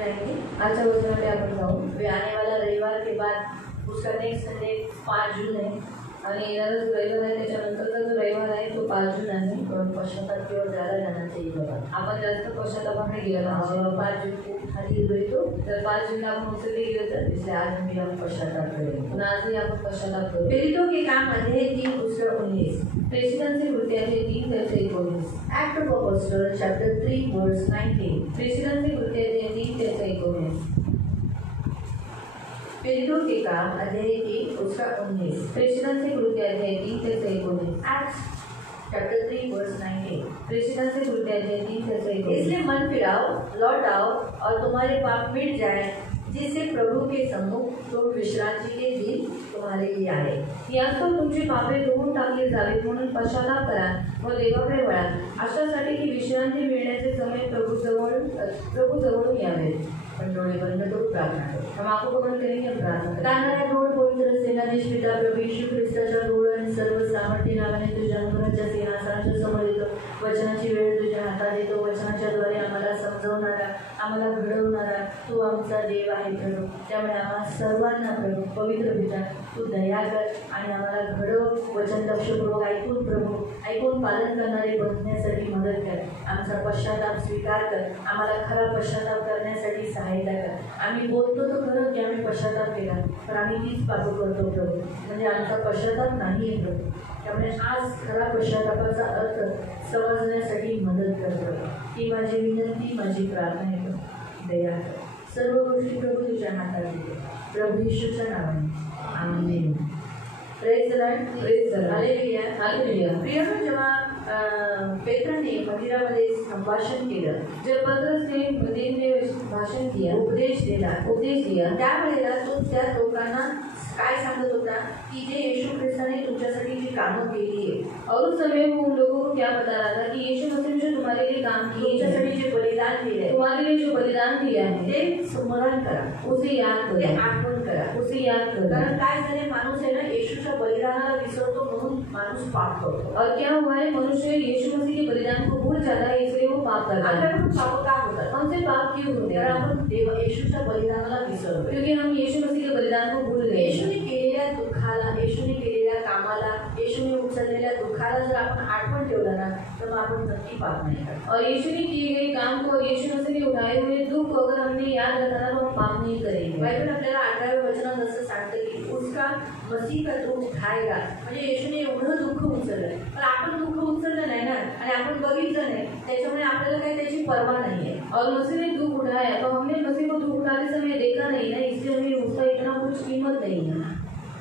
जाएंगे। अच्छा वचन पे आपण जाऊ। वे आने वाला रविवार के बाद उसका नेक्स्ट संडे 5 जून है आणि येणारा जो रविवार आहे त्याच्यानंतरचा जो रविवार आहे तो 5 जून आहे। और पश्चाताप की ओर ज़्यादा जाना चाहिए बाबा। आपण जास्त पश्चातापाकडे गेला पाहिजे। और 5 जून को खाली हुए तो जर 5 जूनला आपण उचलले गेलो तर इसलिए आज भी हम पश्चाताप करेंगे। पुन्हा आजही आपण पश्चाताप करू। प्रेरितों के काम अध्याय 3 उसका 19। प्रेषितांचे कृत्य अध्याय 3 त्याचे 19। Act of Apostles chapter 3 verse 19। प्रेषितांचे कृत्य अध्याय 3 त्याचे 19। प्रेरितों के काम अध्याय 3 उसका 19। प्रेषितांचे कृत्य अध्याय 3 त्याचे 19। Acts chapter 3 verse 19। प्रेषितांचे कृत्य अध्याय 3 त्याचे 19। इसलिए मन फिराओ, लौट आओ और तुम्हारे पाप मिट जाए, जिससे प्रभु के सम्मुख तुम विश्रांति के दिन तुम्हारे लिए आए। यास्तव तुमची पापे धुवून टाकली जावीत म्हणून पश्चाताप करा व देवाकडे वळा, अशासाठी की विश्रांती मिळण्याचे समय प्रभू जवळून यावे। पण डोळे बंद करून प्रार्थना करो। हम आंखों को बंद करेंगे प्रार्थना करें। तांदळा डोळ पवित्र सेनाधीश पिता प्रभू येशू ख्रिस्ताच्या डोळ आणि सर्व सामर्थ्य नावाने तुझ्या अनुग्रहाच्या सिंहासनाच्या समोर येतो। वचनाची वेळ तुझ्या हातात येतो। वचनाच्या द्वारे आम्हाला समजवणारा, आम्हाला घडवणारा तू आमचा देव आहे प्रभू। त्यामुळे आम्हा सर्वांना प्रभू पवित्र पिता तू दया कर आणि आम्हाला घडव। वचन लक्षपूर्वक ऐकून प्रभू ऐकून पालन करणारे बनण्यासाठी मदत कर। आमचा पश्चाताप स्वीकार कर। आम्हाला खरा पश्चाताप करण्यासाठी सहायता कर। आम्ही बोलतो तर खरं की आम्ही पश्चाताप केला, पण आम्ही तीच पापं करतो प्रभू, म्हणजे आमचा पश्चाताप नाही आहे प्रभू। त्यामुळे आज खरा पश्चातापाचा अर्थ समजण्यासाठी मदत कर प्रभू। ही माझी विनंती, माझी प्रार्थना आहे प्रभू, दया कर। सर्व गोष्टी प्रभू तुझ्या हातात देतो, प्रभू येशूच्या नावाने आमेन। Praise the lord, praise the lord, hallelujah, hallelujah. प्रियजन, जेव्हा पेत्राने मंदिरामध्ये संभाषण केलं, जब पतरसने मंदिर में भाषण किया, उपदेश दिला, त्यावेळेला तो त्या लोकांना काय सांगत होता की जे येशू ख्रिस्ताने तुमच्यासाठी जी कामं केली आहे, और उस समय वो उन लोगों को क्या बता रहा था कि यीशु मसीह ने जो तुम्हारे लिए काम किए, तुमच्यासाठी जे बलिदान दिले आहे, तुम्हारे लिए जो बलिदान दिया है, ते स्मरण करा, उसे याद ते करो, आठवण करा, उसे याद करो। कारण काय झाले, माणूस आहे ना येशूच्या बलिदानाला विसरतो म्हणून माणूस पाप करतो। और क्या हुआ है, मनुष्य यीशु मसीह के बलिदान को भूल जाता है, इसलिए वो पाप करता है। आपल्याकडून पाप का होतात? हमसे पाप क्यों होते कारण हैं? आपण देव येशूच्या बलिदानाला विसरतो, क्योंकि हम यीशु मसीह के बलिदान को भूल गए। येशूने केलेल्या दुःखाला, येशूने केलेल्या कामाला, येशूने उचललेल्या दुःखाला जर आपण आठवण ठेवलं ना, तर मग आपण नक्की पाप नाही करत। और यीशु ने किए गए काम को, यीशु मसीह ने उठाए हुए दुख को अगर हमने याद रखा ना, तो हम पाप नहीं करेंगे। बाइबल आपल्याला 18व्या वचनात असं सांगतं की उसका मसीह का दुःख उठाएगा, म्हणजे येशूने एवढं दुःख उचललं, पण आपण दुःख उचललं नाही ना, आणि आपण बघितलं नाही, त्याच्यामुळे आपल्याला काही त्याची पर्वा नाहीये। और मसीह ने दुख उठाया, तो हमने मसीह को दुख उठाते समय देखा नहीं ना, इसलिए हमें उसका इतना कुछ कीमत नहीं है।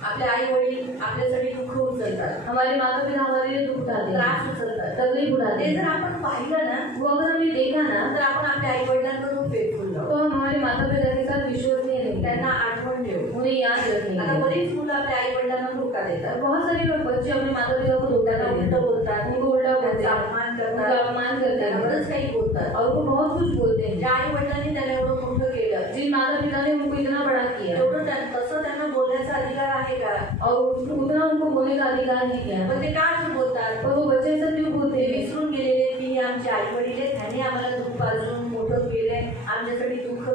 आपले आई वडील आपल्यासाठी दुःख उचलतात, हमारे माता पिता हमारे लिए दुख उठाते हैं, त्रास उचलतात, तकलीफ उठाते ते हैं। जर आपण पाहिलं ना, वो अगर हमने देखा ना, तर आपण आपल्या आई वडिलांकडून फेथफुल तो राहू, हम हमारे माता पिता के साथ विश्वसनीय रहेंगे, त्यांना आठवण ठेवू। उन्हें याद आता रखेंगे। बरीच मुलं आपल्या आई वडिलांना धोका देतात, बहुत सारे लोग बच्चे अपने माता पिता को धोखा त्यांना देते उलट हैं, बोलतात, उनको उल्टा बोलते त्यांचा हैं, अपमान उनका करतात, अपमान करते त्यांना हैं, बरंच काही बोलतात। और वो बहुत कुछ बोलते हैं। ज्या आई वडिलांनी त्याला एवढं मोठं केलं, जिन माता पिता ने उनको इतना बड़ा किया, तेवढं तसं त्यांना बोलण्याचा अधिकार आहे का? और उतना उनको बोलने का अधिकार नहीं किया, पण ते का बोलतात? पर वो बच्चे ऐसा क्यों बोलते ते हैं? विसरून गेलेले की हे आमचे आई वडील आहेत, त्यांनी आम्हाला दुःख पाजून मोठं केलंय, आमच्यासाठी दुःख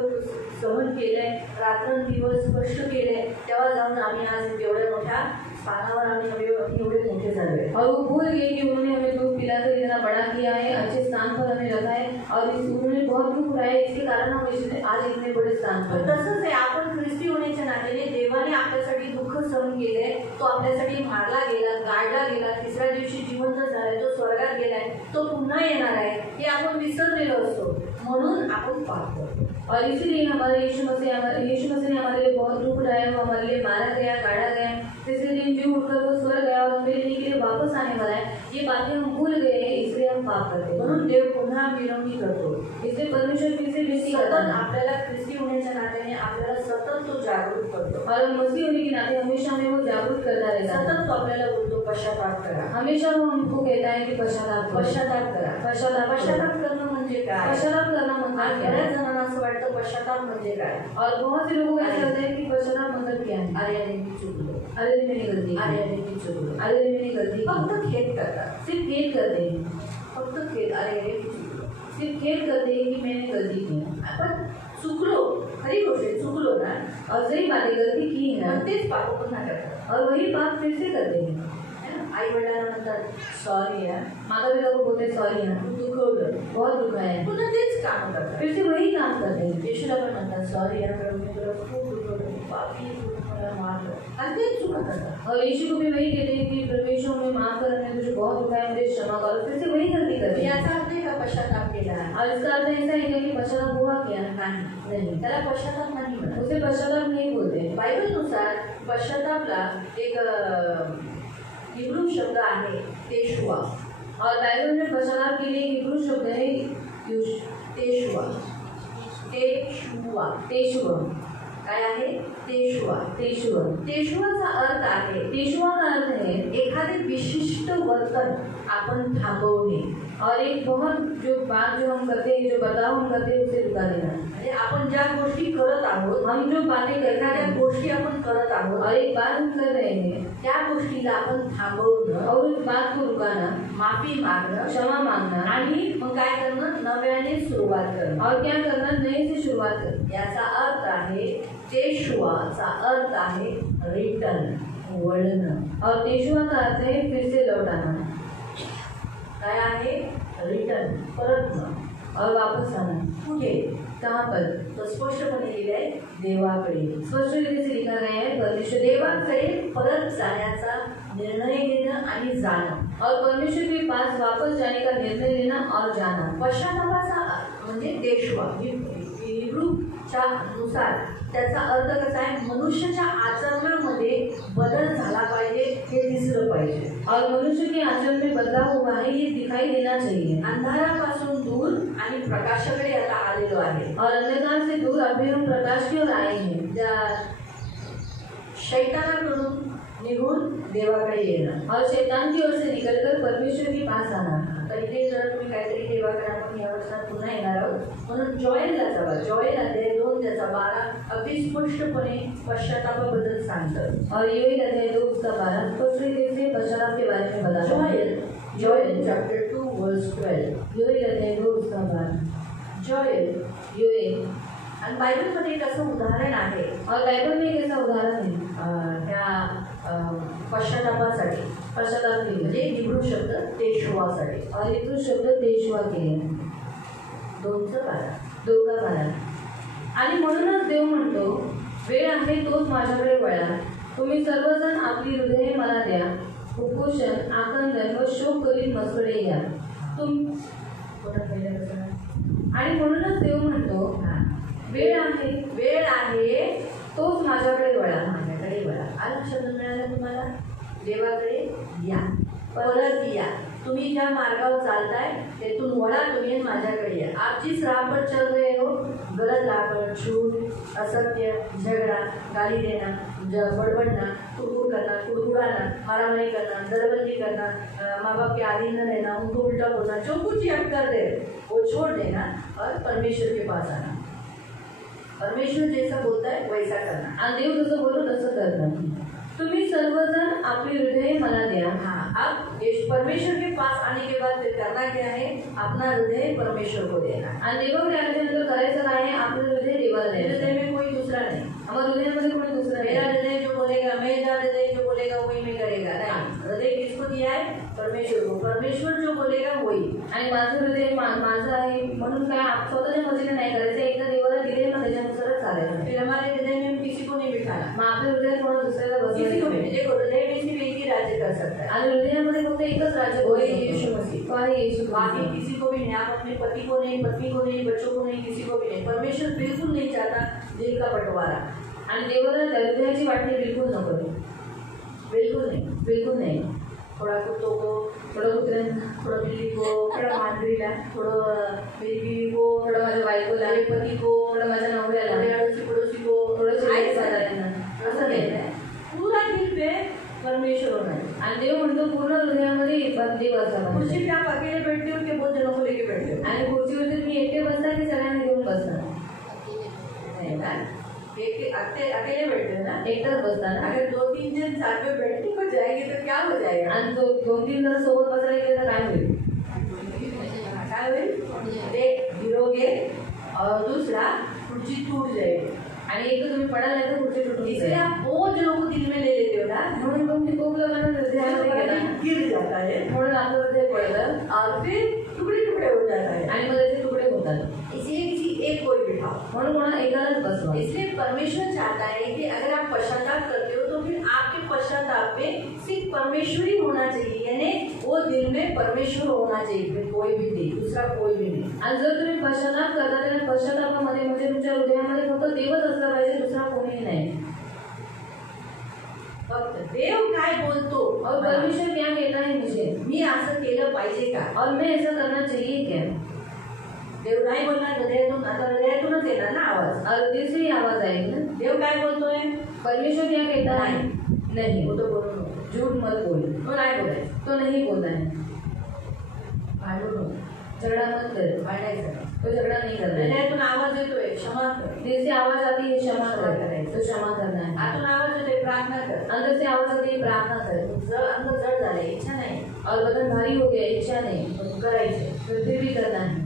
सहन केलंय, रात्रंदिवस कष्ट केले, तेव्हा जाऊन आम्ही आज एवढ्या मोठ्या स्थानावर आम्ही एवढे मोठे झालोय। और वो भूल गए कि उन्होंने हमें दुख पिलाकर इतना बड़ा किया है, अच्छे स्थान पर हमें रखा है, और उन्होंने बहुत दुख उठाया, इसके कारण हम आज इतने बड़े स्थान पर हैं। तसंच आहे, आपण ख्रिस्ती होण्याच्या नात्याने देवाने आपल्यासाठी दुःख सहन केले, तो आपल्यासाठी मारला गेला, गाडला गेला, तिसऱ्या दिवशी जिवंत झालाय, तो स्वर्गात गेलाय, तो पुन्हा येणार आहे, हे आपण विसरलेलो असतो, म्हणून आपण पाप करतो। और इसीलिए हमारे यीशु मसीह ने हमारे लिए बहुत दुख उठाया, वो हमारे लिए मारा गया, गाड़ा गया, तीसरे दिन जी उठकर वो स्वर्ग गया और हमें लेने के लिए वापस आने वाला है। ये बातें हम भूल गए हैं, इसलिए हम पाप करते हैं। म्हणून देव पुन्हा विनवणी करतो, इसलिए परमेश्वर फिर से विनती करता सतत है, आपल्याला ख्रिस्ती होण्याच्या नात्याने आपल्याला सतत तो जागृत करतो, और मसीह होने के नाते हमेशा हमें वो जागरूक करता रहता है। सतत तो आपल्याला बोलतो पश्चाताप करा, हमेशा वो हमको कहता है कि पश्चाताप करो, पश्चाताप करा। पश्चाताप करणं म्हणजे काय? पश्चाताप करना आज मतलब क्या बऱ्याच है? जणांना असं वाटतं पश्चाताप म्हणजे काय? और बहुत से लोगों को ऐसा लगता है कि पश्चाताप मतलब क्या है? अरे मी चुकलो, अरे मैंने गलती की, अरे मी चुकलो, अरे मैंने गलती की। फक्त खेद करतात, सिर्फ खेद करते हैं, फक्त खेद, अरे मी चुकलो। सिर्फ खेद करते हैं कि मैंने गलती की। आपण चुकलो साधी गोष्ट आहे, चुकलो ना और सही बातें गलती की है पण तेच पाप पुन्हा करतात. और वही बात फिर से करते हैं. आई वडिलांना म्हणतात सॉरी यार, माता पिता को बोलते सॉरी ना, तू दुखवलं, बहुत दुखा है, पुन्हा तेच काम करतात. फिर से वही काम करते हैं. येशूला पण म्हणतात सॉरी यार, प्रभू मी तुला खूप दुखवलं, पापी तू मला मारलं, आणि तेच चुका करतात. और यीशु को भी वही कहते हैं कि परमेश्वर में माफ कर, मैंने तुझे बहुत दुखाया, मुझे क्षमा कर. फिर से वही गलती करते हैं. याचा अर्थ आहे का पश्चाताप केला और इसका अर्थ ऐसा है कि पश्चाताप हुआ क्या? नाही, त्याला पश्चाताप नाही म्हणत. उसे पश्चाताप नहीं बोलते. बायबलनुसार पश्चातापला एक हिब्रू शब्द आहे तेशुआ. और बाइबल में पश्चाताप के लिए हिब्रू शब्द है तेशुआ. तेशुआ तेशुआ. काय आहे? तेशुआ. तेशुआ. तेशुआचा अर्थ आहे, तेशुआ का अर्थ है एखादे विशिष्ट वर्तन आपण थांबवणे. और एक बहुत जो बात जो हम करते हैं, जो बदलाव हम करते हैं, उसे रुका देना. म्हणजे आपण ज्या गोष्टी करत आहोत, हम जो बातें करते एखाद्या हैं गोष्टी आपण करत आहोत और एक बात हम कर रहे हैं त्या गोष्टीला आपण थांबवणं, और उस बात को रुकाना, माफी मागणं क्षमा मांगना आणि मग काय करणं? नव्याने सुरुवात करणं. और क्या करना? नए से शुरुआत करना. याचा अर्थ आहे तेशुआचा अर्थ आहे रिटर्न, वळणं. और तेशुआ का अर्थ है फिर से लौटाना. काय आहे? रिटर्न, परतणं. और वापस आना. कुठे? कहाँ पर? तो स्पष्टपणे लिहिलंय देवाकडे. स्पष्ट रीति से लिखा गया है परमेश्वर देवाकडे परत जाण्याचा निर्णय घेणं आणि जाणं. और परमेश्वर के पास वापस जाने का निर्णय लेना और जाना. पश्चातापाचा म्हणजे तेशुआ हिब्रूच्या नुसार त्याचा अर्थ कसा आहे? मनुष्याच्या आचरणामध्ये बदल झाला पाहिजे, हे दिसलं पाहिजे. और मनुष्य के आचरण में बदलाव हुआ है, ये दिखाई देना चाहिए. अंधारापासून दूर आणि प्रकाशाकडे आता आलेलो आहे. और अंधकार से दूर अभी हम प्रकाश की ओर आए हैं. त्या शैतानाकडून निघून देवाकडे येणं और शैतान की ओर से निकलकर परमेश्वर के पास आना. तर इथे जर तुम्ही काहीतरी देवाकडे आपण या वर्षात पुन्हा येणार आहोत, म्हणून जॉएलला जावा. जॉएल अध्याय 2:12 अगदी स्पष्टपणे पश्चातापाबद्दल सांगतं. और योएल अध्याय 2:12 स्पष्ट रीति से पश्चाताप के बारे में बताता है. जॉएल चॅप्टर 2:12 योएल अध्याय 2:12 जॉएल. योएल. आणि बायबलमध्ये एक असं उदाहरण आहे और बाइबल में एक ऐसा उदाहरण है त्या पश्चातापासाठी. पश्चाताप के लिए. म्हणजे हिब्रू शब्द तेशुआसाठी. और हिब्रू शब्द तेशुआ के लिए. 2:12 2:12. आणि म्हणूनच देव म्हणतो, वेळ आहे तोच माझ्याकडे वळा. तुम्ही सर्वजण आपली हृदये मला द्या. कुपोषण, आकंदन व शोक करीत मसकडे या. आणि म्हणूनच देव म्हणतो, वेळ आहे तोच माझ्याकडे वळा. माझ्याकडे वळा. आला शब्द मिळाला तुम्हाला? देवाकडे या, परत या. तुम्ही ज्या मार्गावर चालताय तेथून वळा तुम्ही, माझ्याकडे या. आप जिस राह पर चल रहे हो, गलत राह पर, झूठ, असत्य, झगड़ा, गाली देना, बड़बड़ना, कुड़कुड़ करना, कुड़कुड़ाना, मारामारी करना, दरबंदी करना, माँ बाप के अधीन न रहना, उनको उल्टा बोलना, जो कुछ ही आप कर रहे हो वो छोड़ देना और परमेश्वर के पास आना. परमेश्वर जैसा बोलता है वैसा करना. आणि देव जसं बोलतो तसं करणं. तुम्ही सर्वजण आपली हृदय मला द्या. हाँ, अब परमेश्वर के पास आने के बाद फिर करना क्या है? अपना हृदय परमेश्वर को देना. आणि देवाकडे आल्यानंतर करायचं काय आहे? आपलं हृदय देवाला द्यायचं. हृदय में कोई दूसरा नहीं. हमारे हृदयामध्ये कोणी दुसरं मेरा नाही. हृदय जो बोलेगा, मेरा हृदय जो बोलेगा वही मैं करेगा. नहीं, हृदय किसको दिया है? परमेश्वर को. परमेश्वर जो बोलेगा वही. आणि माझं हृदय माझं आहे म्हणून काय स्वतःच्या मर्जीने नाही करायचं. एकदा देवाला दिले मग त्याच्यानुसारच चालायचं. फिर हमारे हृदय में हम किसी को नहीं बिठाना. मग आपल्या हृदयात कोणा दुसऱ्याला किसी को बसवायचं. भी. देखो, हृदय में सिर्फ एक ही राज्य कर सकता है, आणि हृदयामध्ये फक्त एकच राज्य वही यीशु मसीह. तो आहे येशू. बाकी किसी को भी नहीं. आप अपने पति को नहीं, पत्नी को नहीं, बच्चों को नहीं, किसी को भी नहीं. परमेश्वर बिल्कुल नहीं चाहता दिल का बंटवारा. आणि देवाला त्या हृदयाची वाटणी बिलकुल नको. बिल्कुल नहीं. बिलकुल नाही. थोड़ा कुत्तों को, थोडं कुत्र्यांना, थोड़ा बिल्ली को, थोड़ा मांजरीला, थोडं मेरी बीवी को, थोडं माझ्या बायकोला, मेरे पति को, थोडं माझ्या नवऱ्याला, मेरे अड़ोसी पड़ोसी को, थोडं आई शेजाऱ्यांना. असं नाही आहे. पूरा दिल पे परमेश्वर होना है. आणि देव म्हणतो पूर्ण हृदयामध्ये देव असावा. कुर्सी पे आप अकेले बैठते हो कि बहुत जनों को लेके बैठते हो? आणि खुर्चीवरती तुम्ही एकटे बसता की सगळ्यांना घेऊन बसता? नहीं ना, अकेले बैठते हो ना. एकटाच बसता ना. अगर 2-3 जन साथ में बैठने को जाएंगे तो क्या हो जाएगा? आणि 2-3 जण सोबत बसायला गेलं तर काय होईल? काय होईल? एक गिरोगे और दूसरा टूट दूसरी टूट जाएगी। आणि एक तर तुम्ही पडाल नाही तर पुढचे तुटून इसलिए जाईल. आप बोझ लोग दिल में ले लेते हो ना, म्हणून तुम्ही खूप लोकांना हृदयामध्ये घेता गिर जाता है म्हणून आपलं हृदय पडतं और फिर टुकड़े टुकड़े हो जाता है। आणि मग त्याचे तुकडे होतात. इसलिए किसी एक को ही बिठाओ, म्हणून कोणा एकालाच बसवा. इसलिए परमेश्वर चाहता है कि अगर आप पश्चाताप करते हो तो फिर आपके पश्चाताप में सिर्फ परमेश्वर ही होना चाहिए, यानी वो दिल में परमेश्वर होना चाहिए, फिर कोई भी नहीं, दूसरा कोई भी नाही. आणि जर तुम्ही पश्चाताप करता त्या पश्चातापामध्ये म्हणजे तुमच्या हृदयामध्ये फक्त देवच असला पाहिजे, दुसरा कोणीही नाही. फक्त देव काय बोलतो और परमेश्वर क्या कहता है मुझे, मी असं केलं पाहिजे का, और मैं ऐसा करना चाहिए क्या. देव नाही बोलणार हृदयातून, आता हृदयातूनच येणार ना आवाज, और दिल से ही आवाज आएगी ना. देव काय बोलतोय, परमेश्वर क्या कहता है, नहीं वो तो बोलू नको, झूठ मत बोल, तो नाही बोलायचं, तो नहीं बोलता है. भांडू नको, झगड़ा मत कर, भांडायचं, तो झगड़ा नहीं करना है. हृदयातून आवाज येतोय क्षमा कर, दिल से आवाज आती है क्षमा कर, तो क्षमा करना है. आतून आवाज येतोय प्रार्थना कर, अंदर से आवाज आती है प्रार्थना कर, जर अंग जड झाले इच्छा नाही और बदन भारी हो गया इच्छा नहीं पण करायचे, तो फिर भी करना है.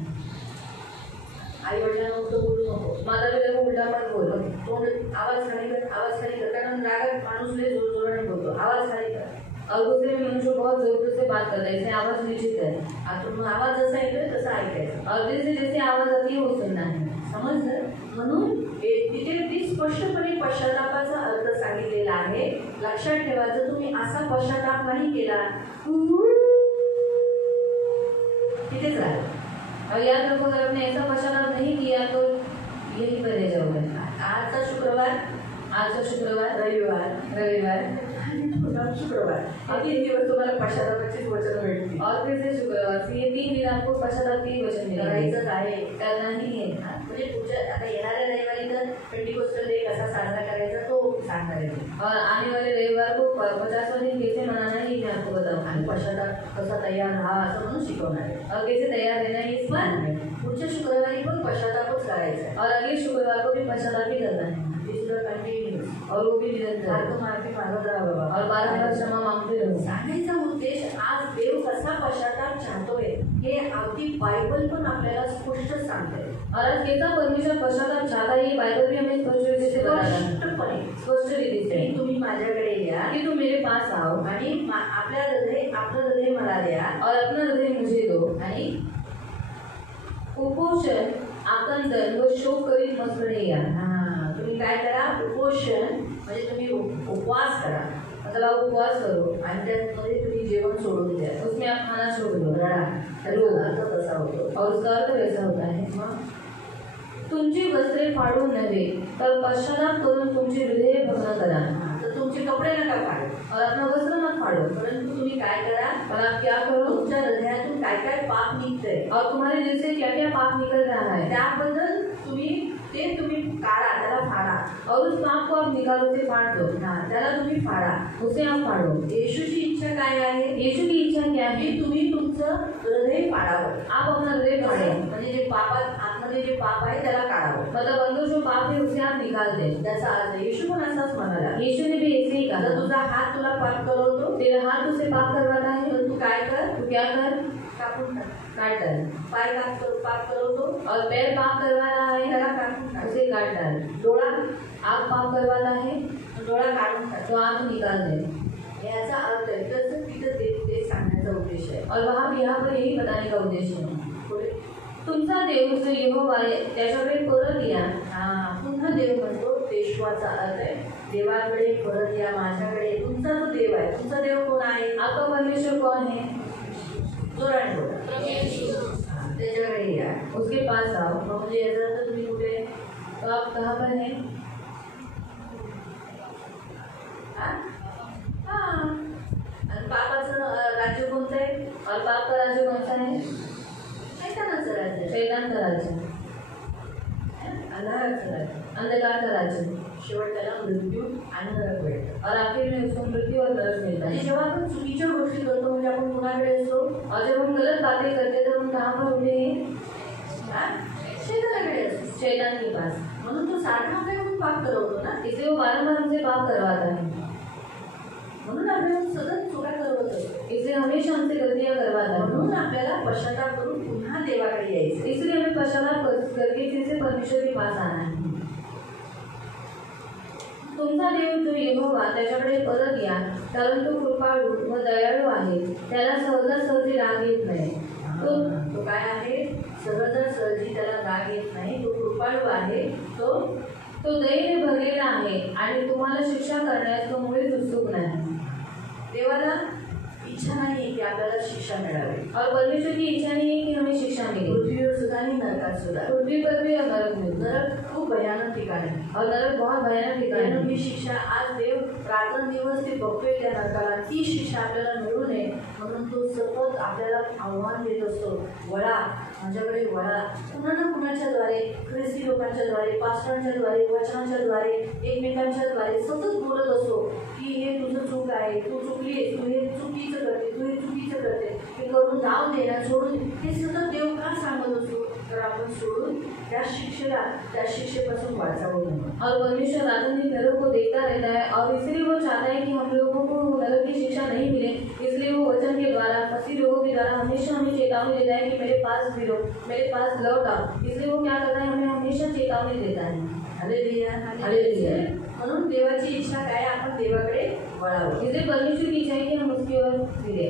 आई वडिलांना उलटं बोलू नको, माता पिता को उल्टा मत बोलो. तोंड आवाज खाली कर, आवाज खाली कर, कारण रागात माणूस लय जोर जोराने बोलतो, आवाज खाली कर. और दूसरे मनुष्य बहुत जोर से बात करता है, इसलिए आवाज नीचे कर. आतून आवाज जसा येतोय तसा ऐकायचा, और दिल से जैसे आवाज आती है वो सुनना है. समजलं. म्हणून तिथे ती स्पष्टपणे पश्चातापाचा अर्थ सांगितलेला आहे. लक्षात ठेवा, जर तुम्ही असा पश्चाताप नाही केला तिथेच राहा. और याद रखो, अगर आपने ऐसा पश्चाताप नहीं किया तो यही पर रह जाओगे. आजचा शुक्रवार, आजचा शुक्रवार, रविवार शुक्रवार, हा 3 दिवस तुम्हाला पश्चातापाचीच वचनं भेटतील. और फिर से शुक्रवार. ये 3 दिन आपको पश्चाताप के ही वचन मिलेंगे. करायचंच आहे, करना ही है. म्हणजे पुढच्या आता येणाऱ्या रविवारी तर पेंटिकोस्टल डे कसा साजरा करायचा तो सांगणार आहे. और आने वाले रविवार को 50वां दिन कैसे मनाना है ये मैं आपको बताऊंगा. आणि पश्चाताप कसा तयार राहा असं म्हणून शिकवणार आहे. और कैसे तैयार रहना है इस बार. पुढच्या शुक्रवारी पण पश्चातापच करायचा आहे. और अगले शुक्रवार को भी पश्चाताप ही करना है. तिसरं कंटिन्यूस, और वो भी निरंतर. सारखं माफी मागत राहा बाबा. और 12 क्षमा मांगते रहो. सांगायचा उद्देश, आज देव कसा पश्चाताप चाहतोय हे अगदी बायबल पण आपल्याला स्पष्ट सांगते. और आज कैसा परमेश्वर पश्चाताप चाहता है ये बाइबल भी हमें स्पष्ट रीति से बता रहा है. स्पष्टपणे स्पष्ट रीति से की तुम्ही माझ्याकडे या कि तुम मेरे पास आओ आणि आपलं हृदय मला द्या और अपना हृदय मुझे दो. आणि कुपोषण, आकंदन व शोक करीत मसणे या. तुम्ही काय करा, उपोषण म्हणजे तुम्ही उपवास करा, मतलब आप उपवास करो आणि त्यामध्ये तुम्ही जेवण सोडून द्या, उसमें आप खाना छोड़ दो. रडा. त्याचा अर्थ तसा होतो. और उसका अर्थ वैसा होता है. तुमची वस्त्रे फाडून नव्हे तर पश्चाताप करून तुमची हृदय भग्न करा. तर तुमचे कपडे नका फाडू और अपना वस्त्र मत फाड़ो, परंतु तुम्ही काय करा, और आप क्या करो, तुमच्या हृदयातून काय काय पाप निघतंय और तुम्हारे दिल से क्या क्या पाप निकल रहा है त्याबद्दल तुम्ही काढा, त्याला फाडा. और उस पाप को आप निकालो, उसे फाड़ दो. त्याला तुम्ही फाडा. उसे आप फाड़ो. येशूची इच्छा काय आहे, यीशु की इच्छा क्या है, की तुम्ही तुमचं हृदय फाडावं. आप अपना हृदय फाड़े, म्हणजे जे पापात आतमध्ये जे पाप आहे त्याला काढावं. मतलब अंदर जो पाप है उसे आप निकाल दे. त्याचा अर्थ येशू पण असाच म्हणाला. यीशु ने भी ऐसे ही जर कहा, तुझा हात तुला पाप करवतो तेरा हाथ उसे पाप करवाता है तर तू काय कर, तो क्या कर, कापून टाक. काट डाल. पाय पाप करवतो और पैर पाप करवा रहा है, त्याला कापून टाक. उसे काट डाल. डोळा आँख पाप करवाता है डोळा काढून टाक. तो आँख निकाल दे. याचा अर्थ आहे तसं तिथं ते सांगण्याचा उद्देश आहे. और वहाँ यहाँ पर यही बताने का उद्देश्य है. पुढे तुमचा देव जो यहोवा आहे त्याच्याकडे परत या. पुन्हा देव म्हणतो, पेशवाचा अर्थ आहे देवाकडे परत या, माझ्याकडे. तुमचा जो देव आहे, तुमचा देव कोण आहे, आपका परमेश्वर कौन है, जोराने बोला, त्याच्याकडे या. उसके पास आओ. म्हणजे याचा अर्थ तुम्ही कुठे, तो आप कहाँ पर हैं, आणि पापाचं राज्य कोणतं आहे, और पाप का राज्य कौन सा है, शैतानाचं राज्य, शैतान का राज्य, अंधाराचं राज्य. अंधकार का राज्य. शेवट त्याला मृत्यू आणि नरक भेटतं. और आखिर में उसको मृत्यू और नरक मिलता आणि है. जेव्हा आपण चुकीच्या गोष्टी करतो म्हणजे आपण कुणाकडे असतो, और जब हम गलत बातें करते तो हम कहाँ पर होते हैं, शैतानाकडे असतो. शैतान के पास. म्हणून तो सारखा आपल्याकडून पाप करवतो ना, इसलिए वो बारंबार हमसे पाप करवाता है. म्हणून आपल्याला सतत चुका करवत असतो. इसलिए हमेशा हमसे गलतियाँ करवाता है. म्हणून आपल्याला पश्चाताप करून पुन्हा देवाकडे यायचं. इसलिए हमें पश्चाताप करके फिर से परमेश्वर के पास आना है. तुमचा देव जो यहोवा त्याच्याकडे परत या, कारण तो कृपाळू व दयाळू आहे, त्याला सहजासहजी राग येत नाही. तो काय आहे? सहजासहजी त्याला राग येत नाही. तो कृपाळू आहे. तो दयेने भरलेला आहे आणि तुम्हाला शिक्षा करण्यास तो मुळीच उत्सुक नाही. देवाला इच्छा नाही की आपल्याला शिक्षा मिळावी. और परमेश्वर की इच्छा नहीं है कि हमें शिक्षा मिले. पृथ्वीवर सुद्धा आणि नरकात सुद्धा. पृथ्वी पर भी नरक में, नरक खूप भयानक ठिकाण आहे. और नरक बहुत भयानक ठिकाण है. ही शिक्षा आज देव रात्रंदिवस ते बघतोय त्या नरकाला. ती शिक्षा आपल्याला मिळू नये म्हणून तो सतत आपल्याला आव्हान देत असतो. वळा, माझ्याकडे वळा. कुणा ना कुणाच्या द्वारे, ख्रिस्ती लोकांच्या द्वारे, पास्टरांच्या द्वारे, वचनांच्या द्वारे, एकमेकांच्या द्वारे सतत बोलत असतो की हे तुझं चूक आहे, तू चुकली, तू हे चुकीचं करते, तू हे चुकीचं करते, हे करून जाऊ दे ना, सोडून. हे सतत देव का सांगत असतो? तर आपण सोडून त्या शिक्षेपासून वाचावं म्हणून. और परमेश्वर रातों दिन घरों को देखता रहता है और इसलिए वो चाहता है कि हम लोगों को नरक की शिक्षा नहीं मिले. इसलिए वो वचन के द्वारा, मसीह लोगों के द्वारा हमेशा हमें चेतावनी देता है कि मेरे पास फिरो, मेरे पास लौट आओ. इसलिए वो क्या करता है? हमें हमेशा चेतावनी देता है. Hallelujah, hallelujah. म्हणून देवाची इच्छा काय? आपण देवाकडे वळावं. इसलिए परमेश्वर की इच्छा है कि हम उसकी ओर फिरे.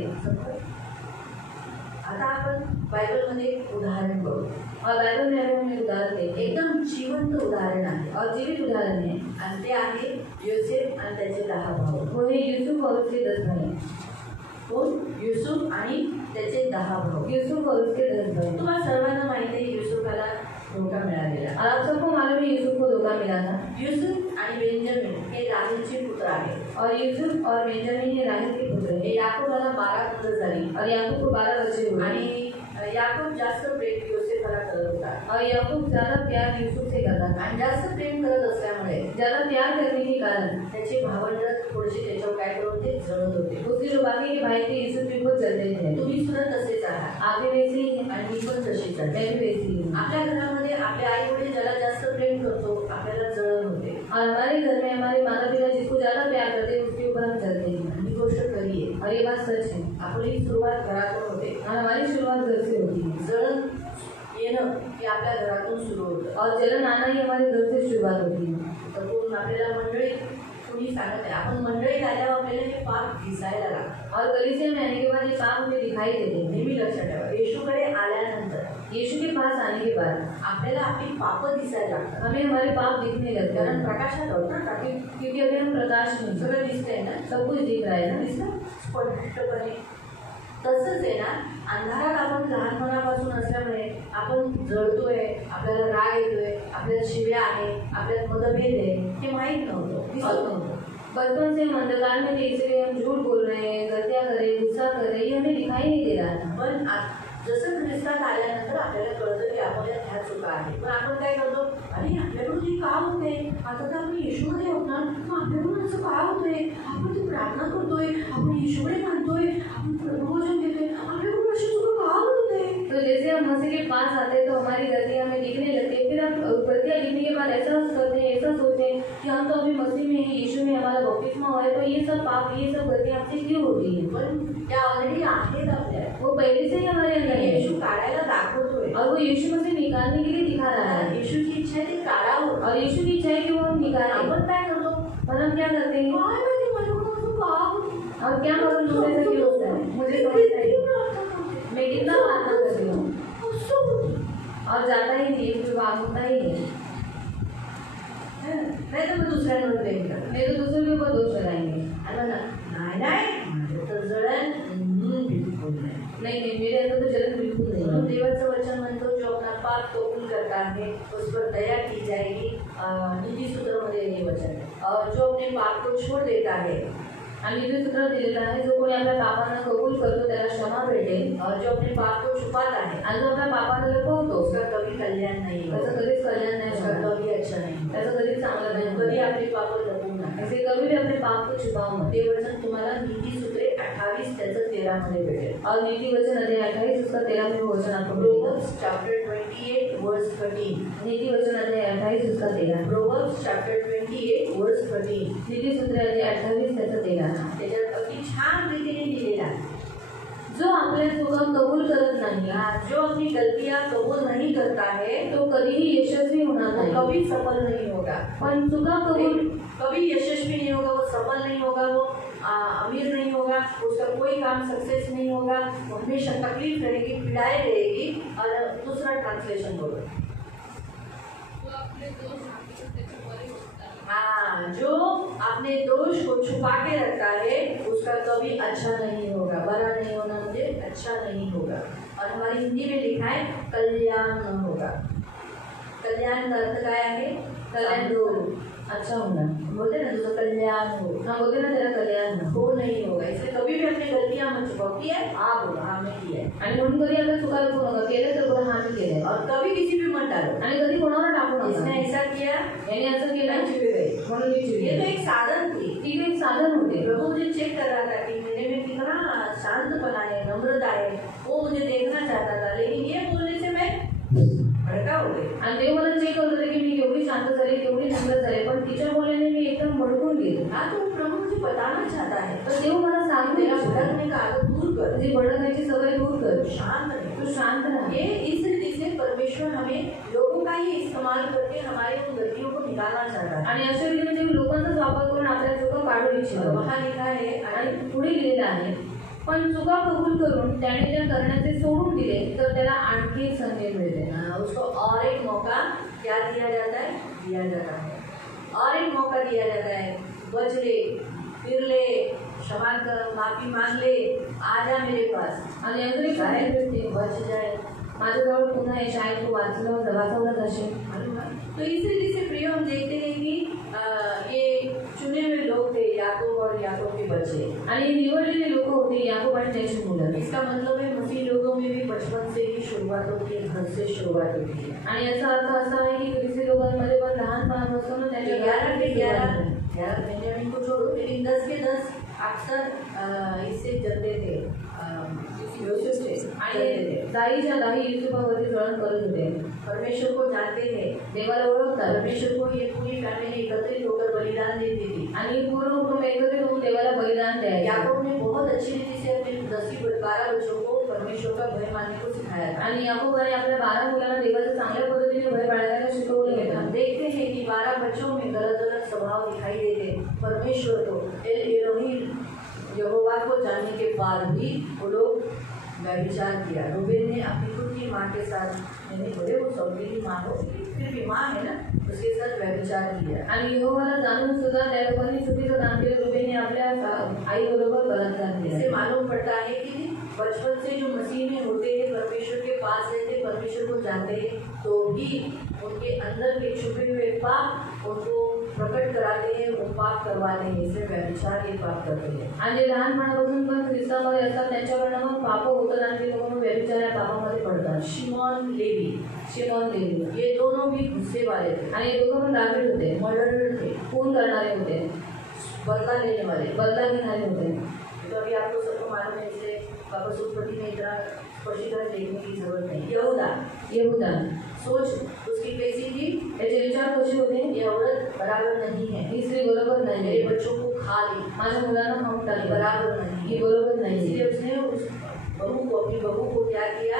आता आपण बायबलमध्ये एक उदाहरण बघू. और बाइबल में हमें उदाहरण देते एकदम जिवंत उदाहरण आहे और जीवित उदाहरण है. आणि ते आहे योसेफ आणि त्याचे 10 भाऊ. वो है यूसुफ और उसके 10 भाई. कोण? युसूफ आणि त्याचे 10 भाऊ. यूसुफ और उसके 10 भाई. तुम्हाला सर्वांना माहिती आहे युसूफला धोका मिळालेला. और आप सबको मालूम है यूसुफ को धोखा मिला था. युसूफ आणि बेंजामिन हे राहेलचे पुत्र आहेत. और यूसुफ और बेंजामिन हे राहेल के पुत्र हे हैं. याकूबला 12 मुलं झाली और याकूब को 12 बच्चे हुए. आणि याकूब जास्त प्रेम योसेफला करत होता. और याकूब ज्यादा प्यार यूसुफ से करता था. आणि जास्त प्रेम करत असल्यामुळे ज्यादा प्यार करने के कारण त्याचे भावंड थोडेसे त्याच्यावर काय करत होते? जळत होते. उसके जो बाकी के भाई थे यूसुफ के ऊपर चलते थे. तुम्ही सुद्धा तसेच आहात. आगे वैसे ही है. आणि मी पण तशीच आहे. मैं भी वैसी ही हूँ. आपल्या घरामध्ये आपले आई वडील ज्याला जास्त प्रेम करतो आपल्याला जळण होते. और हमारे घर में हमारे माता पिता जिसको ज्यादा प्यार करते हैं उसके ऊपर हम चलते हैं. ही गोष्ट खरी आहे. और ये बात सच है. आपली सुरुवात घरातून होते. और हमारी शुरुआत घर से होती है. जळण येणं हे आपल्या घरातून सुरू होतं. और जलन आना ही हमारे घर से शुरुआत होती है. तर कोण आपल्याला मंडळीत कोणी सांगत आहे. आपण मंडळीत आल्यावर आपल्याला हे पाप दिसायला लागतं. और कलीसिया में आने के बाद ये पाप हमें दिखाई देते हैं. नेहमी लक्षात ठेवा, येशूकडे आल्यानंतर यीशु के पास आने के बाद आपल्याला आपली पापं दिसायला लागतात. हमें हमारे पाप दिखने लगते कारण हैं. प्रकाशात आहोत ना. क्योंकि अभी हम प्रकाश में सगळं दिसतंय ना. सब कुछ दिख रहा है ना. दिसतं स्पष्टपणे. तसंच आहे ना, अंधारात आपण लहानपणापासून असल्यामुळे आपण जळतोय, आपल्याला राग येतोय, आपल्याला शिव्या आहे, आपल्याला मतभेद आहे, हे माहीत नव्हतं, दिसत नव्हतं. बचपन से हम अंधकार में थे, इसलिए हम झूठ बोल रहे हैं, गलतियां कर रहे हैं, गुस्सा कर रहे हैं, ये हमें दिखाई नहीं दे रहा था. पण जसं ख्रिस्तात आल्यानंतर आपल्याला कळतं की आपल्या ह्या चुका आहेत. पण आपण काय करतो? अरे आपल्याकडून हे का होते? आता तर आपण येशूमध्ये आहोत ना, मग आपल्याकडून असं का होतोय? आपण ती प्रार्थना करतोय, आपण येशूकडे मानतोय, आपण प्रभुवचन देतोय, आपल्याकडून अशी चुका का होते? तो जैसे हम मसीह के पास आते हैं तो हमारी गलतियां हमें दिखने लगती है. फिर हम गलतियां दिखने के बाद ऐसा करते हैं, ऐसा सोचते हैं कि हम तो अभी मसीह में हैं, यीशु में हमारा बपतिस्मा हुआ है, तो ये सब पाप, ये सब गलतियां हमसे क्यों होती है? पण त्या ऑलरेडी आहेत आपल्या. वो पहले से ही हमारे अंदर है. येशू काढायला दाखवतोय. और वो यीशु मसीह निकालने के लिए दिखा रहा है. येशूची इच्छा आहे ती काढावं. और यीशु की इच्छा है कि वो हम निकालें. आपण काय करतो? और हम क्या करते हैं? काय माहिती माझ्याकडून असं का होतं? और क्या करूँ मुझे ऐसा क्यों होता है? मुझे समझ नहीं. मैं कितना प्रार्थना करती हूँ और जाता ही नहीं, विवाह होता ही नहीं. नाही तर मग दुसऱ्यांवर प्रेम कर. नहीं तो दूसरे के ऊपर दोष लगाएंगे. नाही नाही तर जळण बिलकुल नाही. नहीं नहीं, मेरे अंदर तो जलन बिल्कुल नहीं म्हणून है. देवाचं वचन म्हणतो जो अपना पाप कबूल करता है उस पर दया की जाएगी. नीति सूत्र मध्ये हे वचन आहे. और जो अपने पाप को छोड़ देता है आणि नीति सूत्र दिलेलं आहे, जो कोणी आपल्या पापांना कबूल करतो त्याला क्षमा भेटेल. और जो अपने पाप को छुपाता है आणि जो आपल्या पापाला लपवतो उसका कभी कल्याण नहीं त्याचं होगा. कधीच कल्याण नाही उसका होणार. कभी अच्छा नहीं होगा. त्याचं कधीच चांगलं नाही कधी होणार. आपली पाप लपवू नका. ऐसे कभी भी अपने पाप को छुपाओ मत. ते वचन तुम्हाला नीती सूत्रे 28 त्याचं 13 मध्ये भेटेल. और नीति वचन अध्याय 28 उसका 13वें वचन आपको मिलेगा. प्रोवर्ब्स चैप्टर 28 वर्स 13. नीति वचन अध्याय 28 उसका 13. प्रोवर्ब्स चैप्टर 28 वर्स 13. नीति सूत्र अध्याय 28 त्याचं 13. त्याच्यात अगदी छान रीतीने लिहिलेला आहे. जो आपल्या चुका कबूल करत नाही, जो अपनी गलतियां कबूल नहीं करता है तो कधीही यशस्वी होणार वो नाही. कभी सफल नहीं होगा. पण चुका कबूल कभी यशस्वी नहीं होगा, वो सफल नहीं होगा, वो अमीर नहीं होगा, उसका कोई काम सक्सेस नहीं होगा, वो हमेशा तकलीफ रहेगी, पीड़ाएं रहेगी. और दूसरा ट्रांसलेशन बोलो. हाँ, जो अपने दोष को छुपा के रखता है उसका कभी अच्छा नहीं होगा. बड़ा नहीं होना, मुझे अच्छा नहीं होगा. और हमारी हिंदी में लिखा है कल्याण होगा. कल्याण का अर्थ क्या है? कल्याण हो, अच्छा होणार. बोलते ना तुझं कल्याण हो. हा बोलते ना त्याला कल्याण हो नहीं होगा. इसलिए कभी भी अपनी गलतियां मत छुपाओ. किया है हाँ बोलो, हाँ मैं किया है. आणि म्हणून कधी आपल्या चुका लपवू नका. केलं तर बोला हा मी केलंय. और कभी किसी भी मत डालो. आणि कधी कोणावर टाकू इसने नका. ऐसा किया, याने असं केलं मैं छिपे गई. म्हणून मी ये तो चिडले. एक साधन थी. ती एक साधन होते. प्रभु मुझे चेक कर रहा था कि मेरे में कितना शांतपना है, नम्रता है, वो मुझे देखना चाहता था. लेकिन ये बोलने से मैं भड़का हो गई. आणि ते मला चेक करत होते की मी केवढी शांत झाले, केवढी नम्र झाले, पण तिच्या बोलण्याने मी एकदम भडकून गेले. हाँ, तो प्रभु मुझे बताना चाहता है तर देव मला सांगू मेरा इच्छितो, भड़कने का आदत दूर कर, तुझी भडकण्याची सवय दूर कर, शांत रहे. तू शांत राहा. ये इस रीति से परमेश्वर हमें लोगों का ही इस्तेमाल करके हमारे उन गलतियों को निकालना चाहता है. आणि अशा रीतीने देव लोकांचाच वापर करून आपल्या चुका काढू और इच्छितो. वहाँ लिखा है आणि पुढे लिहिलेलं आहे, पण चुका कबूल करून त्याने त्या करण्याचे सोडून दिले तर त्याला आणखी एक संधी मिळते. उसको और एक मौका क्या दिया जाता है? दिया जाता है. और एक मौका दिया जाता है. बच ले, फिर ले, क्षमा कर, माफी मांग ले, आ जा मेरे पास. आणि अजून एक संधी मिळते, बच जाए. माझ्याजवळ पुन्हा ये, शाळेत तू वाचवलं जाशील. तो इस रीति से प्रिय हम देखते हैं कि ये चुने हुए लोग थे, याकूब और याकूब के बच्चे. आणि निवडलेली लोक होती, याकूब आणि त्याची मुलं. इसका मतलब है मसीह लोगों में भी बचपन से ही शुरुआत होती है, घर से शुरुआत होती है. आणि याचा अर्थ असा आहे की ख्रिस्ती लोकांमध्ये पण लहानपणापासून त्याच्या 11 बेंजामिन को छोड़ो, लेकिन 10 के 10 अक्सर इससे जलते थे, योसेफ से जलते थे. दाईच्या दाही युसुफावरती जळण करत होते. परमेश्वर को जानते थे, देवाला ओळखतात. परमेश्वर को ये पूरी फैमिली एकत्रित होकर बलिदान देती थी. आणि पूर्ण कुटुंब एकत्रित होऊन देवाला बलिदान द्यायचे. याकूब ने बहुत अच्छी रीति से अपने 12 बच्चों को परमेश्वर का भय मानने को सिखाया था. आणि याकोबाने आपल्या 12 मुलांना देवाचं चांगल्या पद्धतीने भय बाळगायला शिकवलं होतं. हम देखते हैं कि 12 बच्चों में अलग अलग स्वभाव दिखाई देते. परमेश्वर को यहोवा को जानने के बाद भी वो लोग व्यभिचार किया. रूबेन ने अपनी खुद की माँ के साथ, यानी बोले वो सौतेली माँ हो, फिर भी माँ है ना, उसके साथ व्यभिचार किया. आणि यहोवाला जाणून सुद्धा त्या लोकांनी चुकीचं काम केलं. रुबेनने आपल्या आई बरोबर बलात्कार इससे केला. मालूम पड़ता है कि बचपन से जो मसीह में होते हैं, परमेश्वर के पास रहते, परमेश्वर को जानते हैं, तो भी उनके अंदर के छुपे हुए पाप उनको प्रकट कराते हैं, वो पाप करवाते हैं. इससे व्यभिचार के पाप करते हैं. आणि लहानपणापासून पण ख्रिस्तामध्ये असतात त्यांच्याकडनं मग पाप होतात आणि ते लोक मग व्यभिचार या पापामध्ये पडतात. शिमोन लेवी, शिमोन लेवी ये दोनों भी गुस्से वाले थे, आणि हे दोघं पण रागीट होते, मर्डरर थे, खून करणारे होते, बदला लेने वाले. बदला घेणारे होते. तो अभी आपको सबको मालूम है, इसलिए वापस उत्पत्ति में इतना स्पष्टीकरण देखने की जरूरत नहीं. यहूदा सोच उसकी कैसी थी? त्याचे विचार कसे होते? ये औरत बराबर नहीं है, ही स्त्री बरोबर नाही, मेरे बच्चों को खा ली, माझ्या मुलांना खाऊन टाकली, बराबर नहीं ही है. बरोबर नाही. इसलिए उसने उस अपनी बहू को क्या किया?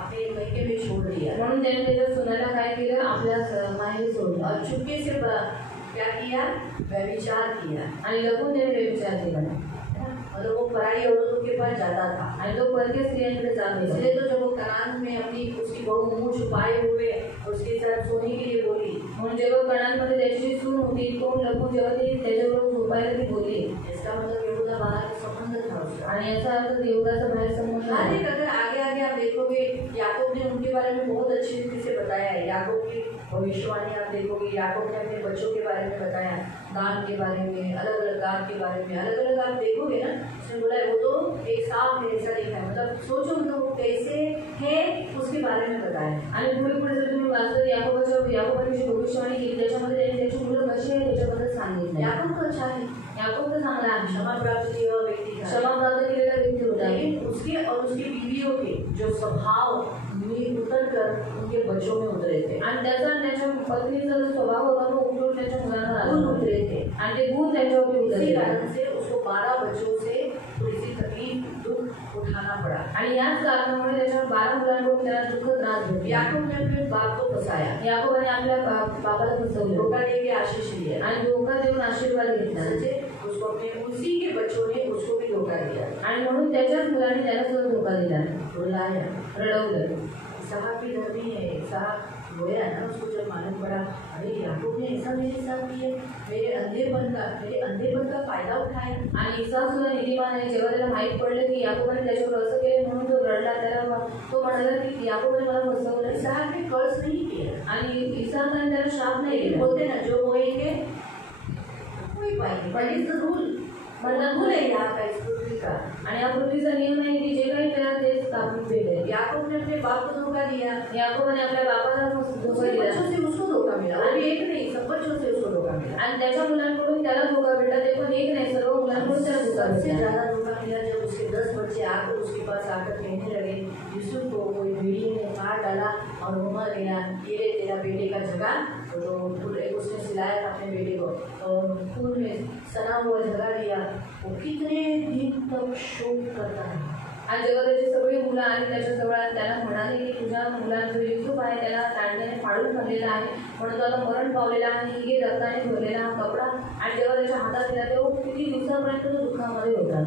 अपने मैके में छोड़ दिया. म्हणून त्याने त्याच्या सुनाला काय केलं? आपल्या माहेरी सोडलं और चुपके से क्या किया? व्यभिचार किया. आणि लपून त्याने व्यभिचार केला. मतलब वो पराई औरतों के पास जाता था. आणि तो परके स्त्रियांकडे जात इसलिए तो जब वो कनान में अपनी उसकी बहू मुंह छुपाए हुए उसके साथ सोने के लिए बोली, म्हणून जेव्हा कणांमध्ये त्याची जी सून होती तो लपून जेव्हा ती त्याच्याबरोबर झोपायला ती बोलली, इसका मतलब यहूदा बाहर का संबंध था उसका. आणि याचा अर्थ देवदाचा बाहेर संबंध हाँ, आहे. अगर आगे आगे आप देखोगे, याकूब ने उनके बारे में बहुत अच्छी रीति से बताया है. याकूब की भविष्यवाणी आप देखोगे, याकूब ने अपने बच्चों के बारे में बताया, दान के बारे में, अलग अलग दान के बारे में, अलग अलग आप देखोगे ना, उसने बोला है वो तो एक सांप है, ऐसा लिखा है. मतलब सोचो मतलब वो कैसे है उसके बारे में बताया. आणि पुढे पुढे जर तुम्ही वाचलं याकोबाने जी भविष्यवाणी केली त्याच्यामध्ये त्यांनी त्याची मुलं कशी आहे त्याच्याबद्दल सांगितलं. याकूब तो अच्छा है, याकोब तर चांगला आहे, क्षमा प्राप्त किया हुआ व्यक्ति था. क्षमा प्राप्त केलेला व्यक्ती होता. लेकिन उसके और उसकी बीवियों के जो स्वभाव में उतर कर उनके बच्चों में उतरे थे, आणि त्याचा त्याच्या पत्नीचा जो स्वभाव होता तो उठून त्याच्या मुलांना गुण आला. उतरे थे. आणि ते गुण त्याच्यावरती इसी उतरले. कारण से उसको 12 बच्चों से थोड़ी सी तकलीफ, दुख उठाना पड़ा। आणि याच कारणामुळे त्याच्या 12 मुलांकडून त्याला दुःख त्रास भेटला। याकूब ने अपने बाप को फंसाया, याकोबाने आपल्या बाबाला फसवलं, धोखा देके आशीष लिया, आणि धोका देऊन आशीर्वाद घेतला। सच्चे उसको अपने उसी के बच्चों ने उसको भी धोखा दिया, आणि म्हणून त्याच्याच मुलाने त्याला सुद्धा धोका दिला, रुलाया, रडवलं। इसहाक भी धर्मी है। इसहाक रोया ना, उसको जब मालूम पड़ा अरे याकूब ने ऐसा मेरे साथ किया, मेरे अंधेपन का फायदा उठाया। आणि इसाक सुद्धा नीतिमान आहे। जेव्हा त्याला माहीत पडलं की याकोबाने त्याच्यावर असं केलं म्हणून तो रडला, त्याला तो म्हणाला की याकोबाने मला फसवलं। इसहाक ने कर्ज नहीं किया, आणि इसाकाने त्याला श्राप नाही दिला। बोलते ना जो बोएंगे वही पाएंगे, but is the rule, rule है यहाँ का, इस पृथ्वी का। आणि या पृथ्वीचा नियम आहे की जे काही त्याला तेच कापून भेटेल। याकूब ने अपने बाप को धोखा दिया, याकोबाने आपल्या बापाला धोका दिला, बच्चों से उसको धोखा मिला, वो भी एक नहीं, सब बच्चों से उसको धोखा मिला। आणि त्याच्या मुलांकडून त्याला धोका भेटला, ते पण एक नाही, सर्व मुलांकडून त्याला धोका सबसे भेटला। ज्यादा धोखा मिला जब उसके 10 बच्चे आकर उसके पास आकर कहने लगे यूसुफ को कोई भेड़िए ने मार डाला और वो मर गया, ये ले तेरा बेटे का जगह, तो पूरे उसने सिलाया था अपने बेटे को और खून में सना हुआ जगह लिया। वो कितने दिन तक शोक करता है। आणि जेव्हा त्याची सगळी मुलं आली त्याच्याजवळ, त्याला म्हणाले की तुझ्या मुलाचा जो युसुफ आहे त्याला तांडण्याने फाडून ठेवलेला आहे, म्हणून तो आता मरण पावलेला आहे, ही रक्ताने भरलेला हा कपडा। आणि जेव्हा त्याच्या हातात दिला तेव्हा किती दिवसापर्यंत तो दुःखामध्ये होता।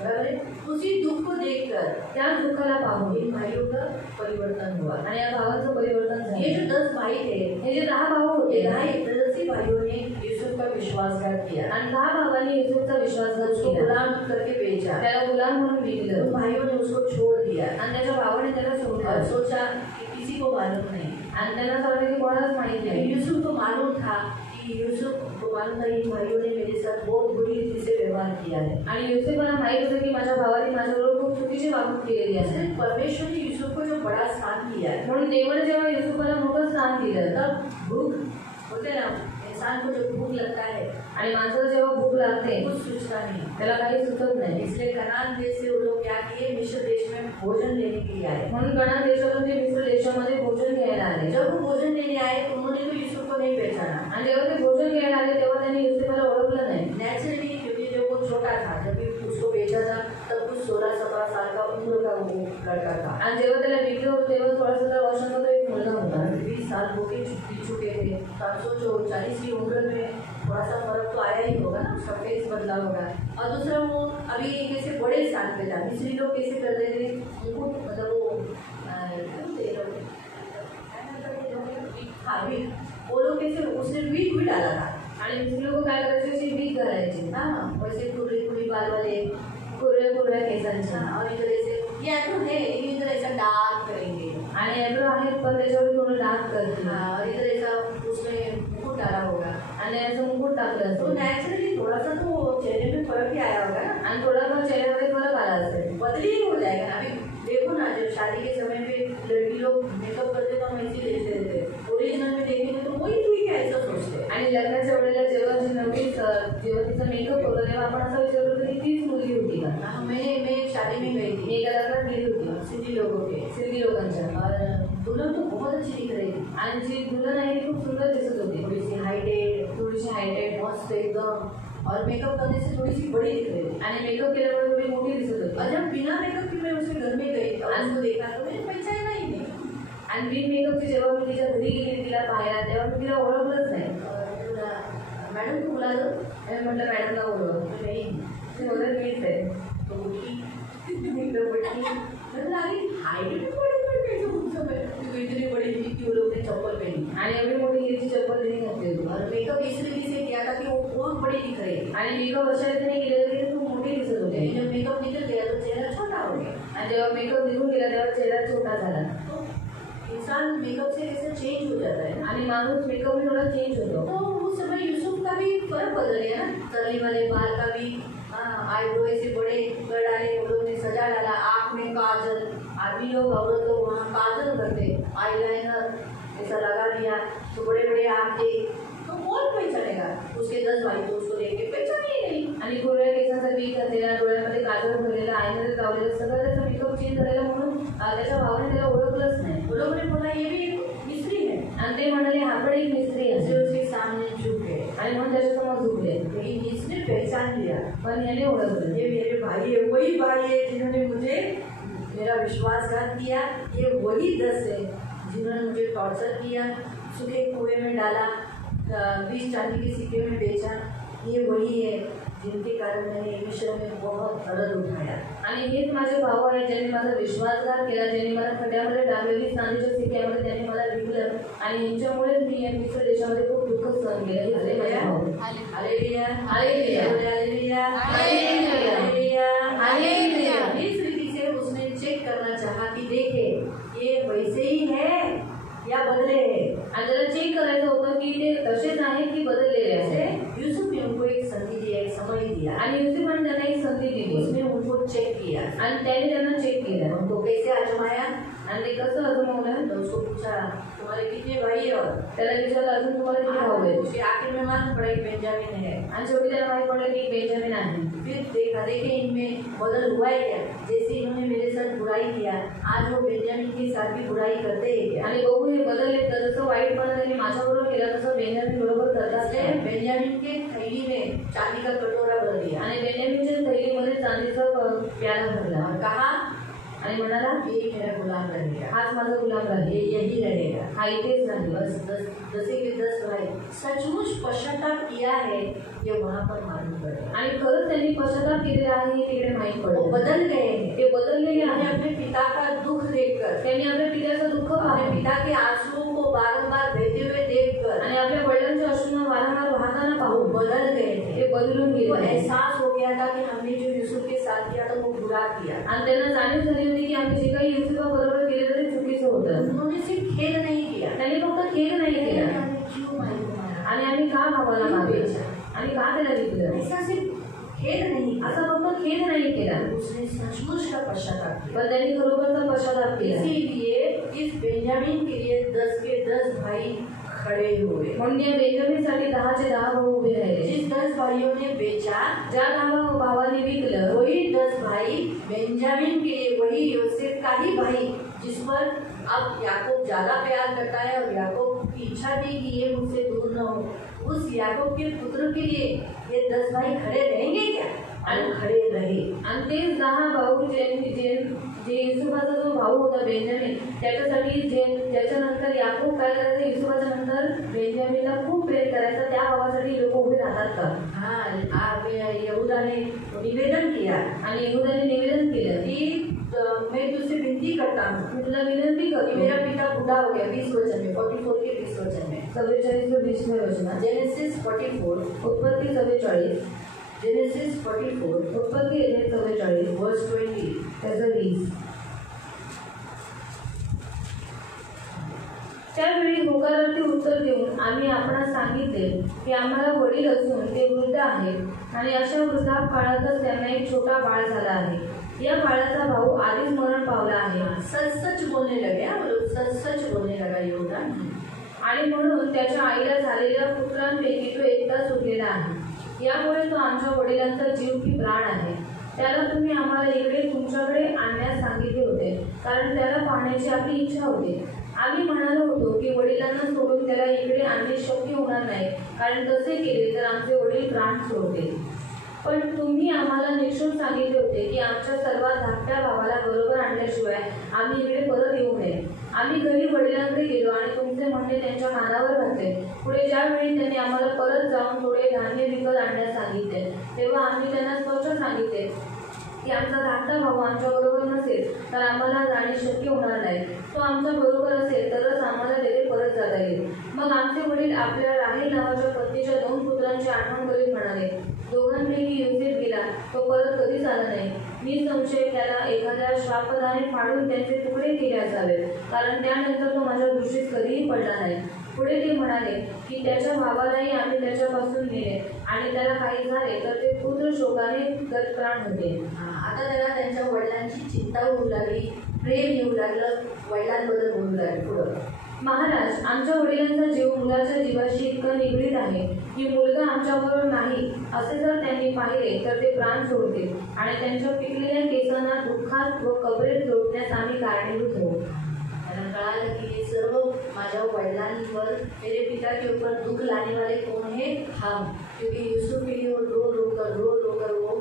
बराबर है? उसी दुख को देखकर त्या दुःखाला पाहून इन भाइयों का परिवर्तन हुआ। आणि या भावाचं परिवर्तन झालं। ये जो 10 भाई थे, हे जे 10 भाऊ होते, ये 10 ही भाइयों ने यूसुफ का विश्वासघात किया, आणि 10 भावांनी युसुफचा विश्वासघात उसको केला, गुलाम करके बेचा, त्याला गुलाम म्हणून विकलं। उन भाइयों ने उसको छोड़ दिया आणि त्याच्या भावाने त्याला और सोडलं, सोचा कि किसी को मालूम नहीं। आणि त्यांना असं वाटलं की कोणालाच माहित लेकिन नाही। यूसुफ को मालूम था कि यूसुफ को मालूम था इन भाइयों ने मेरे साथ बहुत बुरी रीति से व्यवहार किया है। आणि युसुफला माहित होतं की माझ्या भावाने माझ्याबरोबर खूप चुकीची वागणूक केलेली आहे। इसलिए परमेश्वर ने यूसुफ को जो बड़ा स्थान दिया है, म्हणून देवाने जेव्हा युसुफला मोठं स्थान दिलं, तब भूख होते ना, इंसान को जब भूख लगता है आणि माणसाला जेव्हा भूक लागते कुछ सूझता नहीं, त्याला काही सुचत नाही। इसलिए कनान देश से वो लोग क्या किए, मिस्र देश में भोजन लेने के लिए आए। म्हणून कनान देशातून ते मिस्र देशामध्ये भोजन घ्यायला आले। जब वो भोजन लेने आए तो उन्होंने तो यूसुफ को नहीं पहचाना, आणि जेव्हा ते भोजन घ्यायला आले तेव्हा त्यांनी युसुफला ओळखलं नाही। नेचुरली, क्योंकि जब वो छोटा था, जब भी उसको बेचा था तब कुछ 16-17 साल का उम्र का वो लड़का था। आणि जेव्हा त्याला विकलं होतं तेव्हा 16-17 वर्षाचा तो एक मुलगा होता। 20 साल हो के बीत चुके थे, तो आप सोचो 40 की उम्र में थोड़ा सा फर्क तो आया ही होगा ना, उसका फेस बदला होगा। और दूसरा वो अभी कैसे बड़े स्थान पे था, मिस्री लोग कैसे कर रहे थे उनको, मतलब वो हाँ वीट, वो लोग कैसे उसने वीट भी डाला था, आणि मिस्र लोक काय करायचे, अशी वीक घालायची, हाँ वैसे कुर्री बाल वाले, कुरळ्या केसांच्या। और इधर ऐसे ये तो है, लेकिन इधर ऐसा डार्क करेंगे, आणि एब्रो आहेत पण त्याच्यावर थोडं डार्क करते, हाँ, और इधर ऐसा उसमें मुकुट डाला होगा, आणि असं मुकुट टाकलं तो असेल, नेचुरली थोड़ा सा तो चेहरे में फर्क ही आया होगा ना, आणि थोडाफार चेहऱ्यामध्ये फरक आला असेल। बदली ही हो जाएगा ना। अभी देखो ना, जब शादी के समय पे लड़की लोग मेकअप करते तो हम ऐसे लेते रहते, ओरिजिनल में देखेंगे तो वही हुई क्या, ऐसा सोचते। आणि लग्नाच्या वेळेला जेव्हा जी नवरी जेव्हा तिचा मेकअप होता तेव्हा आपण असा विचार करतो की तीच मुलगी होती का। मैं शादी में गई थी, मी एका लग्नात गेली होती सिंधी लोगों के, सिंधी लोकांच्या, और दुल्हन तो बहुत अच्छी दिख रही थी, आणि जी दुल्हन आहे ती खूप सुंदर दिसत होती, थोड़ी सी हाइटेड, थोडीशी हायटेड, मस्त एकदम, और मेकअप करने से थोड़ी सी बड़ी दिख रही थी। आणि मेकअप केल्यामुळे थोडी मोठी दिसत होती। और जब बिना मेकअप के मैं उसके घर में गई और उसको देखा तो मैंने पहचाना ही नहीं। आणि बिन मेकअपची जेव्हा मी तिच्या घरी गेली तिला पाहायला तेव्हा मी तिला ओळखलंच नाही। मैडम को बुला दो, मी म्हटलं मॅडमला बोलव, नहीं ती बोलत मीच आहे। तो उठी, एकदम उठी, मतलब आगे हाइट में बड़ी कैसे उस समय तो इतनी बड़ी थी कि वो लोग ने चप्पल पहनी, आणि एवढी मोठी हिरची चप्पल तिने घातली होती, और मेकअप इस रीति से किया था कि वो बहुत बड़ी दिख रही थी। आणि मेकअप अशा रीतीने केलेलं की खूप मोठी दिसत होती। लेकिन जब मेकअप निकल गया तो चेहरा छोटा हो गया। आणि जेव्हा मेकअप निघून गेला तेव्हा चेहरा छोटा झाला। तो इंसान मेकअप से कैसे चेंज हो जाता है, आणि माणूस मेकअप थोडा चेंज होतो। तो उस समय यूसुफ का भी फर्क बदल गया ना, तरली वाले बाल का भी, आईब्रो ऐसे बड़े कर डाले, वो लोग ने सजा डाला, आँख में काजल, आदमी लोग औरत लोग वहाँ काजल करते, आईलाइनर ऐसा लगा दिया, तो बड़े बड़े आँखें, तो कौन पहचानेगा? उसके 10 भाई तो उसको देख के पहचाने ही नहीं। आणि गोऱ्या केसांचा वीक घातलेला, डोळ्यामध्ये काजळ भरलेला, आयमध्ये लावलेलं, सगळं त्याचा मेकअप चेंज झालेला म्हणून त्याच्या भावाने त्याला ओळखलंच नाही। वो लोगों ने बोला ये भी एक मिस्त्री है, आणि ते म्हणाले हा पण एक मिस्त्री ऐसे आहे। उसके सामने झुक गए। आणि आणि म्हणून त्याच्यासमोर झुकले. लेकिन इसने पहचान लिया, पण याने ओळखलं ये मेरे भाई है, वही भाई है जिन्होंने मुझे मेरा विश्वासघात किया, ये वही 10 है जिन्होंने मुझे टॉर्चर किया, सूखे कुएं में डाला, 20 चांदी के सिक्के में बेचा, ये वही है जिनके कारण मैंने ये विषय में बहुत दर्द उठाया. आणि हेच माझे भाऊ आहे ज्यांनी माझा विश्वासघात केला, ज्यांनी मला खड्यामध्ये टाकलेली चांदीच्या सिक्क्यामध्ये त्यांनी मला विकलं आणि यांच्यामुळे मी या मिस्र देशामध्ये खूप दुःख सहन केलं. हे झाले माझे भाऊ. Hallelujah, hallelujah, hallelujah, hallelujah, hallelujah, hallelujah. इस रीति से उसने चेक करना चाहा कि देखे ये वैसे ही है या बदले है. आणि त्याला चेक करायचं होतं की ते तसेच आहे की बदललेले आहे. यूसुफ ने उनको एक संधि दिया, एक समय दिया, आणि युसुफाने त्यांना एक संधी दिली. उसने उनको चेक किया आणि त्याने त्यांना चेक केलं. उनको कैसे आजमाया. आणि ते कसं अजून तो उसको पूछा तुम्हारे कितने भाई है, और त्याला विचारलं अजून तुम्हाला किती भाऊ आहेत. उसके आखिर में मालूम पड़ा एक बेंजामिन है. आणि शेवटी त्याला माहित पडलं की बेंजामिन आहे. फिर देखा देखे इनमें बदल हुआ है क्या, जैसे इन्होंने मेरे साथ बुराई किया आज वो बेंजामिन के साथ भी बुराई करते हैं क्या. आणि बघू हे बदलले तर जसं वाईटपणा त्यांनी माझ्याबरोबर केला तसं बेंजामिन बरोबर करतात. बेंजामिन के थैली में चांदी का कटोरा भर दिया आणि बेंजामिनच्या थैलीमध्ये चांदीचा प्याला भरला. और कहा आणि म्हणाला ये मेरा गुलाम रहेगा, हाच माझा गुलाम राहील, ये यही रहेगा. हा इथेच राहील. बस 10 के 10 भाई सचमुच पश्चाताप किया है, ये वहाँ पर मालूम पड़े. आणि खरंच त्यांनी पश्चाताप केलेला आहे हे तिकडे माहीत वो पडलं. बदल गए हैं. ते बदललेले उन्होंने आहे. अपने पिता का दुख देखकर, त्यांनी आपल्या पित्याचं दुःख अपने पाहिलं पिता के आंसुओं को बारंबार बहते हुए देखकर आणि आपल्या वडिलांच्या अश्रूंना वारंवार वाहताना वो पाहून बदल गए थे. ते बदलून वो गेले. एहसास हो गया था कि हमने जो यूसुफ के साथ किया था वो बुरा किया. आणि त्यांना जाणीव झाली होती की आम्ही जे काही युसुफाबरोबर केले तरी चुकीचं होतं. उन्होंने सिर्फ खेद नहीं किया, त्यांनी फक्त खेद नाही केला हमने क्यों भाई को मारा, आणि आम्ही का भावाला मारले आणि का त्याला विकलं, ऐसा सिर्फ खेद नहीं किया, असा फक्त खेद नाही केला, उसने सचमुच का पश्चाताप किया. पण त्यांनी खरोखरचा पश्चाताप केला. इसीलिए इस बेंजामिन के लिए 10 के 10 भाई खड़े हुए. म्हणून या बेंजामिनसाठी 10चे 10 भाऊ उभे राहिले. जिस 10 भाइयों ने बेचा, ज्या 10 भावाने विकलं वही 10 भाई बेंजामिन के लिए, वही योसेफ का ही भाई जिस पर अब याकूब ज्यादा प्यार करता है और याकूब की इच्छा थी कि ये मुझसे दूर न हो, उस याकूब के पुत्र के लिए ये 10 भाई खड़े रहेंगे क्या, और खड़े रहे. आणि तेच 10 भाऊ जे युसुफाचा जो भाऊ होता बेंजामिन त्याच्यासाठी त्याच्यानंतर याकूब काय करायचं, युसुफाच्या नंतर बेंजामिनला खूप प्रेम करायचा, त्या भावासाठी लोक उभे राहतात का. हाँ, यहूदा ने निवेदन किया आणि यहूदाने निवेदन केलं कि मैं तुझसे विनती करता हूँ, मी तुला विनंती कि करतो. मेरा पिता बूढ़ा हो गया. 20 वचन में, 44 के 20 वचन में, 44-20 वचनात जेनेसिस 44, उत्पत्ती 44, जेनेसिस 44 उत्पत्ती 44 वर्स 20. त्याचं 20. त्यावेळी होकारार्थी उत्तर देऊन आम्ही आपणास सांगितले की आम्हाला वडील असून ते वृद्ध आहेत आणि अशा वृद्धापकाळातच त्यांना एक छोटा बाळ झाला आहे. या बाळाचा भाऊ आधीच मरण पावला आहे. सच सच बोलने लगे, वो लोग सच सच बोलने लगा यहूदा. आणि म्हणून त्याच्या आईला झालेल्या पुत्रांपैकी तो एकटाच उरलेला आहे. यामुळे तो आमच्या वडिलांचा जीव की प्राण आहे. त्याला तुम्ही आम्हाला इकडे तुमच्याकडे आणण्यास सांगितले होते कारण त्याला पाहण्याची आपली इच्छा होती. आम्ही म्हणालो होतो की वडिलांना सोडून त्याला इकडे आणणे शक्य होणार नाही कारण तसे केले तर आमचे वडील प्राण सोडतील. पण तुम्ही आम्हाला निश्चित सांगितले होते की आमच्या सर्वात धाकट्या भावाला बरोबर आणल्याशिवाय आम्ही इकडे परत येऊ नये. आम्ही घरी वडिलांकडे गेलो आणि तुमचे म्हणणे त्यांच्या कानावर घातले. पुढे ज्यावेळी त्यांनी आम्हाला परत जाऊन थोडे धान्य विकत आणण्यास सांगितले तेव्हा आम्ही त्यांना स्पष्ट सांगितले की आमचा धाकटा भाऊ आमच्या बरोबर नसेल तर आम्हाला जाणे शक्य होणार नाही. तो आमच्या बरोबर असेल तरच आम्हाला तेथे परत जाता येईल. मग आमचे वडील आपल्या राहेल नावाच्या पत्नीच्या 2 पुत्रांची आठवण करीत म्हणाले, दोघांपैकी योसेफ गेला, तो परत कधीच आला नाही. निसंशय त्याला एखाद्या श्रापदाने फाडून त्यांचे तुकडे केले असावेत कारण त्यानंतर तो माझ्या दृष्टीत कधीही पडला नाही. पुढे ते म्हणाले की त्याच्या भावालाही आम्ही त्याच्यापासून नेले आणि त्याला काही झाले तर ते पुत्र शोकाने गतप्राण होते. आता त्याला त्यांच्या वडिलांची चिंता होऊ लागली, प्रेम येऊ लागलं, वडिलांबद्दल बोलू लागले. पुढं महाराज, आमच्या वडिलांचा जीव मुलाच्या जीवाशी इतका निगडीत आहे की मुलगा आमच्याबरोबर नाही असे जर त्यांनी पाहिले तर ते प्राण सोडतील आणि त्यांच्या पिकलेल्या केसांना दुःखात व कबरेत लोटण्यास आम्ही कारणीभूत होऊ. कळालं की हे सर्व माझ्या वडिलांवर, मेरे पिता के ऊपर दुख लाने वाले कौन है? हम। क्योंकि यूसुफ के लिए वो रो रो कर वो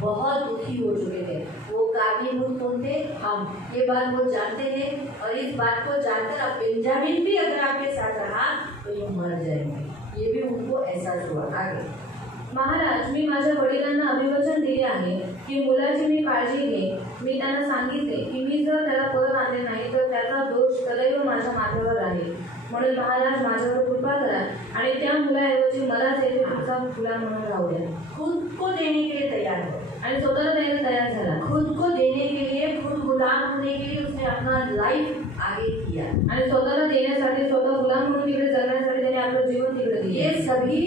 बहुत दुखी हो चुके थे। वो काबिल कौन थे? हम। ये बात वो जानते थे और इस बात को जानकर अब बेंजामिन भी अगर आपके साथ रहा तो ये मर जाएंगे, ये भी उनको एहसास हुआ। आगे, महाराज, मी माझ्या वडिलांना अभिवचन दिले आहे की मुलाची मी काळजी घे. मी त्यांना सांगितले की मी जर त्याला परत आणले नाही तर त्याचा दोष सदैव माझ्या माथ्यावर राहील. म्हणून महाराज माझ्यावर कृपा करा आणि त्या मुलाऐवजी मलाच येथे तुमचा गुलाम म्हणून राहू द्या. खुद को देने के लिए तैयार हो आणि स्वतःला द्यायला तयार झाला. खुद को देने के लिए, खुद गुलाम होने के लिए उसने अपना लाइफ आगे किया आणि स्वतःला देण्यासाठी, स्वतः गुलाम म्हणून तिकडे जगण्यासाठी त्याने आपलं जीवन तिकडे दिले. ये सभी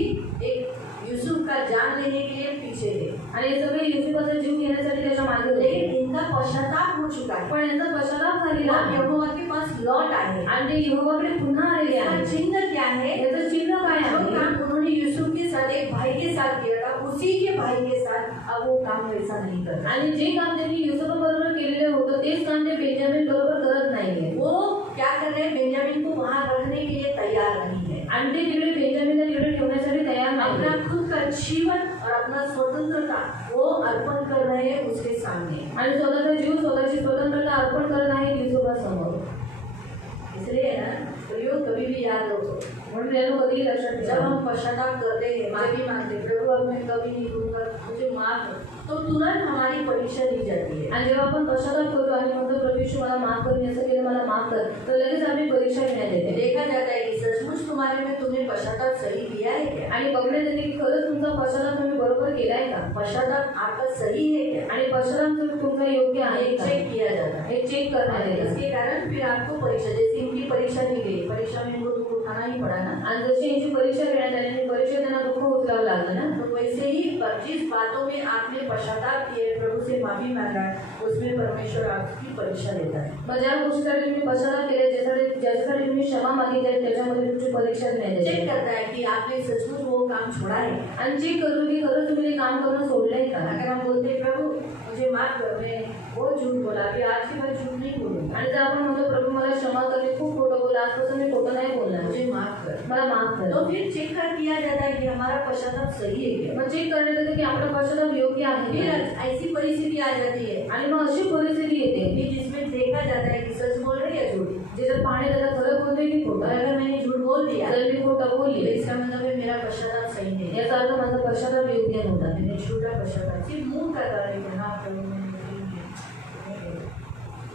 एक यूसुफ का जान लेने के लिए पीछे थे आणि हे सगळे युसुफाचा जीव घेण्यासाठी त्याच्या मागे होते. लेकिन इनका पश्चाताप हो चुका है, पण यांचा पश्चाताप झालेला आहे यहोवा के पास लौट आए आणि ते यहोवाकडे पुन्हा आलेले इसका आहे. चिन्ह क्या है? याचं चिन्ह काय जो आहे? काम उन्होंने यूसुफ के साथ एक भाई के साथ किया था, उसी के भाई के साथ अब वो काम वैसा नहीं करता. आणि जे काम त्यांनी युसुफ बरोबर केलेलं होतं तेच काम ते बेंजामिन बरोबर करत नाहीये. वो क्या कर रहे हैं? बेंजामिन को वहां रखने के लिए तैयार नहीं है. आणि ते तिकडे बेंजामिनला तिकडे ठेवण्यासाठी तयार अपना नाही. खुद का जीवन और अपना स्वतंत्रता वो अर्पण कर रहे हैं उसके सामने. आणि स्वतःचा जीव, स्वतःची स्वतंत्रता अर्पण करत आहे युसुफासमोर. इसलिए ना प्रियो कभी भी याद रखो, म्हणून त्याला कधीही लक्षात जब ठेवा. हम पश्चाताप करते हैं, माफी मांगते, प्रभु अब मैं कभी नहीं करूंगा, मुझे माफ कर, तो तुरंत हमारी परीक्षा ली जाती है. आणि जेव्हा आपण पश्चाताप करतो आणि म्हणतो प्रभू येशू मला माफ कर, मी असं केलं मला माफ कर, तर लगेच आम्ही परीक्षा घेण्यात येते. देखा जाता है कि सचमुच तुम्हारे में तुमने पश्चाताप सही किया है क्या? आणि बघण्यात येते की खरंच तुमचा पश्चाताप तुम्ही बरोबर केलाय का? पश्चाताप आपका सही है क्या? आणि पश्चाताप तुमचा योग्य आहे ये का? चेक किया जाता है. हे चेक करण्यात येतं. इसके कारण फिर आपको परीक्षा, जैसे इनकी परीक्षा ली गई, परीक्षा में इनको दुख उठाना ही पड़ा ना. आणि जशी यांची परीक्षा घेण्यात आली आणि परीक्षा त्यांना दुःख उचलावं लागलं ना. तो वैसे ही जिस बातों में आपने पश्चाताप किए, प्रभु से माफी मांगा, उसमें परमेश्वर आपकी परीक्षा लेता है. मग ज्या गोष्टीसाठी तुम्ही पश्चाताप केले, ज्याच्यासाठी तुम्ही क्षमा मागितली, त्याच्यामध्ये तुमची परीक्षा घेण्यात चेक येते. करता है कि आपने सचमुच वो काम छोड़ा है. आणि चेक करतो की खरंच तुम्ही ते काम करणं सोडलंय का? अगर हम बोलते हैं प्रभु मुझे माफ कर, मैं वो झूठ बोला, अभी आज के बाद झूठ नहीं बोलूंगा, आणि जर आपण म्हणतो प्रभू मला क्षमा कर, मी खूप खोटं बोला, आजपासून मी खोटं नाही बोलणार, मुझे माफ कर, मला माफ कर. तो फिर चेक कर किया जाता है कि हमारा पश्चाताप सही है क्या. मग चेक करण्यात येतं की आपला पश्चाताप योग्य फिर आहे. ऐसी परिस्थिति आ जाती है आणि मग अशी परिस्थिती येते कि जिसमें देखा जाता है कि सच बोल रहे हैं या झूठ. ज्याच्यात पाहण्यात येतं खरं बोलतोय की और खोटं. अगर मैंने झूठ बोल दिया जर मी खोटं तो बोलली इसका मतलब है मेरा पश्चाताप सही नहीं है. याचा अर्थ माझा पश्चाताप योग्य नव्हता. मैंने झूठा पश्चाताप सिर्फ मुंह का कार्य कि हाँ प्रभु मैंने गलती की,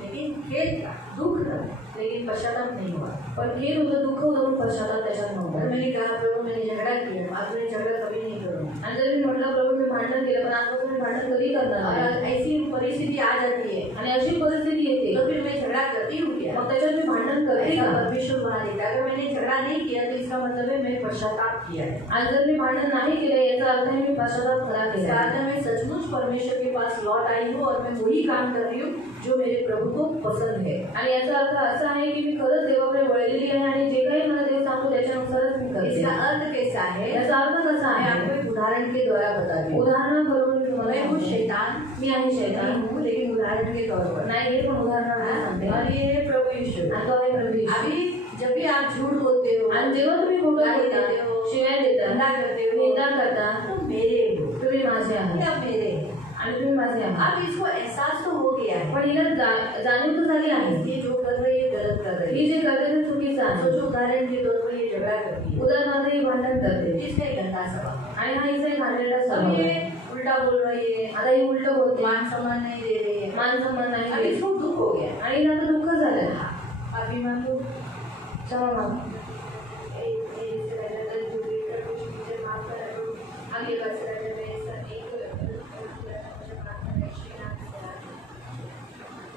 लेकिन खेद था, दुख था, लेकिन पश्चाताप नहीं हुआ. पण खेद होतं, दुःख होतं, पण पश्चाताप त्याच्यात और नव्हता. मैंने कहा प्रभु मैंने झगड़ा किया, आज मैं झगड़ा कभी नहीं करूँगा. आणि जर मी म्हटलं प्रभू मी भांडण केलं, पण आजपासून मी भांडण कधी करणार नाही. और ऐसी परिस्थिति आ जाती है आणि अशी परिस्थिती येते तो फिर मैं झगड़ा करती हूँ क्या? मग त्याच्यात मी भांडण करते ऐसा का? परमेश्वर बना देता है. अगर मैंने झगड़ा नहीं किया तो इसका मतलब है मैंने पश्चाताप किया है. आणि जर मी भांडण नाही केलं याचा अर्थ आहे मी पश्चाताप खरा इसका केला. अर्थ मैं सचमुच परमेश्वर के पास लौट आई हूँ और मैं वही काम कर रही हूँ जो मेरे प्रभु को पसंद है. आणि याचा अर्थ असा आहे की मी खरंच देवाकडे वळलेली आहे आणि जे काही मला देव सांगतो त्याच्यानुसारच मी करते. इसका अर्थ कैसा है? याचा अर्थ कसा मैं आहे? आपको एक उदाहरण के द्वारा बता रही हूँ. उदाहरणावरून मी तुम्हाला मैं हूँ सांगते. शैतान, मी आहे शैतान नहीं हूँ, लेकिन उदाहरण के तौर पर. नाही, हे पण उदाहरणावरून सांगते. और ये है प्रभु यीशु. आणि तो आहे प्रभू येशू. अभी जब भी आप झूठ बोलते हो, आणि जेव्हा तुम्ही खोटं गाली बोलता, देते हो, शिव्या देता, निंदा करते हो, निंदा करता, तो मेरे हो, तुम्ही माझे आहात या मेरे. आणि तुम्ही माझे आहात. अब इसको एहसास तो हो गया है पण हिला जाणीव तर झाली आहे ये जो कर रही है गलत कर रही ही जे करते ते चुकीचं है. आहे. सोचो उदाहरण के तौर पर ये झगड़ा करती है, उदाहरणार्थ ही भांडण करते इसका एक गंदा स्वभाव. आणि हा हिचा एक भांडलेला अब स्वभाव ये आहे. उल्टा बोल रही है, आता ही उलट बोलते, मान सम्मान नहीं दे रही है. मान सम्मान नाही अब देत. इसको दुख हो गया. आणि हिला आता दुःख झालं. माफी मांगो. क्षमा माग. इससे पहले तो झूठी कर कुछ मुझे माफ करा करो. आगे बस रहे मैं ऐसा नहीं करूँगा, मुझे माफ करा श्री नाम से.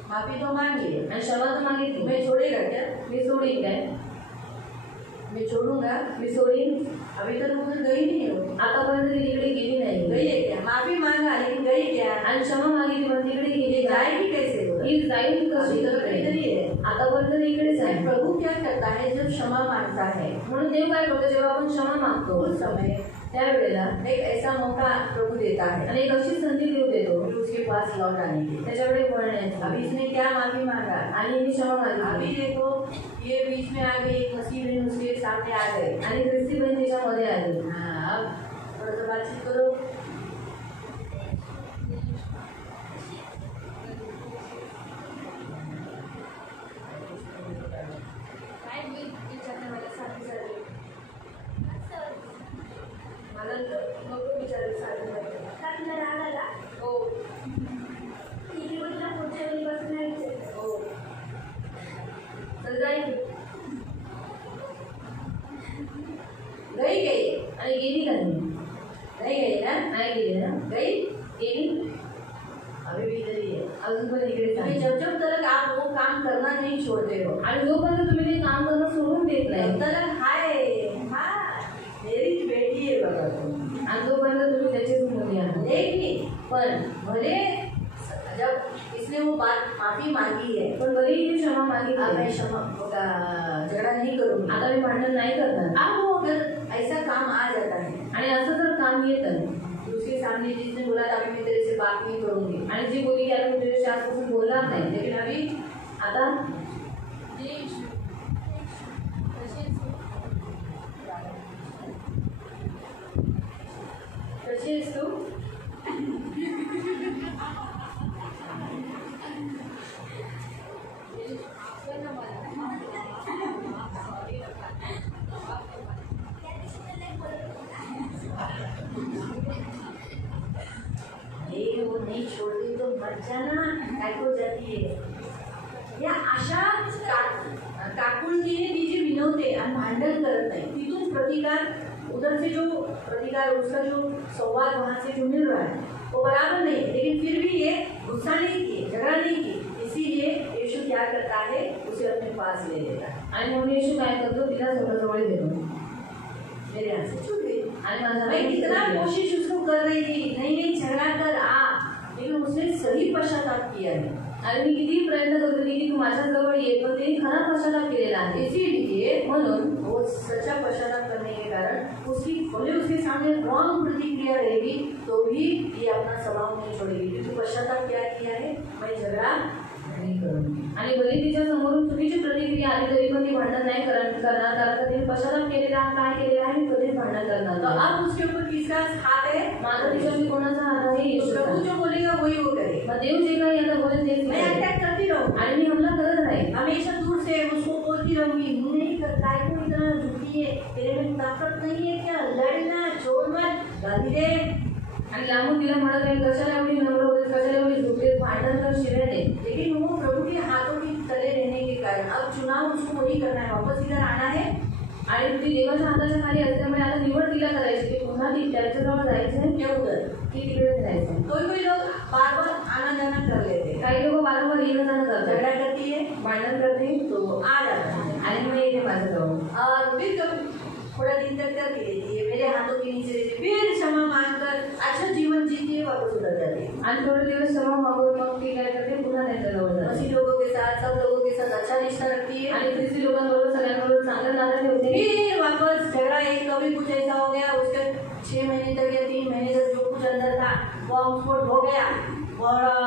माफी तो मांगी है. आणि क्षमा तर मागितली. मैं छोड़ेगा क्या? मी सोडीन काय? मैं छोड़ूंगा. मी सोडीन. अभी तक मुझे गई नहीं हो. आतापर्यंत ती तिकडे गेली नाही. गई है क्या? माफी मांगा लेकिन गई क्या? आणि क्षमा मागितली पण तिकडे ये गेली काय? जाएगी कैसे वो? ही जाईल कशी अभी तक इधर तिकडे? ही है. आतापर्यंत इकडेच आहे. प्रभु क्या करता है जब क्षमा मांगता है? म्हणून देव काय करतो जेव्हा आपण क्षमा मागतो तो उस समय त्यावेळेला एक ऐसा मौका प्रभु देता है आणि एक अशी संधी देव देतो फिर उसके पास लौट आने की। त्याच्याकडे वळण्याची। अभी इसने क्या माफी मांगा आणि इथे क्षमा अभी मागितली देखो ये बीच में आ गई, एक मसीह बहन उसके सामने आ गए। आणि ख्रिस्ती बहीण त्याच्यामध्ये आली। हाँ, अब थोड़ा सा बातचीत करो। आणि गेली का नाही? नहीं गई ना? नाही गेली ना? गई? गेली अभी भी इधर ही है। अजून पण इकडेच क्योंकि आहे। जब जब तक आप वो काम करना नहीं छोड़ते हो, आणि जोपर्यंत तुम्ही ते काम करणं सोडून देत तब नाही तक हाय मेरी बेटी है बाबा तुम। आणि जोपर्यंत तुम्ही त्याचीच मुली आहात। लेकिन पण भले जब इसने वो बात माफी मांगी है, पण बरी ही क्षमा अब मैं मागितली। झगड़ा नहीं करूंगी। आता मी भांडण नाही करणार। अब वो अगर ऐसा काम आ जाता है, आणि असं जर काम येतं उसके सामने जिसने बोला था अभी मैं तेरे से बात नहीं करूंगी, आणि जी बोली की आता मी तुझ्याशी आजपासून बोलणार नाही, लेकिन अभी आता कशी आहेस तू? वो नहीं छोड़ती तो मर जाना, काय को जाती है। या अशा काकुळतीने ती जी विनवते आणि भांडण करत नाही, तिथून प्रतिकार उधर से जो प्रतिकार उसका जो संवाद वहाँ से जो मिल रहा है वो बराबर नहीं है, लेकिन फिर भी ये गुस्सा नहीं की, झगड़ा नहीं की, इसीलिए यीशु क्या करता है, उसे अपने पास ले लेता है। आणि म्हणून येशू काय करतो, तिला स्वतःजवळ घेतो। मेरे हाथ से छूट गई। आणि माझा मैं कितना कोशिश उसको कर रही थी, नहीं झगड़ा कर आ, लेकिन उसने सही पश्चाताप किया है। आणि मी किती प्रयत्न करत होती की तू माझ्या जवळ ये, पण ते खरा पश्चाताप केलेला आहे। इसीलिए म्हणून वो सच्चा पश्चाताप करने के कारण उसकी भले उसके सामने रॉन्ग प्रतिक्रिया रहेगी तो भी ये अपना स्वभाव नहीं छोड़ेगी, क्योंकि पश्चाताप क्या किया है, मैं झगड़ा नहीं करूंगी। आणि भले तिच्या समोरून चुकीची प्रतिक्रिया आली तरी पण ती भांडण नाही करणार, कारण का तिने पश्चाताप केलेला आहे, काय केलेला आहे, मी कधीच भांडण करणार तो नाही। अब उसके ऊपर किसका हाथ है? माझा तिच्याशी कोणाचा हात आहे? तो येशूचा। प्रभु जो बोलेगा वही वो करे। मग देव जे काही आता बोलेल तेच मैं करेल। अटैक करती रहूँ आणि मी हमला करत राहील, हमेशा दूर से उसको बोलती रहूंगी, नहीं कर, काय को इतना झुकी है, तेरे में ताकत नहीं है क्या, लड़ना छोड़ मत, गाली दे। आणि लांबून तिला म्हणत राहील, कशाला एवढी नम्र होतेस, कशाला एवढी झुकतेस, भांडण कर, शिव्या दे। लेकिन वो प्रभु के हाथों के तले रहने के कारण अब चुनाव उसको वही करना है, वापस इधर आना है। आणि ती देवाच्या हाताच्या खाली असल्यामुळे आता निवड तिला करायची की पुन्हा ती त्याच्याजवळ जायचं क्या उधर की तिकडे जायचं। कोई लोग बार बार आना जाना कर लेते हैं, काही लोक वारंवार येणं जाणं झगड़ा करतात, करती है भांडण करते तो वो आ जाता है, आणि मग येते माझ्याजवळ। और फिर कभी थोड़ा दिन तक करके देती है, मेरे हाथों के नीचे रहती है, फिर क्षमा मांगकर अच्छा जीवन जीती है, वापस उधर जाती है। आणि थोडे दिवस क्षमा मागून मग ती काय करते, पुन्हा त्यांच्याजवळ जाते मसीह लोगों के साथ, सब लोगों के साथ अच्छा रिश्ता रखती है, आणि ख्रिस्ती लोकांबरोबर सगळ्यांबरोबर चांगलं नातं ठेवते। फिर वापस झगड़ा, एक कभी कुछ ऐसा हो गया, उसके 6 महीने तक या 3 महीने तक जो कुछ अंदर था बॉम्ब स्फोट हो गया, बड़ा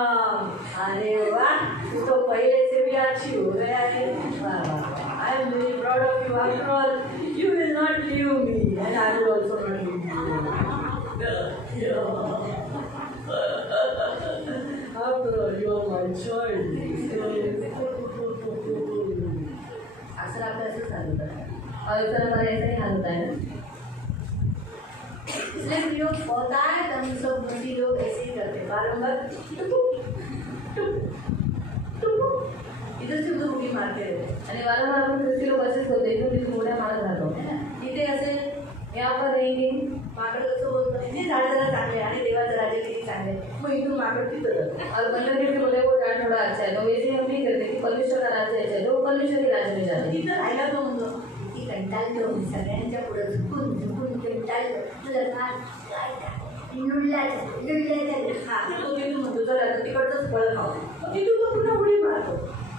अरे वाह, तू तो पहले से भी अच्छी हो गया है, वाह वाह, I am very proud of you, after all you will not leave me and I will also not leave you, after all you are my child. अक्सर आपका ऐसे साल होता है, और इस तरह हमारा ऐसा ही हाल होता है ना। इसलिए जो होता है तो हम सब मसीह लोग ऐसे ही करते हैं, बारंबार इधर से उधर उड़ी मारते रहते हैं। आणि वारंवार आपण ख्रिस्ती लोक असेच होते, इथून तिथून उड्या मारत राहतो। इथे असे यहाँ पर रहेंगे, माकड कसं बोलतो, इथे झाड जरा चांगले आणि देवाचं राज्य किती चांगले, मग इथून माकड तिथं जातं। और मंदिर के बोले वो जान थोड़ा अच्छा है, तो वैसे हम नहीं करते कि परमेश्वर का राज्य अच्छा है, तो वो परमेश्वर के राज्य में जाते। तिथं राहायला तो म्हणतो किती कंटाळतो, सगळ्यांच्या पुढे झुकून झुकून कंटाळतो, तुझं काय लुडल्याचं हा, तो तिथून म्हणतो चला तिकडचंच फळ खाऊ, तिथून तो पुन्हा उडी मारतो।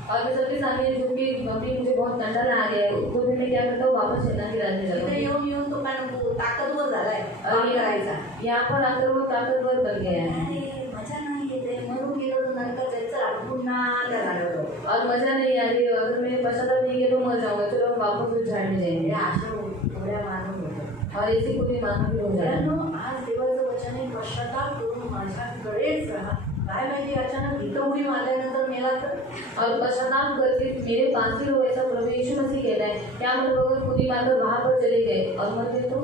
और मैं सबके सामने जो कि मम्मी मुझे बहुत कंटाला आ गया है, तो मैंने क्या करता हूँ, वापस सेना के राज्य में तिथे जाता हूँ। येऊन तो काय नको ताकदवर झालाय काम करायचा. यहाँ पर आकर वो ताकतवर बन गया है अरे मजा नाही येते म्हणून गेलो तर नंतर जायचं आपण पुन्हा त्या झाडावर. और मजा नहीं आ रही है, अगर मैंने पश्चाताप नहीं किया तो मर जाऊंगा, चलो हम वापस उस झाड़ में जाएंगे. अशा थोड्या मानव होत्या. और ऐसे कुछ मानव भी हो जाए. आज देवाचं वचन आहे, पश्चाताप करून माझ्याकडेच राहा. काय माहिती अचानक इथं उडी मारल्यानंतर मेला तर. और पश्चाताप करके मेरे पास ही हो, ऐसा प्रभु यीशु मसीह कहता है. क्या मतलब अगर खुद ही मारकर वहां पर चले गए और मर गए तो,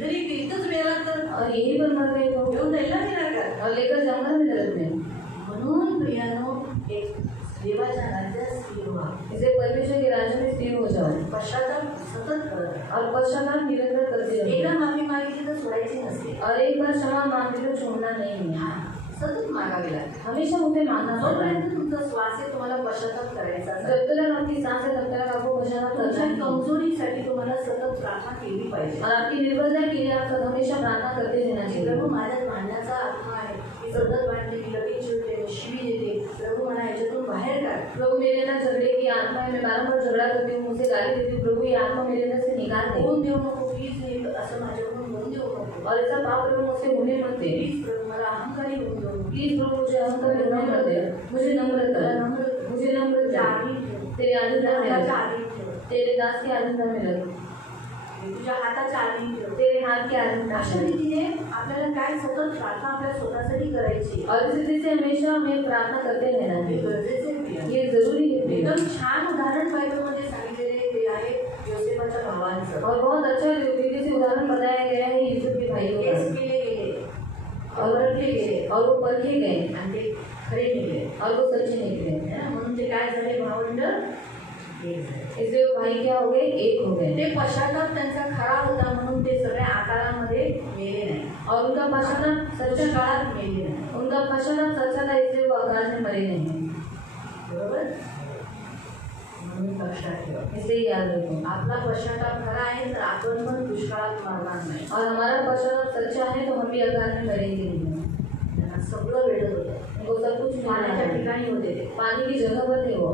जरी इथंच मेला तर और यही पर मर गए तो घेऊन जाईल ना तिला. और लेकर जाऊंगा मैं नरक में. म्हणून प्रियानो एक देवाच्या राज्यात स्थिर व्हा. इसे परमेश्वर के राज्य में स्थिर हो जाओ. पश्चाताप सतत करा और पश्चाताप निरंतर करते रहो. एकदा माफी मागितली तर सोडायची नसते. और एक बार क्षमा मांगते तो छोड़ना नहीं है. सतत मागावी लागते. हमेशा उसे मांगना पड़ता है. जोपर्यंत तुमचा श्वास आहे तुम्हाला पश्चाताप करायचा असेल, जब तक आपकी सांस है तब तक आपको पश्चाताप करना तुमच्या है. कमजोरीसाठी तुम्हाला सतत प्रार्थना केली पाहिजे. और आपकी निर्बलता के लिए आप हमेशा प्रार्थना करते रहना चाहिए. प्रभू माझ्यात भांडण्याचा आत्मा आहे, मी सतत भांडते, मी लगेच चिडते, मी शिवी देते. प्रभू मला ह्याच्यातून बाहेर काढ. प्रभु मेरे अंदर झगड़े की आत्मा है, मैं बारंबार झगड़ा करती हूँ, मुझे गाली देती हूँ. प्रभु ये आत्मा मेरे अंदर से निकाल दे. होऊन देऊ नको प्लीज. असं माझ्याकडून होऊन देऊ नको. और ऐसा पाप प्रभु मुझसे होने मत दे. प्लीज प्रभू मला अहंकारी होऊन देऊ. प्लीज प्रभु मुझे अहंकार नम्र दे. मुझे नम्र कर. मुझे नम्र कर. तेरे आधीन में रख. तेरे दास के आधीन में रख. तुझ्या हाताच्या आधीन ठेव. तेरे हाथ के आधीन अशा में. रीतीने आपल्याला काय सतत प्रार्थना आपल्या स्वतःसाठी करायची. और इसी रीति से हमेशा हमें प्रार्थना करते रहना हे है. गरजेचे आहे. ये जरूरी है. एकदम छान उदाहरण बायबलमध्ये सांगितलेले ते आहे योसेफाच्या भावांचं. और बहुत अच्छा से उदाहरण बताया गया है यूसुफ के भाइयों केस का. केले गेले और परखे गए और वो परखे गए आणि ते खरे निघले. और वो सच्चे निकले. म्हणून ते काय झाले भावंड एक झाले. इसलिए वो भाई क्या हो गए, एक हो गए. ते पश्चाताप त्यांचा खरा होता म्हणून ते सगळ्या आकारामध्ये मेले नाही. और उनका पश्चाताप सच्च्या सच्चा, काळात मेले नाही. उनका पश्चाताप सच्चा था, इसलिए वो आकाश में मरे नहीं. बरोबर. म्हणून लक्षात ठेवा, इसे याद रखो. आपला पश्चाताप खरा आहे तर आपण पण दुष्काळात मरणार नाही. और हमारा पश्चाताप सच्चा है तो हम भी आकाश में मरेंगे नहीं. त्यांना सगळं वेळत होतं. उनको सब कुछ मिला पाण्याच्या है. ठिकाणी होते ते. पानी की जगह पर थे वो,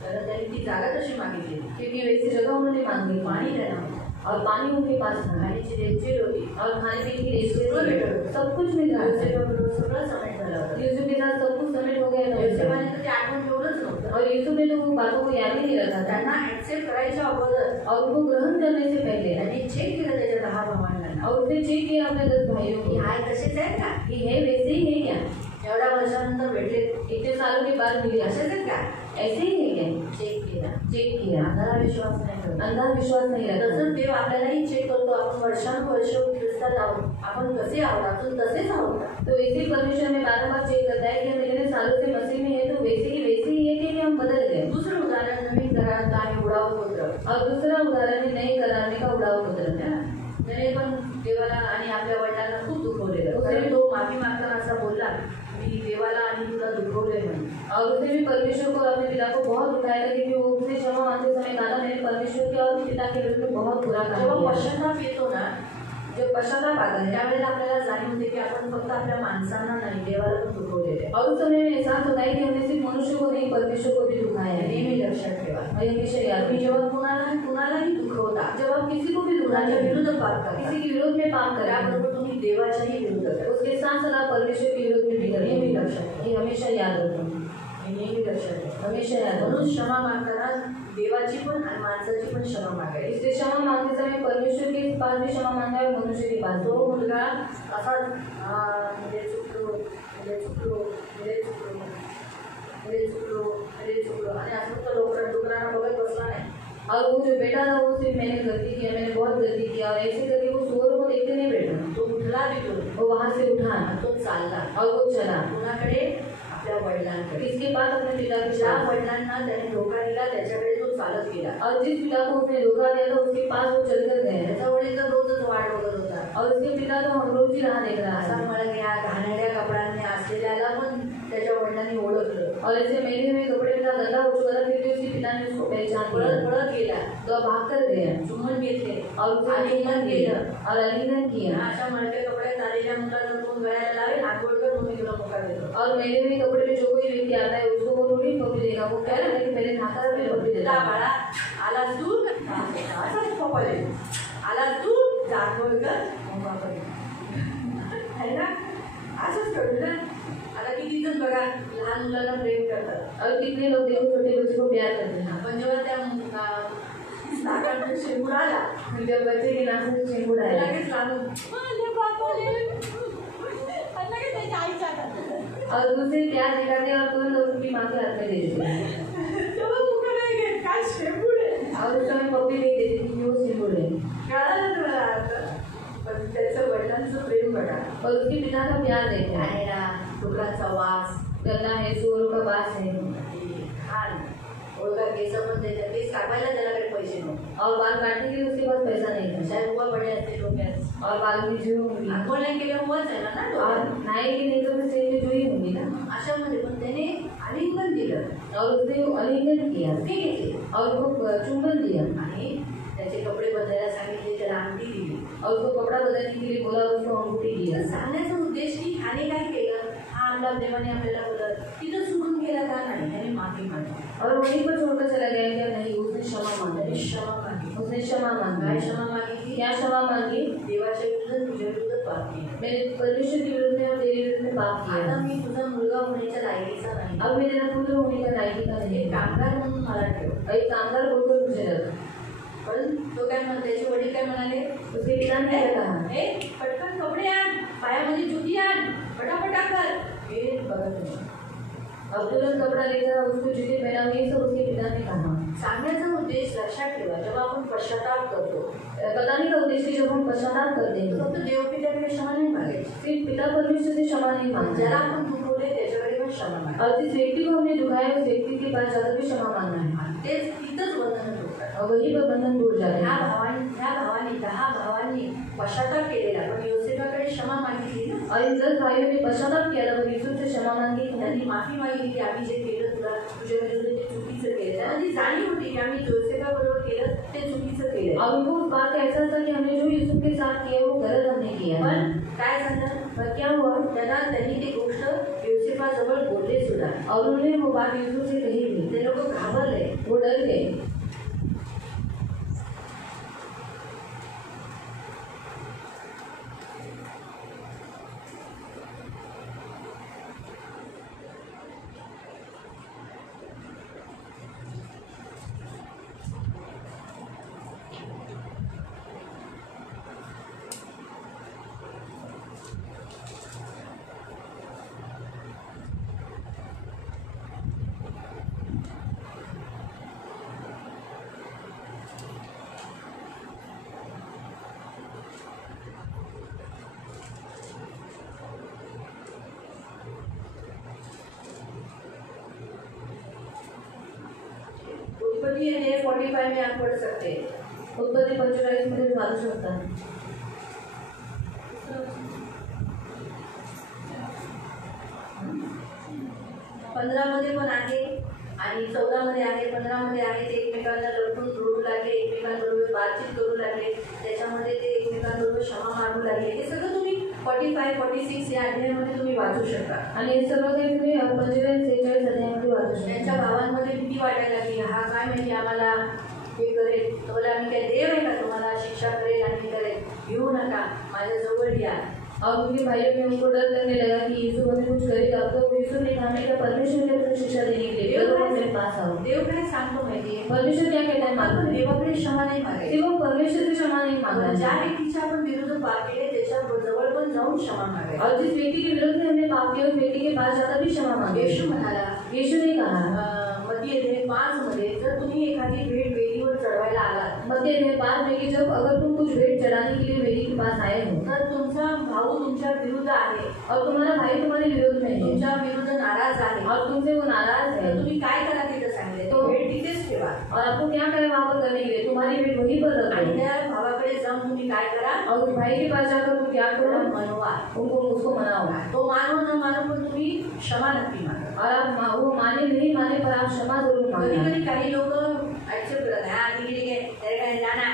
कारण त्यांनी ती जागा तशी मागितली. क्योंकि वैसी जगह उन्होंने मांगी. पाणी त्यांना होतं. और पानी उनके पास था. खाण्याची रेलचेल होती. और खाने पीने की रेस्टें सगळं थी. भेटत. सब कुछ मिल रहा था. योसेफाबरोबर सगळं समेट झालं होतं. यूसुफ के साथ सब कुछ समेट हो गया था. योसेफाने तर ते आठवण ठेवलंच नव्हतं. और यूसुफ ने तो उन बातों को याद ही नहीं रखा था. त्यांना ऍक्सेप्ट करायच्या अगोदर और उनको ग्रहण करने से पहले त्यांनी चेक केलं त्याच्या 10 भावांना. और उसने चेक किया अपने 10 भाइयों की को हाय तसेच आहेत का. कि है वैसे ही है क्या. एवढ्या वर्षानंतर भेटले इतने सालों के बाद मिले असेच आहेत का. ऐसे ही है क्या. चेक केला. Check KIA. अंधारा विश्वास नाही करत. अंधा विश्वास नहीं रखता. तसंच देव आपल्यालाही चेक करतो. आपण वर्षानुवर्ष ख्रिस्तात आहोत, आपण कसे आहोत, अजून तसेच आहोत का. तो इसी परमेश्वर में बार बार चेक करता है कि हम इतने सालों से मसीह में है तो वैसे ही है कि हम बदल गए. दुसरं उदाहरण नवीन करारात आहे उडाव पुत्र. और दूसरा उदाहरण है नए कराने का उड़ाव पुत्र. त्याने पण देवाला आणि आपल्या वडिलांना खूप दुखवलेलं. कारण तो माफी मागताना असा बोलला, मी देवाला आणि तुला दुखवले म्हणून. और उसने भी परमेश्वर को अपने पिता को बहुत दुखाया क्योंकि वो उसने क्षमा मांगते समय कहा मैंने परमेश्वर के और पिता के विरुद्ध बहुत बुरा काम जेव्हा किया. पश्चाताप येतो ना, जब पश्चाताप आता है त्यावेळेला आपल्याला जाणीव होते की आपण फक्त आपल्या माणसांना नाही देवाला पण दुखवलेले. और उस समय में एहसास होता है कि हमने सिर्फ मनुष्य को नहीं परमेश्वर को भी दुखाया है. नेहमी लक्षात ठेवा. और ये हमेशा याद तुम्ही रखिए. जेव्हा कुणालाही दुखवता, जब आप किसी को भी कुणाच्या दुखाते विरुद्ध हैं, पाप करता, किसी के विरोध में पाप करते हैं, त्याबरोबर तुम्ही देवाच्याही विरुद्ध करता. उसके साथ साथ आप परमेश्वर के विरोध में भी करते नेहमी हैं. लक्षात ठेवा. ये हमेशा याद रखें. हे नेहमी लक्षात ठेवा. हमेशा याद म्हणून रखें. क्षमा मागताना देवाची पण आणि माणसाची पण क्षमा मागायची. इसलिए क्षमा मांगते समय परमेश्वर के पास भी क्षमा मांगा है और मनुष्य के पास. तो मुलगा असा मेरे चुकलो मेरे चुकलो मेरे चुकलो मेरे चुकलो मेरे चुकलो आणि असं तर डोकरांना बघत बसला नाही. और वो जो बेटा था वो सिर्फ मैंने गलती किया, मैंने बहुत गलती किया और ऐसे करके वो सुअरों को देखते नहीं बैठा. तो उठला तिथून. वो वहां से उठा तो चालला. और वो चला. कुणाकडे. आपल्या वडिलांकडे. किसके पास. अपने पिता के ज्या पास. वडिलांना त्याने धोका दिला त्याच्याकडे तो चालत गेला. और जिस पिता को उसने धोखा दिया था उसके पास वो चलकर गए. त्याचा वडील तर रोजच वाट बघत होता. और उसके पिता तो हम रोज ही राह देख रहा असा था. मळग्या घाणेरड्या कपड्यांनी असलेल्याला पण त्याच्या वडिलांनी ओळखलं. और ऐसे मेले में कपड़े में गंदा हो चुका था फिर भी उसके पिता ने उसको पहचान पळत लिया. पळत गेला. तो भाग कर गया चुंबन घेतले. और उसे आलिंगन किया और आलिंगन किया. अशा मळक्या कपड्यात आलेल्या मुलाला तोंड गळ्याला लावेल, आंघोळ कर, मग मी तुला मोका देतो. और मेले में कपड़े में जो कोई व्यक्ति आता है उसको वो थोड़ी पकड़ देगा. वो कह रहा है कि मेरे नहाकर भी पकड़ जा देगा. बाळा, आलास तू. असाच पप्पा आलास तू. जागोळकर मोमापरी आहे ना, असंच कळलं ना. आता किती जण बघा लहान मुलांना प्रेम करतात, और कितने लोग देखो छोटे बच्चों को प्यार करते हैं। पण जेव्हा त्या नाकात शेंबूड आला, जब बच्चे के नाक से शेंबूड आया, लगेच लागून लगेच त्याच्या आईच्या हातात. और उसे प्यार दिखाते और तुरंत उसकी माँ के हाथ में दे देते हैं। तेव्हा मुख नाही घेत, काय शेंबूड आहे. और उस समय पप्पी नहीं देती थी कि वो शेंबूड है। कळालं तुम्हाला आता. पण त्याचं वडिलांचं प्रेम बघा, और उसके पिता का प्यार देखा है, आहे ना, डुकराचा वास, गला है, सुअरों का बास है, खान ओळखा, केस पण त्याच्या केस कापायला त्याला पैसे नव्हते, और बाल काटने के लिए उसके पास पैसा नहीं था, शायद हुआ बड़े असते डोक्यात. और बाल में जुई होंगी, आंघोळ नाही केलं हुआच आहे ना और डोक्यात. नाई की नहीं तो फिर सेल में जुई होंगी ना। अशामध्ये पण त्याने आलिंगन दिलं, और उसने आलिंगन किया ते घेतले और उसको चुंबन दिया आणि त्याचे कपडे बदलायला सांगितले, त्याला अंगठी दिली. और उसको कपड़ा बदलने के लिए बोला, उसको अंगूठी दिया। सांगण्याचा उद्देश की ह्याने काय केलं, हा आपला देवाने आपल्याला बोलत तिथं सोडून गेला का नाही, त्याने माफी मागितली. और वहीं पर छोड़कर चला गया क्या? नहीं, उसने क्षमा त्याने मांगी, क्षमा मागितली. उसने क्षमा काय मांगी। क्षमा मागितली? क्या क्षमा मांगी? देवाच्या विरुद्ध तुझ्या विरुद्ध पाप केलं. मैंने परमेश्वर के विरुद्ध में और तेरे विरुद्ध में पाप आता किया। मी तुझा मुलगा होण्याच्या लायकीचा नाही, अब मैं तेरा पुत्र होने का लायकी का नहीं एक है। कामगार म्हणून मला ठेव. और एक कामगार बोलकर मुझे रख। पण तो काय म्हणतो, त्याचे वडील काय म्हणाले, उसके पिता ने क्या कहा? ए पटकन कपडे आण, पायामध्ये जुती आण, पटापटा कर. हे बघत नाही. अब तुरंत कपड़ा लेकर उसको जूते पहनाओ, ये सब उसके पिता ने कहा। सांगण्याचा उद्देश लक्षात ठेवा, जेव्हा आपण पश्चाताप करतो बताने का उद्देश्य जब हम पश्चाताप करते हैं, फक्त देवपित्याकडे क्षमा नाही मागायची, सिर्फ पिता परमेश्वर से क्षमा नहीं मांगना ज्याला है, आपण दुखवले त्याच्याकडे पण क्षमा मागायची. और जिस व्यक्ति को हमने दुखाया उस व्यक्ति के पास जाकर भी क्षमा मांगना है, तेच तिथंच बंधन होतात. और वहीं पर बंधन टूट जाते ह्या हैं। भावांनी 10 भावांनी पश्चाताप केलेला, पण योसेफाकडे क्षमा मागितली ना. और इन 10 भाइयों ने पश्चाताप किया था, यूसुफ से क्षमा मांगी, त्यांनी माफी मागितली की आम्ही जे केलं तुला तुझ्या विरुद्ध ते चुकीचं केलं. त्यांना ती जाणीव होती की आम्ही योसेफाबरोबर केलं ते चुकीचं केलं. और उनको उस बात का एहसास था कि हमने जो यूसुफ के साथ किया वो गलत हमने किया। पण काय झालं, पर क्या हुआ? त्यांनी ती गोष्ट योसेफाजवळ बोलले सुद्धा. और उन्होंने वो बात यूसुफ से कही भी, ते लोक घाबरले, वो डर गए। उत्पत्ति 45 में आप पढ़ सकते हैं. उत्पत्ति 45 मध्ये वाचू शकता. 15 मध्ये पण आहे आणि 14 मध्ये आहे, 15 मध्ये आहे. ते एकमेकांना लढून रडू लागले, एकमेकांबरोबर बातचीत करू लागले, त्याच्यामध्ये ते एकमेकांबरोबर क्षमा मागू लागले. हे सगळं तुम्ही 45, 46 या अध्यायामध्ये तुम्ही वाचू शकता. आणि हे सर्व काही तुम्ही 45-46 अध्यायामध्ये वाचू शकता. त्यांच्या भावांमध्ये भीती वाटायला लागली, हा काय म्हणजे आम्हाला हे करेल, तुम्हाला आम्ही काय देव आहे का तुम्हाला शिक्षा करेल आणि करेल, भिवू नका, माझ्या जवळ या. और उनके भाइयों में उनको डर लगने लगा कि यीशु हमें कुछ करेगा. तो यीशु ने कहा कि परमेश्वर ने अपनी शिक्षा देने के लिए देव मेरे पास आओ. देव काय सांगतो माहितीये, परमेश्वर क्या कहता है? आपण मालूम है? देवाकडे क्षमा नाही मागायची. सिर्फ परमेश्वर से क्षमा नहीं मांगना ज्या है. व्यक्तीच्या आपण विरुद्ध पाप केले त्याच्या जवळ पण जाऊन क्षमा मागायची. और जिस व्यक्ति के विरुद्ध में हमने पाप किया उस व्यक्ति के पास जाकर भी क्षमा मांगे. येशू म्हणाला, यीशु ने कहा मत्ती 5 मध्ये, जर तुम्ही एखादी भेट वेदीवर चढवायला आलात, मत्ती 5 में कि जब अगर तुम कुछ भेंट चढ़ाने के लिए वेदी के पास आए हो तर तुमचा भाऊ तुमच्या विरुद्ध आहे, और तुम्हारा भाई तुम्हारे विरोध में है तुमच्या विरुद्ध नाराज आहे, और तुमसे वो नाराज है, तर तुम्ही काय करा तिथं सांगितले, तो भेट तिथेच ठेवा और आपको क्या करे वहाँ पर करने के लिए? तुम्हारी भेंट वहीं पर आणि रखो. त्या भावाकडे जाऊन तुम्ही काय करा, और उस भाई के पास जाकर तुम क्या त्याला करो? मनवा. उनको उसको मनाओ. तो मानो न मानो पण तुम्ही क्षमा नक्की मागा. और आप वो माने नहीं माने पर आप क्षमा जरूर कधी मांगना. कधी काही लोक ऍक्सेप्ट करतात, हा ठीक आहे त्याला काय जाणार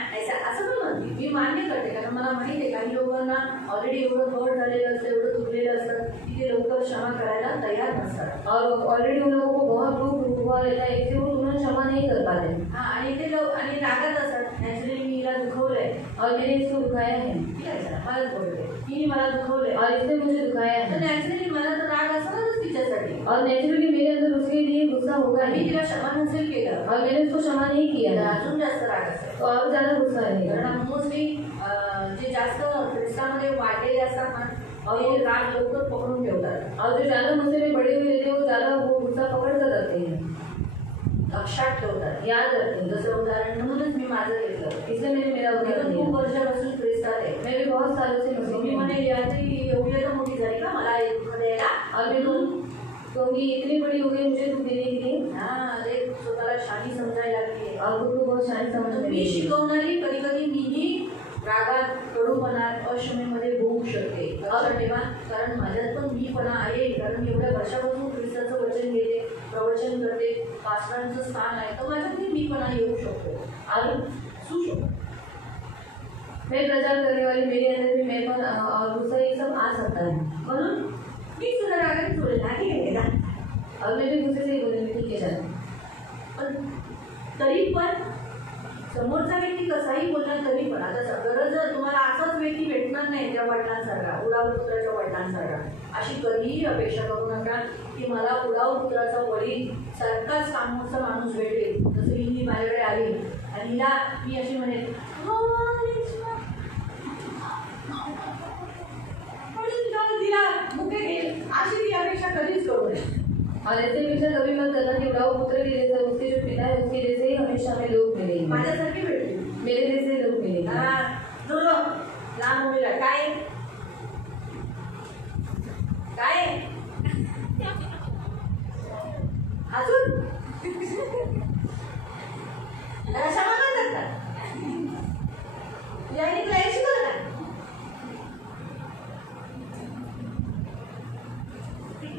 असं पण म्हणते. मी मान्य करते, कारण मला माहिती आहे काही लोकांना ऑलरेडी एवढं हर्ट झालेलं असतं, एवढं चुकलेलं असतं की ते लवकर क्षमा करायला तयार नसतात. और ऑलरेडी उन लोगों को बहुत दुख हुआ रहता है, इसलिए वो तुरंत क्षमा नहीं कर पाते. हा, आणि ते लोक आणि रागात असतात, नॅचरली मी हिला दुखवलंय, और मैंने इसको दुखाया है मलाच बोलते, तिने मला दुखवले और इसने मुझे दुखाया तर है नॅचरली मला तर राग असणारच तिच्यासाठी और नेचुरली मेरे अंदर उसके लिए गुस्सा होगा मी ही तिला क्षमा नसेल केलं और मैंने उसको क्षमा नहीं तर किया अजून जास्त राग असेल. तो और ज्यादा गुस्सा रहेगा. कारण मोस्टली जे जास्त ख्रिस्तामध्ये वाढलेले असतात ना ते राग लवकर पकडून ठेवतात और जो ज्यादा गुस्से में बड़े हुए रहते हैं वो ज्यादा वो गुस्सा पकड़ कर रखते हैं, लक्षात ठेवतात. याद रखते हैं. जसं उदाहरण म्हणूनच मी माझं घेतलं. इसलिए मैंने मेरा मी उदाहरण पण खूप दिया. वर्षापासून ख्रिस्तात आहे. मैं भी बहुत सालों से मी मुस्लिम म्हणे हूँ याची एवढी आता मोठी झाली का मला हे दुःख द्यायला. और मैं क्योंकि इतनी बड़ी हो गई मुझे दुख देने के लिए हा अरे स्वतःला शानी समजायला लागली. और खुद को बहुत शानी समझने मी लगी. शिकवणारी कधी कधी मीही रागात कडूपणात अक्षमेमध्ये होऊ शकते. लक्षात ठेवा, कारण माझ्यात पण मीपणा आहे. कारण एवढ्या वर्षापासून ख्रिस्ताचं वचन घेते, प्रवचन करते, पास्टरांचं स्थान आहे, तर माझ्यातही मीपणा येऊ शकतो आणि असू शकतो. मैं प्रचार करने वाली मेरे अंदर भी मैं और गुस्सा ये सब आ सकता है. म्हणून मी सुद्धा रागाने बोलेल नाही आहे ना, और मैं भी गुस्से से ही बोलूँगी ठीक है चल. पण तरी पण समोरचा व्यक्ती कसाही बोलला तरी पण आता गरज जर तुम्हाला असाच व्यक्ती भेटणार नाही त्या वडिलांसारखा, उडाऊ पुत्राच्या वडिलांसारखा, अशी कधीही अपेक्षा करू नका की मला उडाऊ पुत्राचा वडील सारखाच समोरचा माणूस भेटेल. जसं ही माझ्याकडे आली आणि हिला मी अशी म्हणेन तिला मुके घेईल, अशी ती अपेक्षा कधीच करू नये. और ऐसे पीछे कभी मत करना कि उड़ाऊ पुत्र के जैसे उसके जो पिता है उसके जैसे ही हमेशा हमें लोग मिलेंगे. माझ्यासारखी भेटली मेरे जैसे लोग मिलेंगे. लहान मुलीला काय काय अजून अशा म्हणतात का याने तुला हे शिकवलं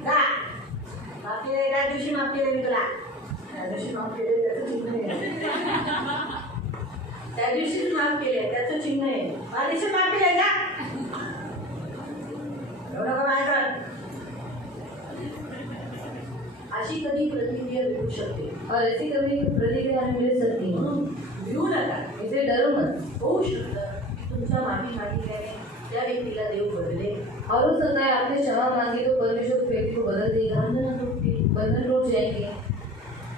का? माफ केले त्या दिवशी, माफ केले मी तुला त्या दिवशी, माफ केले त्याचं चिन्ह आहे. त्या दिवशीच माफ केले त्याचं चिन्ह आहे. त्या दिवशी माफ केले का एवढं का माझ्या अशी कधी प्रतिक्रिया भेटू शकते. और ऐसी कभी प्रतिक्रिया हमें मिल सकती है. म्हणून भिवू नका. इसे डरो मत. होऊ शकतं की तुमच्या माफी मागितल्याने त्या व्यक्तीला देव बदले. और हो सकता है आपने क्षमा मांगी तो परमेश्वर उस व्यक्ति को बदल देगा. बंधन टूट जाएंगे.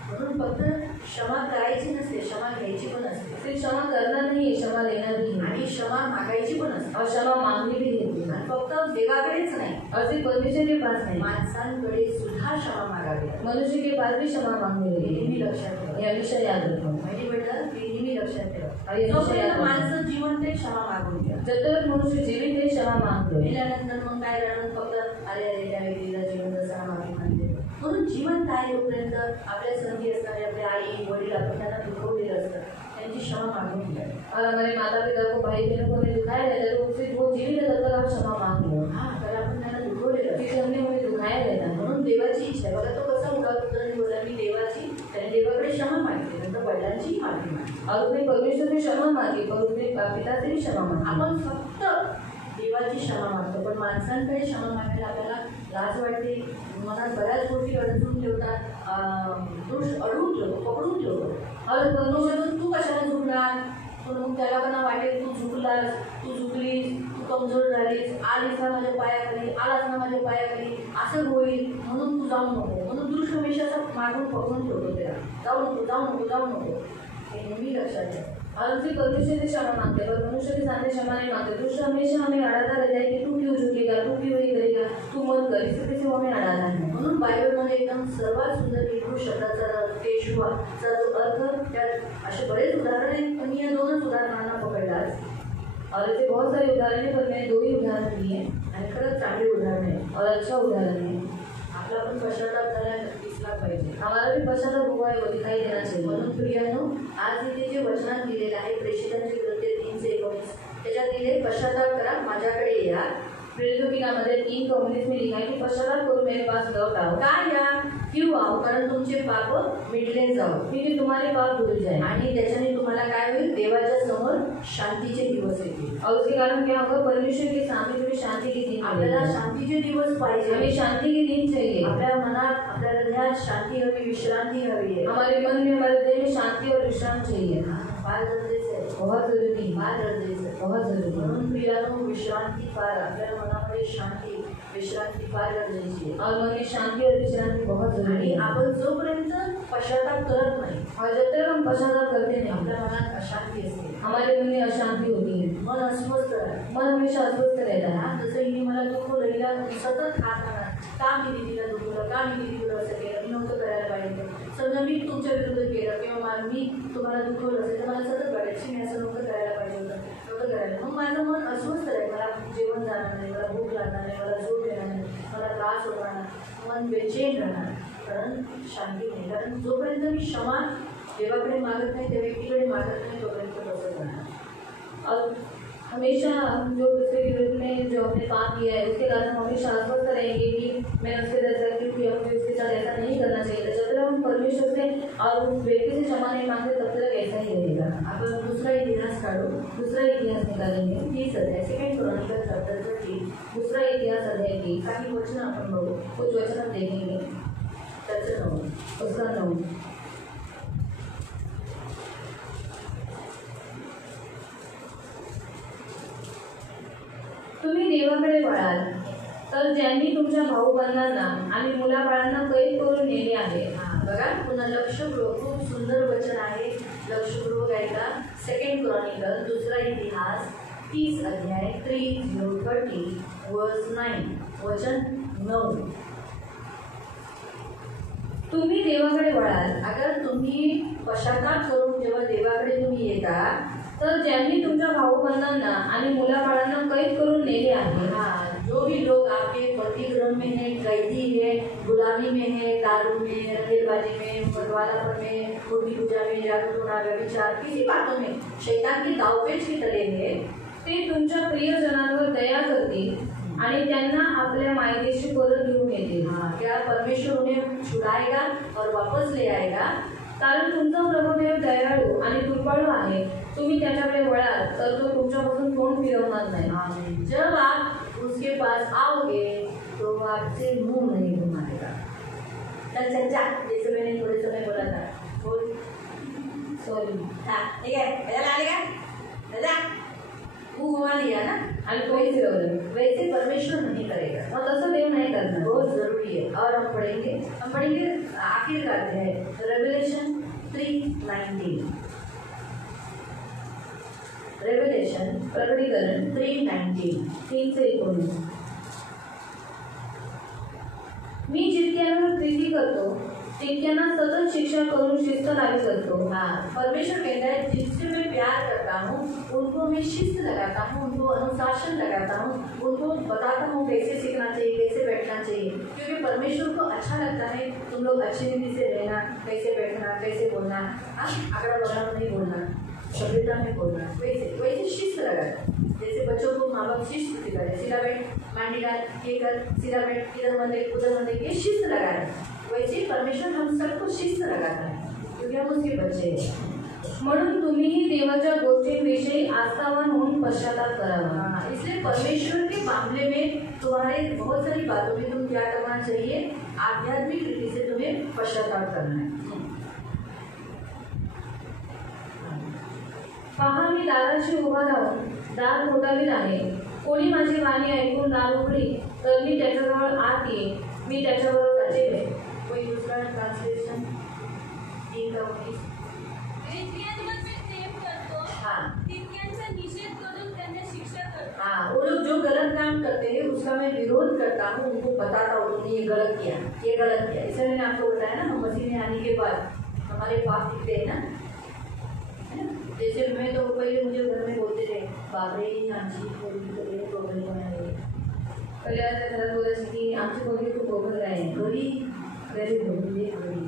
म्हणून फक्त क्षमा करायची नसते, क्षमा घ्यायची पण असते. सिर्फ क्षमा करना नहीं है, क्षमा लेना भी है. आणि क्षमा मागायची पण असते. और क्षमा मांगनी भी है. आणि फक्त देवाकडेच नाही, और सिर्फ परमेश्वर के पास नहीं, माणसांकडे सुद्धा क्षमा मागावी. मनुष्य के पास भी क्षमा मांगनी हे होगी. नेहमी लक्षात ठेवा. ये हमेशा याद रखो. माहिती पडलं ते नेहमी लक्षात ठेवा. आणि जोपर्यंत माणसं जिवंत आहे क्षमा मागून घ्या. जब तक मनुष्य जीवित है क्षमा मांगते हैं. मेल्यानंतर मग काय करणार, फक्त अरे अरे त्या व्यक्तीला जिवंत असताना माफी मागते. म्हणून जिवंत आहे तोपर्यंत आपल्या संधी असणारे आपले आई वडील आपण त्यांना दुखवलेलं असतं, त्यांची क्षमा मागून घ्या. और हमारे माता पिता को भाई बहनों को हमें दुखाया रहता है तो उससे वो जीवित है तब तक आप क्षमा मांग लो. हा तर आपण त्यांना दुखवलेलं असतं. क्योंकि हमने उन्हें दुखाया रहता है. म्हणून देवाची इच्छा आहे. बघा तो कसा उडा पुत्राने बोला मी देवाची, त्याने देवाकडे क्षमा मागितली, नंतर वडिलांची माफी मागितली. और उसने परमेश्वर से क्षमा मांगी पर उसने पिता से भी क्षमा मांगी. आपण फक्त देवाची क्षमा मागतो, पण माणसांकडे क्षमा मागायला आपल्याला लाज वाटते. मनात बऱ्याच गोष्टी अडचून ठेवतात, दोष अडवून ठेवतो, पकडून ठेवतो. और मनुष्यातून तू कशाला झुकणार, पण मग त्याला पण वाटेल तू झुकलास, तू झुकलीस, तू कमजोर झालीस, आलीस ना माझ्या पायाखाली, आलास ना माझ्या पायाखाली, असं होईल म्हणून तू जाऊ नको. म्हणून दुष्ट हमेशा मागून पकडून ठेवतो त्याला, जाऊ नको जाऊ नको जाऊ नको. हे नेहमी लक्षात ठेवा. और उनसे परमेश्वर से क्षमा मांगते हैं पर मनुष्य के सामने क्षमा नहीं मांगते. दुष्ट हमेशा हमें अड़ाता रहता है कि तू क्यों झुकेगा, तू क्यों ये करेगा, तू मत कर. इस तरह से वो हमें अड़ाता है. म्हणून बायबलमध्ये एकदम सर्वात सुंदर हिब्रू शब्दाचा केशवाचा जो अर्थ, त्यात असे बरेच उदाहरण आहेत, पण मी या दोनच उदाहरणांना पकडला आज. और ऐसे बहुत सारे उदाहरण है पर मैंने 2 ही उदाहरण दिए हैं आणि खरंच चांगले उदाहरण आहे. और अच्छा उदाहरण है. आपला पण पश्चाताप झाला दिसला पाहिजे. हमारा भी पश्चाताप हुआ है वो दिखाई देना चाहिए. म्हणून प्रियानो, आज इथे जे वचनात दिलेले आहे प्रेषितांचे कृत्य 3:19 त्याच्यात दिले पश्चाताप करा माझ्याकडे या. प्रेरितों की नाममध्ये 3:19 में लिखा है कि पश्चाताप करो मेरे पास लौट आओ. का या क्यों आओ, कारण तुमचे पाप मिटले जाऊ, क्योंकि तुम्हारे पाप धुल जाए. आणि त्याच्याने तुम्हाला काय होईल, देवाच्या समोर शांतीचे दिवस येतील. और उसके कारण क्या होगा, परमेश्वर के सामने तुम्हें शांति के दिन आपल्याला मिलेंगे. शांतीचे दिवस पाहिजे. हमें शांति के दिन चाहिए. आपल्या मनात आपल्या हृदयात शांती हवी, विश्रांती हवी आहे. हमारे मन में हमारे हृदय में शांति और विश्राम चाहिए. फार गरजेचं आहे. बहुत जरुरी है, फार गरजेचं आहे. बहुत जरुरी है. म्हणून प्रियानो विश्रांती फार आपल्याला मनामध्ये शांती विश्रांती फार गरजेची आहे. और मन में शांति और विश्रांति बहुत जरूरी आणि है. आपण जोपर्यंत पश्चाताप करत नाही और जब तक हम पश्चाताप करते नहीं, आपल्या मनात अशांती असते, हमारे मन में अशांति होती है, मन अस्वस्थ राहते. मन हमेशा अस्वस्थ रहता है. हा, जसं हिने मला दुखवलं, हिला सतत हात आणा, का मी दीदीला दुखवलं, का मी दीदीला असं केलं, मी नव्हतं करायला पाहिजे. समजा मी तुमच्या विरुद्ध केलं किंवा मी तुम्हाला दुखवलं असेल तर मला सतत वाटायची मी असं नव्हतं करायला पाहिजे होतं, नव्हतं करायला. मग माझं मन अस्वस्थ राहील, मला जेवण जाणार नाही, मला भूक लागणार नाही, मला झोप येणार नाही, मला त्रास होणार नाही, मन बेचैन राहणार. कारण शांती नाही. कारण जोपर्यंत मी क्षमा देवाकडे मागत नाही, त्या व्यक्तीकडे मागत नाही, तोपर्यंत तसंच राहणार. और हमेशा हम जो दूसरे के विरुद्ध में जो हमने पाप किया है उसके कारण हम हमेशा आश्वस्त रहेंगे कि मैं उसके दर सकती हूँ, मुझे उसके साथ ऐसा नहीं करना चाहिए. जब तक हम परमेश्वर से और उस व्यक्ति से क्षमा नहीं मांगते तब तक ऐसा ही रहेगा. आपण दुसरा इतिहास काढू. दूसरा इतिहास निकालेंगे. 30 अध्याय 2 क्रॉनिकल चॅप्टर 30. दूसरा इतिहास अध्याय की काही वचन आपण बघू. कुछ वचन हम देखेंगे. त्याचं 9. उसका 9. तुम्ही देवाकडे वळाल तर ज्यांनी तुमच्या भाऊ बंधांना आणि मुलाबाळांना कैद करून नेले आहे. बघा पुन्हा लक्षपूर्वक खूप सुंदर वचन आहे. लक्षपूर्वक ऐका. 2 क्रॉनिकल दुसरा इतिहास 30 अध्याय 3:30 वर्स 9 वचन 9. तुम्ही देवाकडे वळाल अगर तुम्ही पश्चाताप करून जेव्हा देवाकडे तुम्ही येता तर ज्यांनी तुमच्या भाऊ बंधांना आणि मुलाबाळांना कैद करून नेले आहे. जो भी लोग आपके प्रतिगृह में है, कैदी है, गुलामी में है, दारू में, रंगेलबाजी में, बंटवारापन में, मूर्ति पूजा में, जादू टोना व्यभिचार किसी बातों में शैतान की दावपेच के तले है, ते तुमच्या प्रियजनांवर दया करतील आणि त्यांना आपल्या मायदेशी परत घेऊन येतील. क्या परमेश्वर उन्हें छुड़ाएगा और वापस ले आएगा. कारण तुमचा प्रभुदेव दयाळू आणि कृपाळू आहे. तुम्ही त्याच्याकडे वळाल तर तो तुमच्यापासून तोंड फिरवणार नाही. जब आप उसके पास आओगे तो वो आपसे मुंह नहीं घुमाएगा. चल चल जा, जैसे मैंने थोड़े समय बोला था. बोल सॉरी. हाँ ठीक है, चला आएगा जा. मुंह घुमा लिया ना आणि तोंड फिरवलं. वैसे परमेश्वर नहीं करेगा. मग तसं देव नाही करणार. बहुत जरूरी है. और हम पढ़ेंगे आखिर का अध्याय रेवलेशन 3:19. रेवलेशन प्रकटीकरण 3:19 3:19. मी जितक्यांवर प्रीती करतो तितक्यांना सतत शिक्षा करून शिस्त लागू करतो. परमेश्वर कहता है जिससे मैं प्यार करता हूँ उनको मैं शिस्त लगाता हूँ, उनको अनुशासन लगाता हूँ, उनको बताता हूँ कैसे सीखना चाहिए, कैसे बैठना चाहिए. क्योंकि परमेश्वर को अच्छा लगता है तुम लोग अच्छी रीति से रहना, कैसे बैठना, कैसे बोलना, आंकड़ा बगड़ा नहीं बोलना, सभ्यता में बोलना, वैसे वैसे शिस्त लगाता. जैसे बच्चों को माँ बाप शिस्त सिखाते, सीधा बैठ, मांडी डाल, ये कर, सीधा बैठ, इधर मत देख, उधर मत देख, ये शिस्त लगाए. वैसे परमेश्वर हम सबको शिस्त लगाता है क्योंकि हम उसके बच्चे हैं. म्हणून तुम्हीही देवाच्या गोष्टींविषयी आस्थावान होऊन पश्चाताप करावा. इसलिए परमेश्वर के मामले में तुम्हारे बहुत सारी बातों में तुम क्या करना चाहिए, आध्यात्मिक रीति से तुम्हें पश्चाताप करना है. पहा मी दाराशी उभा राहून दार ठोठावीत आहे. कोणी माझी वाणी ऐकून दार उघडी तर मी त्याच्याजवळ आत येईन, मी त्याच्याबरोबर जेवेन. कोई दूसरा ट्रांसलेशन 3:19. वो लोग जो गलत काम करते हैं उसका मैं विरोध करता हूँ, उनको बताता हूँ तुमने ये गलत किया, ये गलत किया. इसलिए मैंने आपको बताया ना, हम मसीह में आने के बाद हमारे पाप दिखते हैं ना. जैसे मैं तो पहले मुझे घर में बोलते थे बाबरे आमची पोरगी प्रॉब्लेम बनावे. पहिले घरात बोलायचं की आमची पोरगी खूप बोलत आहे. घरी बोलली घरी.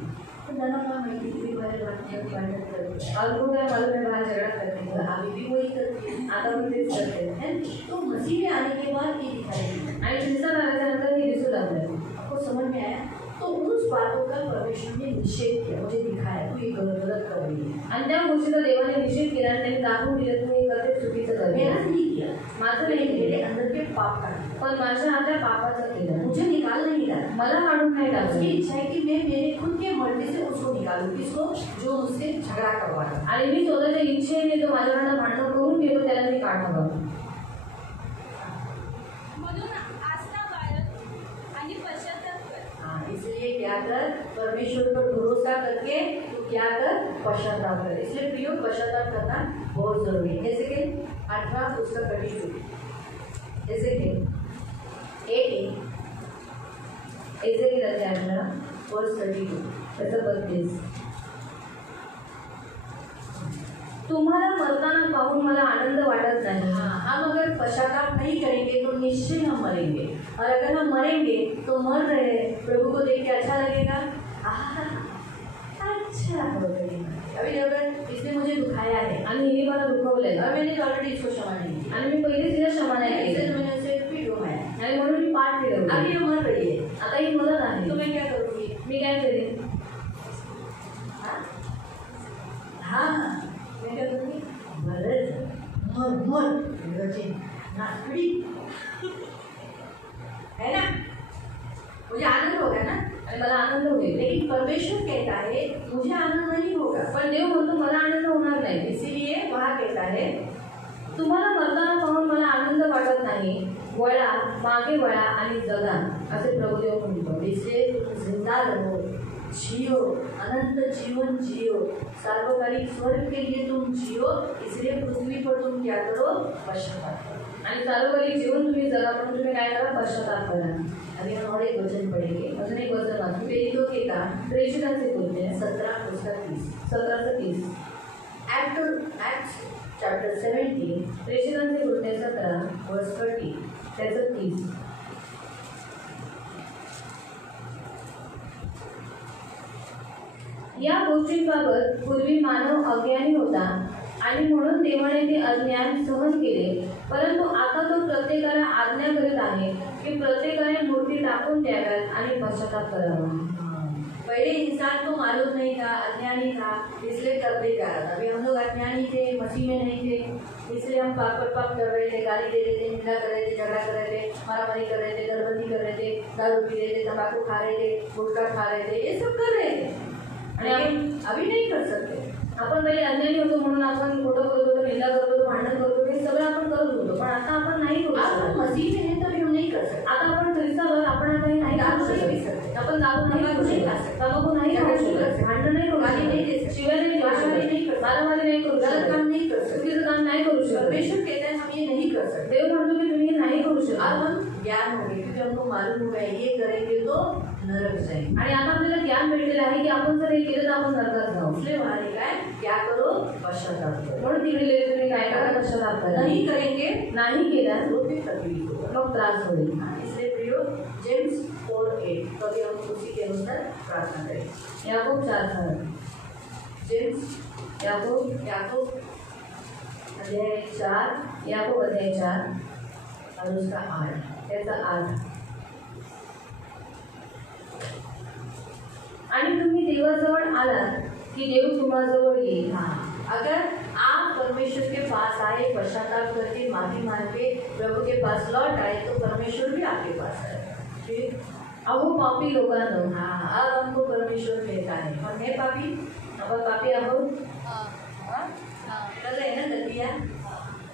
पण त्यांना मला माहिती की बाहेर भांडण करते. और वो क्या मालूम है बाहर झगड़ा करते हैं. अभी भी वही करती है. आता पण तेच करते हैं. तो मसीह में आने के बाद ये दिखाई आणि ख्रिस्ता आल्याच्या नंतर हे दिसू लागलं. आपको समझ में आया. तो उस बातों का परमेश्वर ने निषेध किया, मुझे दिखाया तू ये गलत कर रही है. आणि त्या गोष्टीचा देवाने निषेध केला आणि त्यांनी दाखवून दिलं तू हे करते ते चुकीचं करते. मेरा नहीं किया, माझं नाही मेरे केलं, अंदर के पाप का, पण माझ्या आतल्या पापाचं केलं. मुझे निकाल नहीं रहा. मला काढून नाही उसकी टाकलं. इच्छा है कि मैं मेरे खुद के मर्जी से उसको निकालूं, किसको, जो मुझसे झगड़ा करवा रहा है. आणि मी स्वतःच्या इच्छेने जो माझ्याकडनं भांडण करून घेतो त्याला मी काढावं. म्हणून आस्था बाळग आणि पश्चाताप कर. हाँ, इसलिए क्या कर, परमेश्वर पर भरोसा करके तू क्या कर, पश्चाताप कर. इसलिए प्रियो, पश्चाताप करना बहुत जरूरी है. जैसे कि 18 पुस्तक 32, जैसे कि 18 एजेकिएल अध्याय 18 वर्स 32. त्याचं 32. तुम्हाला मरताना पाहून मला आनंद वाटत नाही. हाँ, हम अगर पश्चाताप नहीं करेंगे तो निश्चय हम मरेंगे, और अगर हम मरेंगे तो मर रहे हैं, प्रभु को देख के अच्छा लगेगा. अच्छा हो गई, अभी अगर इसने मुझे दुखाया है आणि हे मला दुखवलंय और मैंने ऑलरेडी इसको क्षमा नहीं किया, आणि मी पहिले तिला क्षमा नाही इसलिए केली मैंने उसे पीट डुबाया, आणि म्हणून मी पाठ अब फिरवली. ये मर रही है, आता ही मदत आहे, तो मैं क्या करूँगी. मी काय करेन. हाँ, मैं क्या करूँगी, मर मर मर नाकड़ी है ना, मुझे आनंद होगा ना. आणि मला आनंद होईल. लेकिन परमेश्वर कहता है मुझे आनंद नहीं होगा. पण देव म्हणतो मला आनंद होणार नाही. इसीलिए वहाँ कहता है तुम्हाला मरताना पाहून मला आनंद वाटत नाही. वळा, मागे वळा आणि जगा, असे प्रभुदेव म्हणतो. इसलिए तुम जिंदा रहो, जियो, अनंत जीवन जियो, सार्वकालिक स्वर्ग के लिए तुम जियो. इसलिए पृथ्वी पर तुम क्या करो, पश्चाताप करो. आणि सार्वकालिक जीवन तुम्ही जगा, पण तुम्ही काय करा, पश्चाताप करा. अभी हम और एक वचन पढ़ेंगे. अजून एक वचन वाचू. प्रेरितों के काम प्रेषितांचे कृत्य 17 पुस्तक 30, 17-30. Acts chapter 17 प्रेषितांचे कृत्य 17 verse 30. त्याचं 30. या गोष्टींबाबत पूर्वी मानव अज्ञानी होता आणि म्हणून देवाने ते अज्ञान सहन केले, परंतु आता तो प्रत्येकाला आज्ञा करीत आहे की प्रत्येकाने मूर्ती टाकून द्याव्यात आणि पश्चाताप करावा. पहले इंसान को मालूम नहीं था, अज्ञानी था, इसलिए करते जा रहा था. अभी हम लोग अज्ञानी थे, मसीह में नहीं थे, इसलिए हम पाप पर पाप कर रहे थे, गाली दे रहे थे, निंदा कर रहे थे, झगड़ा कर रहे थे, मारामारी कर रहे थे, दरबंदी कर रहे थे, दारू पी रहे थे, तंबाकू खा रहे थे, गुटखा खा रहे थे, ये सब कर रहे थे. लेकिन अभी नहीं कर सकते. आपण पहिले अज्ञानी होतो म्हणून आपण खोटं करत होतो, निंदा करत होतो, भांडण करत होतो, हे सगळं आपण करत होतो. पण आता आपण नाही करू आप शकत. मसीह में हैं तभी हम नहीं कर सकते. आता आपण ख्रिस्तावर आपण आता हे नाही दारू करू नहीं पी शकत. सकते, आपण दारू नाही तंबाकू करू नहीं खा शकत, सकते, तंबाखू नाही खाऊ झगड़ा नहीं कर शकत, सकते, भांडण नाही करू गाली नहीं दे शकत, सकते, शिव्या नाही देऊ मारामारी नहीं शकत, कर सकते, मारामारी नाही करू गलत शकत, काम नहीं कर सकते. चुकीचं काम नाही करू शकत. परमेश्वर कहता है हम ये नहीं कर सकते. देव म्हणतो की तुम्ही हे नाही करू अब शकत. हम ज्ञान हो गए, क्योंकि हमको मालूम हो गया ये करेंगे तो नरक जाएंगे. आणि आता आपल्याला ज्ञान भेटलेलं आहे की आपण जर हे केलं तर आपण नरकात जाऊ. इसलिए वहाँ लिखा है क्या करो, पश्चाताप करो. म्हणून तिकडे लिहिलंय, तुम्ही काय करा, पश्चाताप करा. नहीं करेंगे नाही केलं तो फिर तकलीफ होगा. मग त्रास होईल. हाँ, इसलिए प्रियो जेम्स 4:8 कभी हम उसी के अनुसार प्रार्थना करें. याकूब 4:7. जेम्स याकूब याकूब अध्याय 4 याकूब अध्याय 4 और उसका 8. त्याचा 8. आणि तुम्ही देवाजवळ आलात की देव तुम्हाजवळ येईल. हाँ, अगर आप परमेश्वर के पास आए, पश्चाताप करके, माफी मांग के प्रभु के पास लौट आए, तो परमेश्वर भी आपके पास आएगा. ठीक. अहो पापी लोकांनो, हाँ, अब हमको परमेश्वर कहता है हम है पापी, आपण पापी आहोत. कर रहे हैं ना गलतियाँ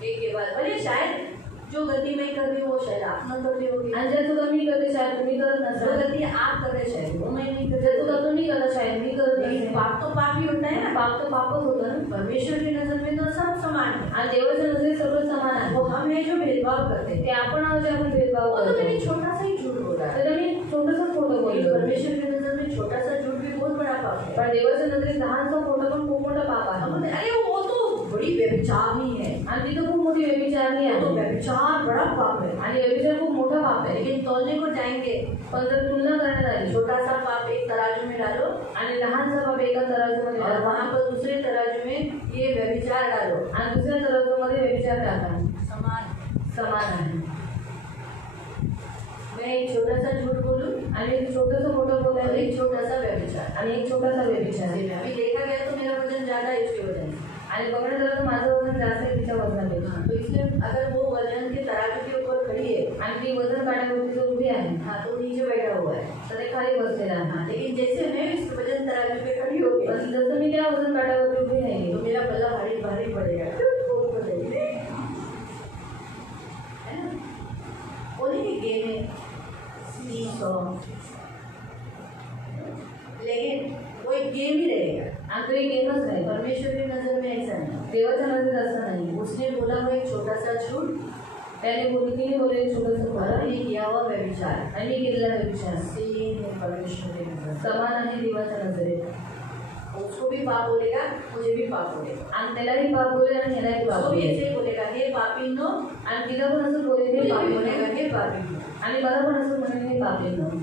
एक के बाद. अरे शायद जो गलती मैं कर रही हूँ वो शायद आप न करते होगी, आणि जर चुका मी करते शायद तुम्ही करत जो नसाल, गलती आप कर रहे शायद वो मैं नहीं कर जर रही. चुका तुम्ही करत शायद मी करत लेकिन नाही. पाप तो पाप ही होता है ना. पाप तो पापच होतं ना. परमेश्वर की नजर में तो सब समान है. आणि देवाच्या नजरेत सगळं समान आहे. वो हम है जो भेदभाव करते ते हैं. आपण आहोत जे आपण भेदभाव वो तो करतो. मैंने छोटा सा ही झूठ बोला है. तर मी छोटंसं खोटं बोललो. परमेश्वर की नजर में छोटा सा झूठ भी बहुत बड़ा पाप है. पण देवाच्या नजरेत लहानसं खोटं पण खूप मोठं पाप हम आहे. बोलते, अरे वो तो बड़ी व्यभिचारणी है. आणि तिथं खूप मोठी व्यभिचारणी वो तो आहे. व्यभिचार बड़ा पाप है. आणि व्यभिचार खूप मोठा पाप आहे. लेकिन तौलने को जाएंगे, पण जर तुलना करण्यात आली छोटा सा पाप एक तराजू में डालो आणि लहानसा पाप एका तराजूमध्ये और टाका वहाँ पर दूसरे तराजू में ये व्यभिचार डालो, आणि दुसऱ्या तराजूमध्ये व्यभिचार टाका, समान आहे. मैं एक छोटा सा झूठ बोलूं आणि एक छोटंसं खोटं और बोलायला एक छोटा सा व्यभिचार. आणि एक छोटासा व्यभिचार. अभी देखा गया तो मेरा वजन ज्यादा है इसके वजह से. आणि बघणं झालं तर माझं वजन जास्त आहे तिच्या वजनापेक्षा. तो इसलिए अगर वो वजन के तराजू के ऊपर खड़ी है आणि ती वजन काढण्यावरती जर उभी आहे हाँ तो नीचे बैठा हुआ है, तर ते खाली बसलेला आहे. हाँ लेकिन जैसे मैं इस वजन तराजू पे खड़ी हो गई पण जसं मी त्या वजन काढण्यावरती उभी आहे तो मेरा पल्ला भारी भारी पड़ेगा, वो ऊपर जाएगी, है ना? वो नहीं गेम है 300, लेकिन वो एक गेम ही रहेगा. आणि तो एक गेमच नाही. परमेश्वर की नजर में ऐसा नहीं. देवाच्या नजरेत असं नाही. उसने बोला वो एक छोटा सा झूठ त्याने तिने बोलले एक छोटंसं और खरं ये किया हुआ व्यभिचार आणि मी केलेला विचार सेम है परमेश्वर की नजर. समान आहे देवाच्या नजरेत. उसको भी पाप बोलेगा, मुझे भी पाप बोलेगा. आणि त्यालाही पाप बोलेल आणि ह्यालाही पाप उसको भी बोलेल. ऐसे बोलेगा हे पापीनो, आणि तिला पण असं बोलेल हे मुझे भी पापी बोलेगा म्हणून. हे पापीनो. आणि मला पण असं म्हणेल हे पापी म्हणून.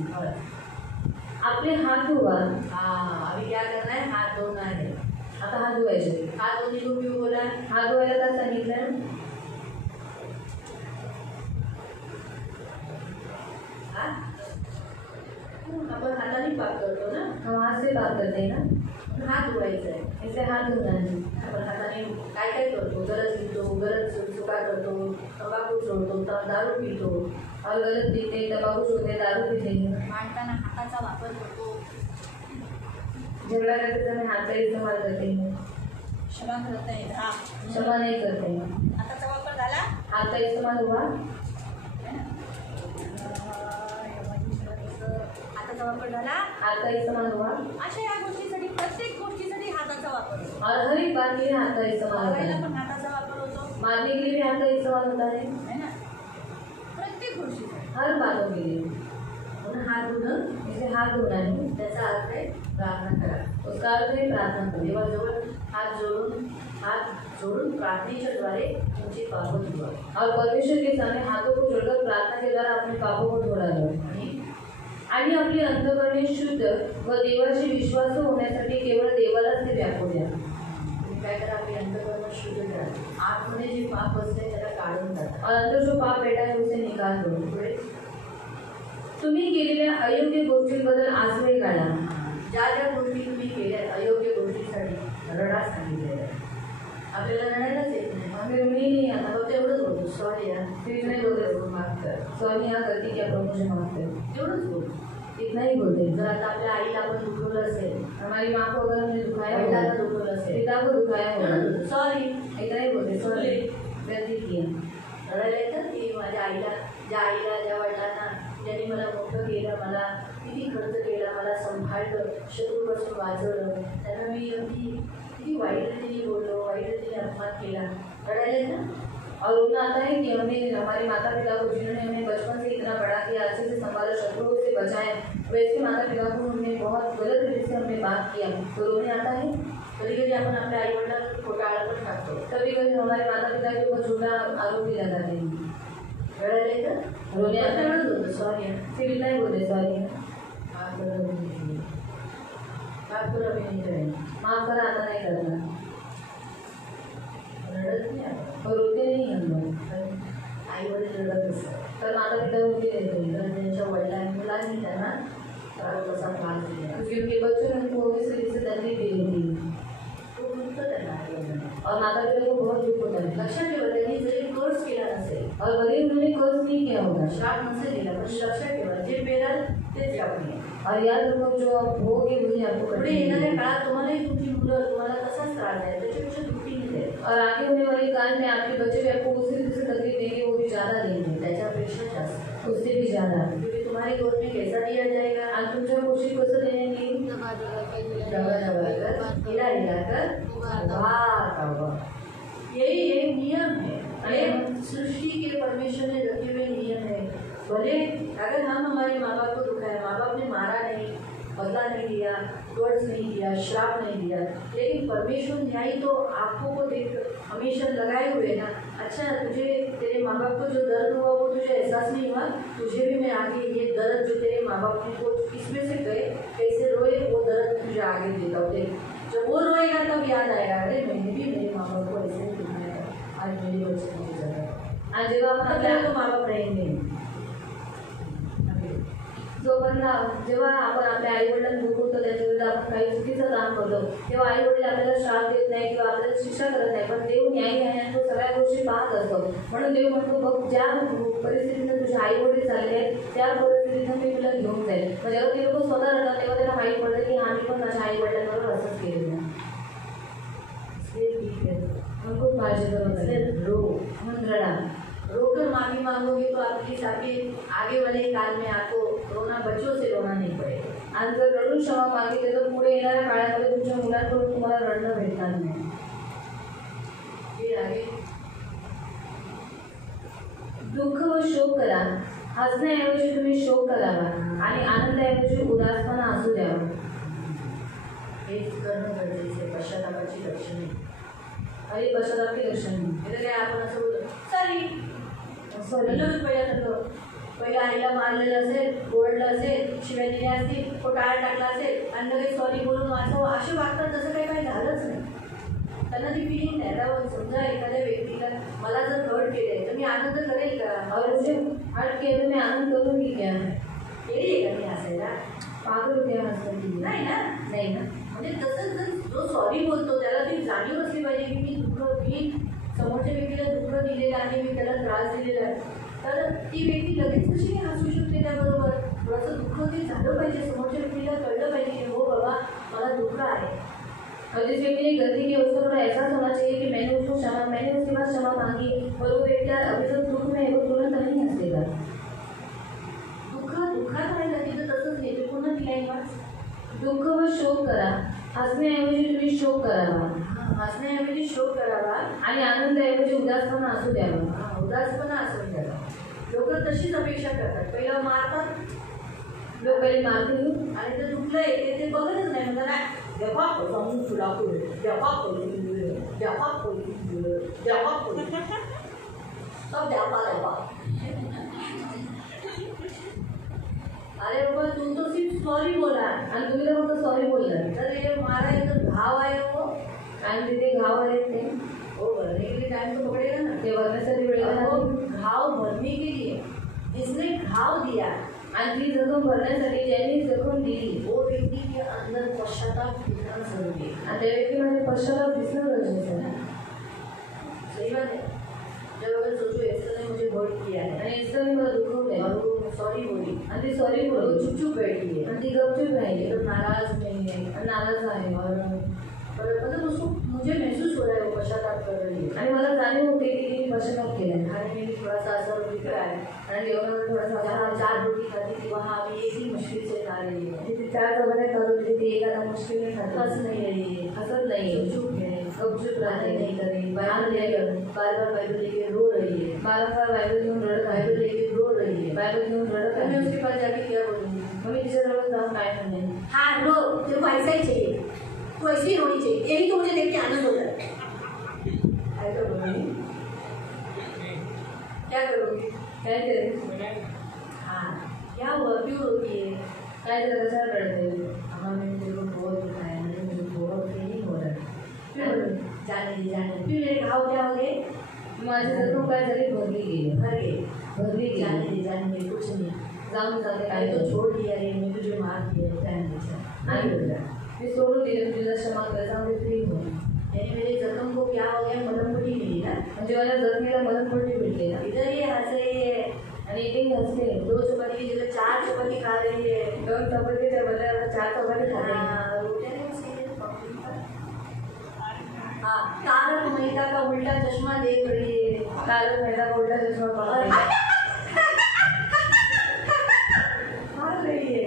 आपले हात धुवा. हाँ अभी क्या करना है, हाथ धोना है. आता हात धुवायचे. हाथ धोने को क्यों बोला? हात धुवायला का सांगितलं? हाँ? आपण हाताने पाप करतो ना, हम हात से पाप करते हैं ना, हात धुवायचा आहे. इससे हाथ धुना है. आपण हाताने काय काय करतो, गरज घेतो, गरज चुका करतो, तंबाखू सोडतो, दारू पितो, और गलत पीते, तंबाकू छोड़ते, दारू पीते हैं. मांडताना हाताचा वापर करतो, झगड़ा करते समय हाथ का इस्तेमाल करते हैं. क्षमा करत आहेत. हा क्षमा नहीं करते हैं. हाताचा वापर झाला, हाथ का इस्तेमाल हुआ. है ना? हाताचा वापर झाला. हाथ का इस्तेमाल हुआ. अशा या गोष्टीसाठी प्रत्येक गोष्टीसाठी हाताचा वापर होतो. और हर एक बात के लिए हाथ का इस्तेमाल होता मारायला है. पण हाताचा वापर होतो, मारने के लिए भी हाथ का इस्तेमाल होता है. है ना? प्रत्येक गोष्टीसाठी. हर बातों के लिए. म्हणून हात धुणं इसे हाथ धोना है. त्याचा अर्थ आहे प्रार्थना करा. उसका अर्थ है प्रार्थना करना. देवाजवळ हात जोडून प्रार्थनेच्या द्वारे तुमची पापं धुवा. और परमेश्वर के सामने हाथों को जोड़कर प्रार्थना के द्वारा अपने पापों को धो डालो. आणि आपली अंतःकरणे शुद्ध व देवाशी विश्वास होण्यासाठी केवळ देवालाच ते व्यापू द्या. तुम्ही काय करा, आपली अंतःकरण शुद्ध करा. आतमध्ये जे पाप असते त्याला काढून टाका. और अंदर जो पाप बैठा है उसे निकाल दो. पुढे तुम्ही केलेल्या अयोग्य गोष्टींबद्दल आसवे काढा. ज्या ज्या गोष्टी तुम्ही केल्या अयोग्य गोष्टीसाठी रडा सांगितलेलं आहे. आपल्याला रडायलाच येत नाही. हमें उन्हें नहीं आता. फक्त एवढंच बोलतो, सॉरी यार, फिर मैं बोलते माफ कर, सॉरी यहाँ गलती किया प्रभु मुझे माफ कर. एवढंच बोलतो. इतना ही बोलते हैं. जर आता आपल्या आईला आपण दुखवलं असेल, हमारी माँ को अगर हमने दुखाया वडिलांना होगा, दुखवलं असेल, पिता को दुखाया होगा, सॉरी इतना ही बोलते सॉरी गलती किया. रडायला येतं की माझ्या आईला, ज्या वडिलांना ज्यांनी मला मोठं केलं, मला किती खर्च केला, मला सांभाळलं, शत्रूपासून वाचवलं, त्यांना मी अगदी किती वाईट रीतीने बोललो, वाईट रीतीने अपमान केला, रडायला येतं. और रोना आता है कि हमने हमारे माता पिता को जिन्होंने हमें बचपन से इतना बड़ा किया, अच्छे से संभाला, शत्रुओं से बचाए, वैसे माता पिता को हमने बहुत गलत तरीके से हमने बात किया, तो रोने आता है. कधी कधी आपण आपल्या आई वडिलांना खोटा आळा टाकतो. कभी कभी हमारे माता पिता के ऊपर झूठा आरोप भी लगाते हैं. रडायला येतं, रोने आता है. होतं, सॉरी यार, फिर इतना ही बोलते सॉरी माफ करा, माफ करा, मी नाही करेन. माफ करा, आता नहीं करना. रडत नाही आपण. और रोते नहीं हम लोग. आई वडील रडत असतात. तर माता पिता रोते रहते हैं. तर त्यांच्या वडिलांनी मुलांनी त्यांना तसा त्रास दिला. क्योंकि उनके बच्चों ने उनको इस तरीके से तकलीफ दी होती है. तो दुखतं त्यांना आई वडिलांना. और माता पिता को बहुत दुख होता है. लक्षात ठेवा, त्यांनी जरी कोर्स केला नसेल, और भले ही उन्होंने कर्ज नहीं किया होगा, श्राप नसेल दिला, पण लक्षात ठेवा, जे पेराल तेच आपण. और याद रखो जो आप भोगे वही आपको पुढे कठिन येणाऱ्या है. काळात तुम्हालाही तुमची मुलं तुम्हाला तसाच त्रास द्याल, त्याच्यापेक्षा दुःखी देईल, और आगे होने वाले काल में आपके बच्चे भी आपको उसी तरह से तकलीफ देंगे, वो भी ज्यादा देंगे, त्याच्यापेक्षा जास्त. उससे भी ज्यादा. क्योंकि तुम्हारी गोद में कैसा दिया जाएगा, और तुमच्या खुशी कसं देंगे, दबा दबा कर, हिला हिला कर, उभार होगा. यही नियम है, ये सृष्टि के परमेश्वर ने रखे हुए नियम है. भले अगर हम हमारे माँ बाप को दुखाया, माँ बाप ने मारा नहीं, बदला नहीं दिया, कर्ज नहीं दिया, श्राप नहीं दिया, लेकिन परमेश्वर न्याय तो आंखों को देख हमेशा लगाए हुए ना. अच्छा, तुझे तेरे माँ बाप को जो दर्द हुआ वो तुझे एहसास नहीं हुआ, तुझे भी मैं आगे ये दर्द जो तेरे माँ बाप को किसमें से गए, कैसे रोए, वो दर्द तुझे आगे देता हूँ. देख, जब वो रोएगा तब याद आएगा, अरे मैंने भी मेरे माँ बाप को ऐसे ही दुखाया था, आज मेरे बच्चे मुझे जगह. आणि जेव्हा आपण आपल्याला तो माँ बाप रहेंगे. जोपर्यंत आपल्याला जेव्हा आपण आपल्या आई वडिलांना दुखवतो, त्याच्या विरुद्ध आपण काही चुकीचं काम करतो, तेव्हा आई वडील आपल्याला श्राप देत नाही किंवा आपल्याला शिक्षा करत नाही, पण देव न्यायी आहे आणि तो सगळ्या गोष्टी पाहत असतो. म्हणून देव म्हणतो, बघ ज्या परिस्थितीनं तुझे आई वडील चालले आहेत त्या परिस्थितीनं मी तुला घेऊन जाईल. मग जेव्हा ते लोक स्वतः राहतात तेव्हा त्यांना माहीत पडतं की आम्ही पण माझ्या आई वडिलांबरोबर असंच केलेलं आहे. खूप काळजी करून रडा. रोकर माफी मांगोगे तो आपकी साथी आगे वाले काल में आपको रोना, बच्चों से रोना नहीं पड़ेगा. आणि जर रडून क्षमा मागितले तर पुढे येणाऱ्या काळामध्ये तुमच्या मुलांकडून तुम्हाला रडणं भेटणार नाही. आगे दुःख व शोक करा, हसण्याऐवजी तुम्ही शोक करावा आणि आनंदाऐवजी उदासपणा असू द्यावा. हेच करणं गरजेचं आहे. पश्चातापाची लक्षणे आणि पश्चातापाची लक्षणे म्हणजे काय आपण असं बोलतो पहिला आईला मारलेलं असेल, ओरडलं असेल, शिव्या दिल्या असतील, टाळा टाकला असेल आणि लगेच सॉरी बोलून वाचव असे वागतात. तसं काही झालंच नाही. त्यांना ती फिलिंग नाही. आता समजा एखाद्या व्यक्तीला मला जर हर्ट केलंय तर मी आनंद करेल का? और मुझे हर्ट किया तो मैं आनंद करूँगी क्या? केली का मी हसायला? पागल हो गया हसण्याची? नाही ना. नाही ना. म्हणजे तसंच जर जो सॉरी बोलतो त्याला ती जाणीव असली पाहिजे की मी समोरच्या व्यक्तीला दुःख दिलेलं आहे, मी त्याला त्रास दिलेला आहे. तर ती व्यक्ती लगेच कशी हसू शकते त्याबरोबर? थोडंसं दुःख ते झालं पाहिजे, समोरच्या व्यक्तीला कळलं पाहिजे की हो बाबा मला दुःख आहे. और जिस व्यक्ति ने गलती की उसको थोड़ा एहसास होना चाहिए कि मैंने उसके पास क्षमा मांगी, और वो व्यक्ति अभी तो दुख में है, वो तुरंत नहीं हंसेगा. दुःखात राहिलं तिथं तसंच येते. पुन्हा ती लाईन वाच. दुःख व शोक करा, हसण्याऐवजी तुम्ही शोक करावा. हसण्याऐवजी शोक करावा आणि आनंदाऐवजी उदासपणा असू द्यावा. उदासपणा असू द्यावा. लोक तशीच अपेक्षा करतात. पहिला मारतात, लोक पहिले मारतील आणि जर दुखलंय ते बघतच नाही. म्हणतात अरे बाबा तू तो सिर्फ सॉरी बोला आणि तुम्ही तर फक्त सॉरी बोललात. तर हे मारा इधर घाव आहे हो, आणि तिथे घाव आले ते हो भरने के लिए टाइम तो पकड़ेगा ना. ते भरण्यासाठी वेळ वो लागला. घाव भरने के लिए जिसने घाव दिया आणि ती जखम भरण्यासाठी ज्यांनी जखम दिली वो व्यक्ति के अंदर पश्चाताप दिखना जरूरी है. आणि त्या व्यक्तीमध्ये पश्चाताप दिसणं गरजेचं आहे. सही बात है. जब अगर सोचो इसने मुझे हर्ट किया है आणि इसने मला दुखवलंय और वो सॉरी बोली आणि ती सॉरी और वो बोलली चुप चुप बैठी है आणि ती गपचूप राहिली तो नाराज नहीं है आणि नाराज आहे. और मतलब उसको मुझे महसूस हो रहा है वो पश्चाताप कर रही है. आणि मला जाणीव होते की तिने पश्चाताप केला. खाने में भी थोड़ा सा असर दिख रहा है. आणि जेवणामध्ये थोडासा जहाँ 4 रोटी खाती थी वहाँ अभी एक ही मुश्किल से खा रही है. तिथे 4 चपात्या खात होती, ती एखादा मुश्किल खात हंस नहीं रही है, हसत नाही, चुप है, गपचूप बातें राहते, नहीं कर रही, बयान बार नाही करत, बार बाइबल लेके रो रही है, वारंवार बायबल घेऊन रडत आहे, बाइबल लेके रो रही है. बायबल घेऊन रडत तो मैं आहे. उसके पास जाके क्या बोलूँगी? मग मी तिच्याजवळ जाऊन काय म्हणेन? हाँ रो, तेरे को ऐसा ही चाहिए, तू ऐसी ही रोनी चाहिए, यही तो मुझे देख के आनंद होता है. ऐसा बोलूँगी. क्या करोगी? काय करेन? हाँ क्या हुआ, क्यों रोती है? काय झालं, कशाला रडते? हाँ मेरे को बहुत दुखाया है, मुझे बहुत फीलिंग हो रहा है. फिर जाने दे. फिर मेरे घाव क्या हो गए? माझी जखम काय झाली, भरली गेली. भर गए. भरली जाने गेली. दे, कुछ नहीं. जाऊन जाते काय काय तो छोड़ दिया रे, मैं तुझे मार दिया, जाने दे. आणि मी सोडून दिले, तुझ्या क्षमा कर, जाऊन दे, फ्री हो. यानी मेरे जख्म को क्या हो गया, मलमपट्टी मिली ना. म्हणजे माझ्या जखमीला मदतपट्टी भेटली ना. इधर ये हंस रही है, आणि इथे हसते. 2 चपाती की जगह 4 चपाती खा रही है. 2 चपातीच्या बदले आता 4 चपाती खाते. हाँ, रोटियां नहीं सही है, पकड़ी पर. हाँ, तारक मेहता का उल्टा चश्मा देख रही है. तारक मेहता का उल्टा चष्मा पाहत आहे. मार रही है.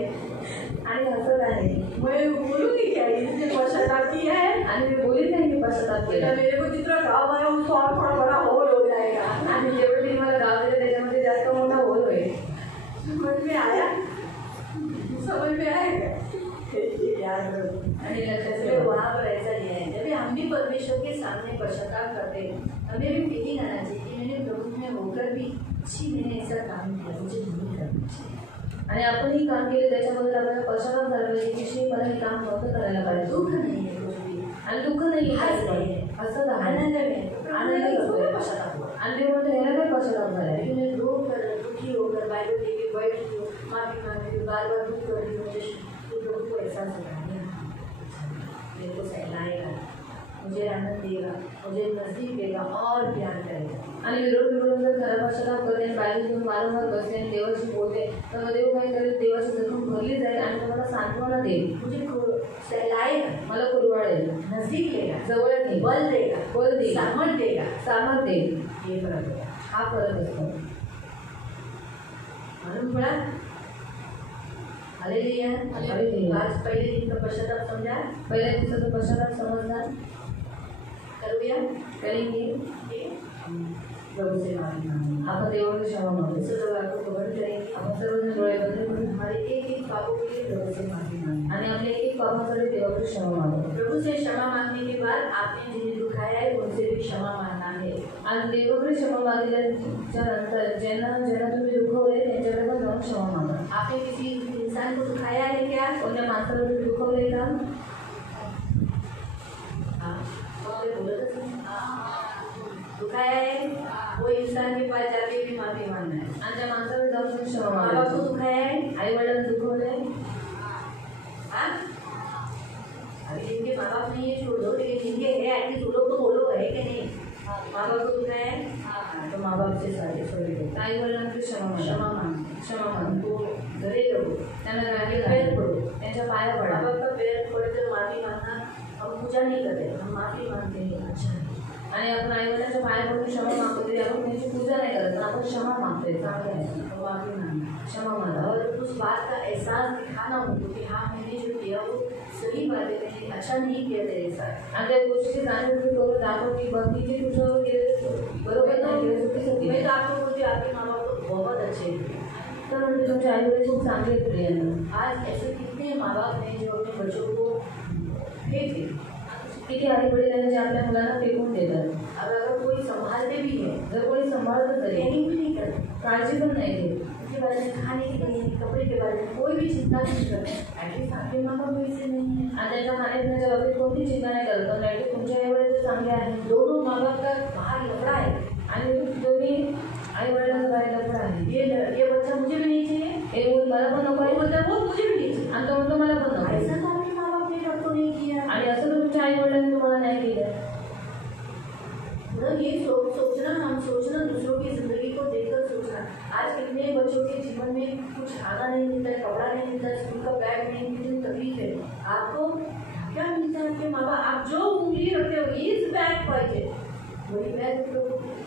आणि हसत आहे. मैं बोलूँगी क्या, इसने पश्चाताप किया है. आणि मी बोलीत नाही की पश्चाताप केला. बेटा मेरे को जितना घाव आया उसको और थोड़ा बड़ा होल हो जाएगा. आणि जेवढे तिने मला गाव दिलं त्याच्यामध्ये जास्त मोठा होल होईल. समझ में आया याद रखो. आणि लक्षात इसलिए ठेवा. वहाँ पर ऐसा नहीं है. जब हम भी परमेश्वर के सामने पश्चाताप करते हैं, हमें भी फीलिंग आना चाहिए कि मैंने प्रभु में होकर भी मैंने ऐसा काम किया, मुझे नहीं करना चाहिए. आणि आपणही काम केले त्याच्याबद्दल आपल्याला पश्चाताप झाला पाहिजे की मला हे काम नव्हतं करायला पाहिजे. दुःख नाही है कुछ भी. आणि दुःख नाही हंस रही है. असं झालं. आनंद में आनंद करतोय करतोय. पश्चाताप हुआ. आणि ते म्हणतो ह्याला काय पश्चाताप झालाय. लेकिन मैं रो कर दुखी होकर बाइबल लेके बैठ गई हूँ. माफी मांगने बार बार दुख कर रही हूँ, मुझे प्रभु को एहसास हो रहा है मेरे को सहलाएगा, मुझे आनंद देगा, मुझे नजदीक देगा और प्यार करेगा. आणि विरोध जर खराब भाषेला करते आणि बाहेर घेऊन वारंवार बसते आणि देवाशी बोलते तर देव काय करेल, देवाची जखम भरली जाईल आणि तुम्हाला सांत्वना देईल. मुझे सहलाएगा, मला कुरवाळेल, नजदीक लेगा, जवळ घेईल, बल देगा, सामर्थ देगा. सामर्थ देईल. ये फरक है. हा फरक असतो. मालूम पड़ा? हालेलुया. आज पहले दिन का पश्चाताप समझा, पहिल्या दिवसाचा पश्चाताप समजला, करूया, करेंगे, प्रभु से माफी मांगेंगे. आपण देवाची क्षमा मागू. सब आपको कबूल करेंगे. आपण सर्वजण डोळे बंद करून हमारे एक एक पापों के लिए प्रभु से माफी मांगेंगे. आणि आपले एक पापासाठी देवाची क्षमा मागू. प्रभु से क्षमा मांगने के बाद आपने जिन्हें दुखाया है उनसे भी क्षमा मांगना है. आणि देवाकडे क्षमा मागितल्याच्या नंतर ज्यांना तुम्ही दुखवले त्यांच्याकडे पण जाऊन क्षमा मागा. आपने किसी इंसान को दुखाया है क्या? कोणत्या माणसाला तुम्ही दुखवले का? दुखाया है, वो इंसान के पास जाके भी माफी मांगना है. आणि त्या माणसाला जाऊन क्षमा माँ बाप मागा. को दुखाया है, आई वडिलांना दुखवले, हाँ? अभी जिनके माँ बाप नहीं है छोड़ दो, लेकिन जिनके है एटलीस्ट वो लोग तो बोलो है कि नहीं. माँ बाप को दुखाया है, तो माँ बाप से सारे सॉरी दो. आई वडिलांना क्षमा मागा. क्षमा मांग, क्षमा मागा. उनको गले लगो, त्यांना रागी पैर लागली, पड़ो. त्यांच्या पाया माँ पडा. बाप का पैर पड़कर माफी मांगना, हम पूजा नहीं करते, हम माफी मांगते हैं. अच्छा, आणि आपण आई वडिलांच्या पाया पडून क्षमा मागतो तरी आपण त्यांची पूजा नाही करत, पण आपण क्षमा मागतोय. चांगलं आहे, तो माफी मांगना क्षमा मागा. और उस बात का एहसास दिखाना उनको कि हाँ मैंने जो किया वो सही बात है, मैंने अच्छा नहीं किया तेरे साथ. आणि त्या गोष्टीची जाणीव तुम्ही करून दाखव की बंदीचे तुझ्यावर केले बरोबर नाही केले, चुकीचं केलं. मैं तो आपको बोलती हूँ, आपके माँ बाप तो बहुत अच्छे थे. तर म्हणजे तुमचे आई वडील खूप चांगले आहेत प्रियांना. आज ऐसे कितने माँ बाप हैं जो अपने बच्चों को फेंक. किती आई वडील आहेत जे आपल्या मुलांना फेकून देतात. अगर कोई संभालते भी है, जर कोणी सांभाळतं तरी ट्रेनिंग भी नहीं करते, काळजी पण नाही घेत. उनके बारे में, खाने के बारे में, कपड़े के बारे में कोई भी चिंता नहीं करते. एटलीस्ट आपके माँ बाप वैसे नहीं है. आणि त्यांच्या खाण्यापिण्याच्या बाबतीत कोणती चिंता नाही करत, पण नाही तुमच्या आई वडील चांगले आहेत. दोनों माँ बाप का बाहर लफड़ा है. आणि दोन्ही आई वडिलांचा बाहेर लफडा आहे. ये बच्चा मुझे भी नहीं चाहिए, हे मूल मला पण नको आहे, बोलता है वो मुझे भी नहीं चाहिए. आणि तो म्हणतो मला पण नको आहे. ऐसा तो आपके माँ बाप ने आपको नहीं किया. आणि असं तर तुमच्या आई वडिलांनी तुम्हाला नाही केलं. मतलब ये सोचना, हम सोचना दूसरों की जिंदगी को देखकर सोचना. आज कितने बच्चों के जीवन में कुछ खाना नहीं मिलता है, कपड़ा नहीं मिलता है, स्कूल का बैग नहीं, कितनी तकलीफ है. आपको क्या मिलता है? आपके माँ बाप, आप जो उंगली रखते हो इस बैग पाहिजे, वही बैग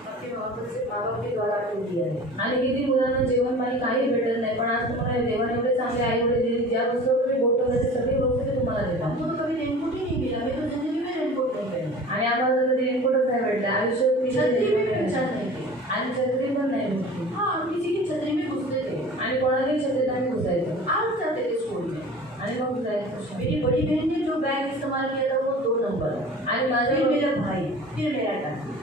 आपके माँ बाप के द्वारा आपको दिया है. आणि किती मुलांना जेवण पाणी काही भेटत नाही, पण आज तुम्हाला देवाने एवढे चांगले आई वडील दिले, ज्या वस्तूवर तुम्ही बोट ठेवले ते सगळी वस्तू ते तुम्हाला देतात. हमको तो कभी रेनकोट ही नहीं मिला. मैं तो जिंदगी में रेनकोट नहीं पहना. आणि आम्हाला तर कधी रेनकोटच नाही भेटला आयुष्यात. छतरी में पहचान नहीं की. आणि छत्री पण नाही भेटली. हाँ, हम किसी की छतरी में घुसते थे, आणि कोणालाही छत्रीत आम्ही घुसायचो आज जाते थे स्कूल में. आणि मग घुसायचो. मेरी बड़ी बहन ने जो बैग इस्तेमाल किया था वो 2 नंबर. आणि माझ्या फिर मेरा भाई, फिर मेरा टाकी.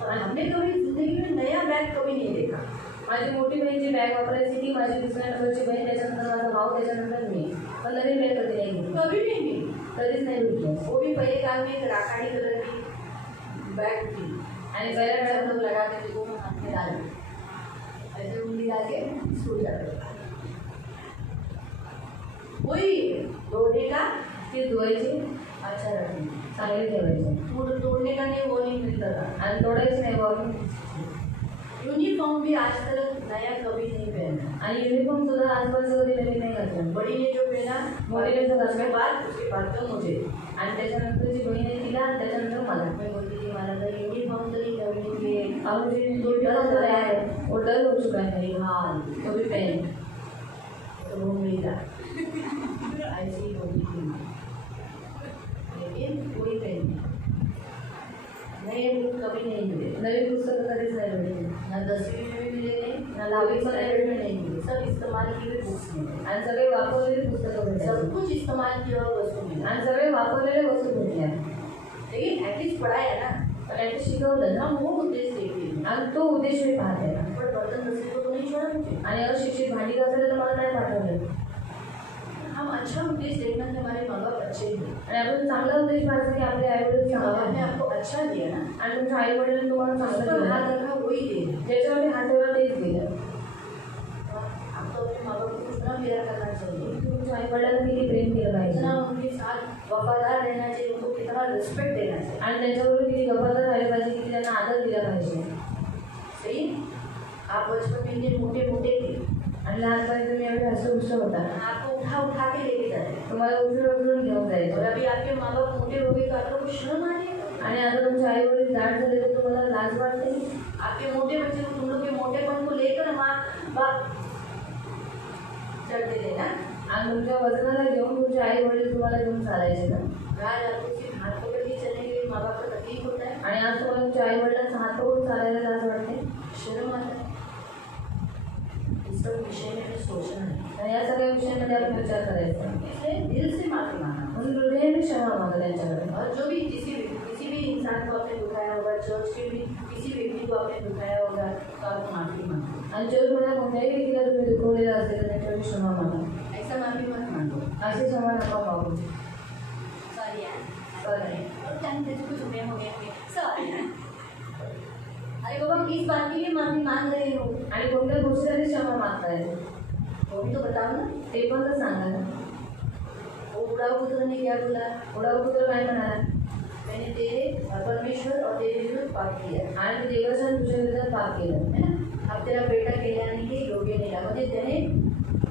और हमने कभी जिंदगी में नया बैग कभी नहीं देखा. माझी मोठी बहीण जी बॅग वापरायची ती, माझी दुसऱ्या नंबरची बहीण, त्याच्यानंतर माझा भाऊ, त्याच्यानंतर मी. पण नवीन बॅग कधी नाही घेतली, कभी भी नहीं. कधीच नाही घेतली. वो भी पहले काल में एक राखाड़ी कलर की बैग थी. आणि पहिल्या सब काळात लोग लगाते थे, वो हाथ में डाल ऐसे उंगली डाल के स्कूल जाते थे. वही धोने का, ती धुवायची, अच्छा रखने, चांगली ठेवायची. तोड़ने का नहीं, वो नहीं मिलता था. आणि तोडायची नाही वरून. यूनिफॉर्म भी आज तक नया कभी नहीं पहना. आणि युनिफॉर्म सुद्धा आजपर्यंत कधी नवीन नाही घातला. बड़ी ने जो पहना, मोठी ने जो उसके घातला, बाद तो मुझे. आणि त्याच्यानंतरची बहीण दिला, आणि त्याच्यानंतर मला. मैं बोलती थी मला तर यूनिफॉर्म तरी नवीन ये. अब मुझे जो डर हो रहा है वो डर हो चुका है. हाँ, तो भी पहन. तो वो मिला. ऐसी ही होती थी, लेकिन कोई पहन नए बुक कभी नहीं मिले. नवीन पुस्तकं कधीच नाही भेटली. ना 10वीं में भी मिले नहीं, ना 10वीं में में नहीं मिले. सब इस्तेमाल किए हुए बुक्स मिले. आणि सगळे वापरलेली पुस्तकं भेटली. सब कुछ इस्तेमाल किया हुआ वस्तु मिला. आणि सगळे वापरलेले वस्तू भेटल्या. लेकिन एटलीस्ट पढ़ाया ना, पण त्यांनी शिकवलं ना, हम वो उद्देश्य देखते हैं. आणि तो उद्देश मी पाहते. पर बर्तन घसने को तो नहीं छोड़ा मुझे. आणि अशिक्षित भांडी घासायला तर मला नाही पाठवलं. हम अच्छा उद्देश्य देखना कि हमारे माँ बाप अच्छे हैं. आणि आपण चांगला उद्देश पाहायचा की आपले आई वडील माँ बाप ने चांगले आपको अच्छा दिया ना, आणि तुमच्या आई वडिलांनी तुम्हाला उस चांगलं पर दिलं. हाथ रखा वही दे. ज्याच्यामध्ये हात ठेवला तेच दिलं. आप तो अपने अपने माँ बाप को कितना प्यार करना चाहिए, तुमच्या आई वडिलांना किती प्रेम केलं पाहिजे कितना उनके साथ वफादार रहना चाहिए, उनको कितना रिस्पेक्ट देना चाहिए। आणि त्यांच्याबरोबर किती वफादार राहिले पाहिजे, किती त्यांना आदर दिला पाहिजे। सही, आप बचपन में इतने मोटे मोटे थे आणि लहानपणी तुम्ही एवढे हसमुख होता, आपको उठा उठा के लेके जाते, तुम्हाला उचलून घेऊन और जायचं। अभी आपके माँ बाप मोटे हो गए तो आपको शर्म आ रही है। आणि आता तुमचे आई वडील जाड झाले तर तुम्हाला लाज वाटते। आपके मोटे बच्चे को तुम लोग के मोटेपन को लेकर माँ बाप चढ़ते थे ना, आणि तुमच्या वजनाला घेऊन तुमचे आई वडील तुम्हाला घेऊन चालायचे ना। आज आपको सिर्फ हाथ पकड़ के चलने के लिए माँ बाप को तकलीफ होता है, आणि आज तुम्हाला तुमच्या आई वडिलांचा हात पकडून चालायला लाज वाटते। शर्म आता है। इस सब विषय में सोचना है, आणि या सगळ्या विषयांमध्ये आपण विचार करायचा, इसलिए दिल से माफी मांगना, म्हणून हृदयाने क्षमा मागा त्यांच्याकडे। और जो भी किसी भी इंसान को आपने दुखाया होगा, चर्च के भी किसी व्यक्ति को आपने दुखाया होगा, तो आप माफी मांगो। आणि चर्चमध्ये कोणत्याही व्यक्तीला तुम्ही दुखवलेलं असेल तर त्यांच्याकडे क्षमा मागा। ऐसा माफी मत मांगो, अशी क्षमा नका मागू। सॉरी यार, सॉरी, और जानते थे कुछ मैं हो गया, सॉरी यार। अरे बाबा, किस बात के लिए माफी मांग रहे हो, आणि कोणत्या गोष्टीसाठी क्षमा मागताय वो भी तो बताओ ना। ते पण तर सांगा ना। वो बुढ़ा पुत्र ने क्या बोला, बुडा पुत्र काय म्हणाला, मैंने तेरे परमेश्वर और तेरे विरुद्ध पाप किया आणि देवाच्या तुझ्या विरोधात पाप केलं, है ना। अब तेरा बेटा केल्याने के योग्य नहीं रहा, म्हणजे त्याने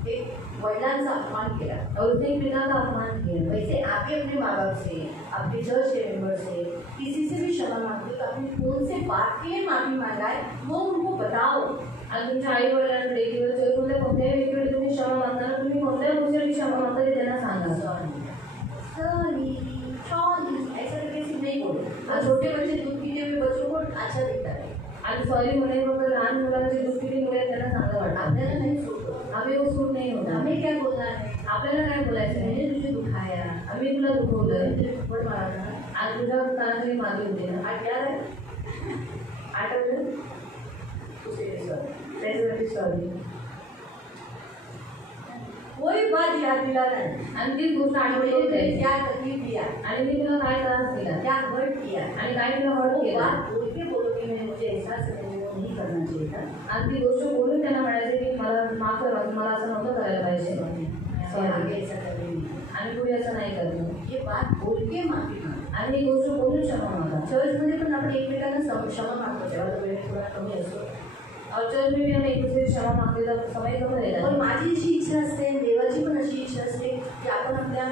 एक वडिलांचा अपमान केला, और उसने पिता का अपमान किया। वैसे आप भी अपने माँ बाप से, आपके चर्च के मेंबर से, किसी से भी क्षमा मांगते तो आपने कौन से बात के लिए माफी मांगा है वो उनको बताओ। आणि तुमच्या आई वडिलांकडे किंवा चर्चमध्ये कोणत्याही व्यक्तीकडे तुम्ही क्षमा मागताना तुम्ही कोणत्या गोष्टीसाठी क्षमा मागता ते त्यांना सांगा। सॉरी सॉरी ऐसा करके सिर्फ नहीं बोलो। और छोटे बच्चे दूध पीते हुए बच्चों को अच्छा दिखता है, आणि सॉरी म्हणे फक्त लहान मुलांची दुष्टी मुळे त्यांना चांगलं वाटतं। आपल्याला नहीं सूट होता। आम्ही वो सूट नाही होता। हमें क्या बोलना है, आपल्याला काय बोलायचं आहे, मैंने तुझे दुखाया, आम्ही तुला दुखवलं, तुझे थप्पड़ मारा था, आज तुझ्या कानाखाली मागे होते ना, आज क्या है, आठवलं उसे सॉरी। त्याच्यासाठी सॉरी। कोई बात याद दिलाना है, आणि तीच गोष्ट आठवली मैंने तुझे होते, क्या तकलीफ दिया, आणि मी तुला काय त्रास दिला, क्या हर्ट किया, आणि काय तुला हर्ट वो केला, बात बोल के बोलो कि मैं मुझे एहसास है मुझे वो नहीं करना चाहिए था, आणि ती गोष्ट बोलून त्यांना म्हणायचं की मला माफ करा, तुम्हाला असं नव्हतं करायला पाहिजे, मैं आगे ऐसा करेंगे, आणि पुढे असं नाही करतो। ये बात बोल के माफी मांगो। आणि ही गोष्ट बोलून क्षमा मागा। चर्चमध्ये पण आपण एकमेकांना क्षमा मागतो तेव्हा तो वेळ थोडा कमी असतो, और चर्च में भी हम एक दूसरे क्षमा मागते तर समय कमी पण राहिला। माझी अशी इच्छा असते, देवाची पण अशी इच्छा असते की आपण आपल्या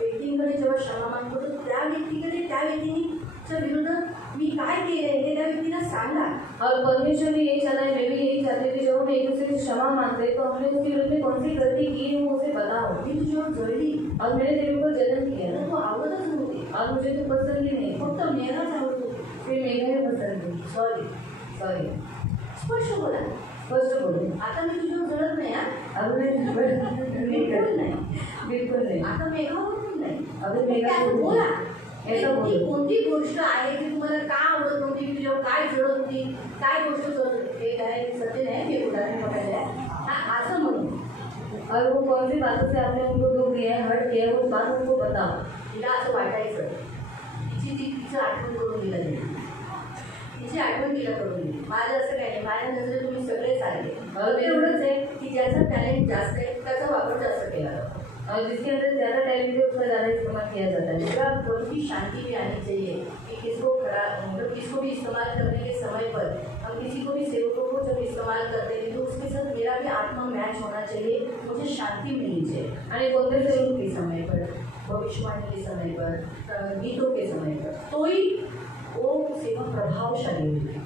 व्यक्तींकडे जेव्हा क्षमा मागतो तर त्या व्यक्तीकडे त्या व्यक्तीच्या विरुद्ध मी काय केलंय हे त्या व्यक्तीला सांगा। और परमेश्वर भी यही चाहता है, मैं भी यही चाहती हूँ कि जब हम एक दूसरे से क्षमा मांगते हैं तो हमने उसके विरुद्ध में कौन सी गलती की है वो उसे बताओ। मी तुझ्यावर जळली, और मैंने तेरे ऊपर जलन किया मला तू आवडतच नव्हती, और मुझे तो पसंद ही नहीं, फक्त मेराच आवडत होती, फिर मेघा ही पसंद थी। सॉरी। सॉरी, स्पष्ट बोला, स्पष्ट बोलो। आता मी तुझ्यावर जळत नाही, अब मैं बिलकुल नाही, बिल्कुल नहीं, आता मेघावर पण नाही, अभी मेघा काय को बोला, ऐसा ती बोलो। कोणती गोष्ट आहे की तुम्हाला का आवडत नव्हती, तुझ्यावर काय जळत होती, काय गोष्ट करत होती, ते काय सत्य नाही, ते उदाहरण बघायला हा असं म्हणून। और वो कौन सी बातों से आपने उनको दुख दिया है, हर्ट किया है, वो बात उनको बताओ। तिला असं वाटायचं तिचं आठवण करून दिलं नाही, तिची आठवण तिला करून दिली, माझं असं काय नाही, माझ्या नजरेत तुम्ही सगळे चालले, और एवढंच आहे की ज्याचा टॅलेंट जास्त आहे त्याचा वापर जास्त केला जातो, और जिसके अंदर ज़्यादा टैलेंट है उसका ज़्यादा इस्तेमाल किया जाता है। पूरा मन की शांति भी आनी चाहिए कि किसको खराब मतलब किसको भी इस्तेमाल करने के समय पर हम किसी को भी सेवकों को जब इस्तेमाल करते हैं तो उसके साथ मेरा भी आत्मा मैच होना चाहिए, मुझे शांति मिलनी चाहिए। आणि कोणत्या सेवक के समय पर, भविष्यवाणी के समय पर, गीतों के समय पर, तो ही वो सेवा प्रभावशाली होती।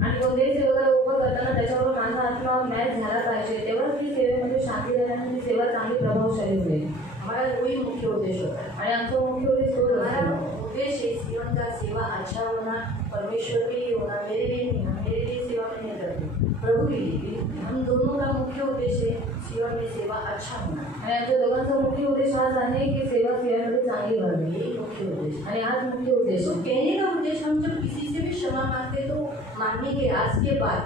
आणि कोणत्याही सेवेला उभं करताना त्याच्यावर माझा आत्मा मॅच झाला पाहिजे, तेव्हाच ती सेवेमध्ये शांती राहिल्याने ती सेवा चांगली प्रभावशाली होईल। हमारा वही मुख्य उद्देश्य होता है, आणि आमचा मुख्य उद्देश तोच हमारा असतो। उद्देश्य है जीवन का सेवा अच्छा होना, परमेश्वर के लिए होना, मेरे लिए नहीं, हम मेरे लिए सेवा में नहीं करते, प्रभु के लिए। हम दोनों का मुख्य उद्देश्य है जीवन में सेवा अच्छा होना, आणि आमच्या दोघांचा मुख्य उद्देश हाच आहे की सेवा सेवेमध्ये चांगली व्हावी, यही मुख्य उद्देश्य। आणि हाच मुख्य उद्देश तो आहे। कहने का उद्देश्य हम जब किसी से भी क्षमा मांगते तो मांगने के आज के बाद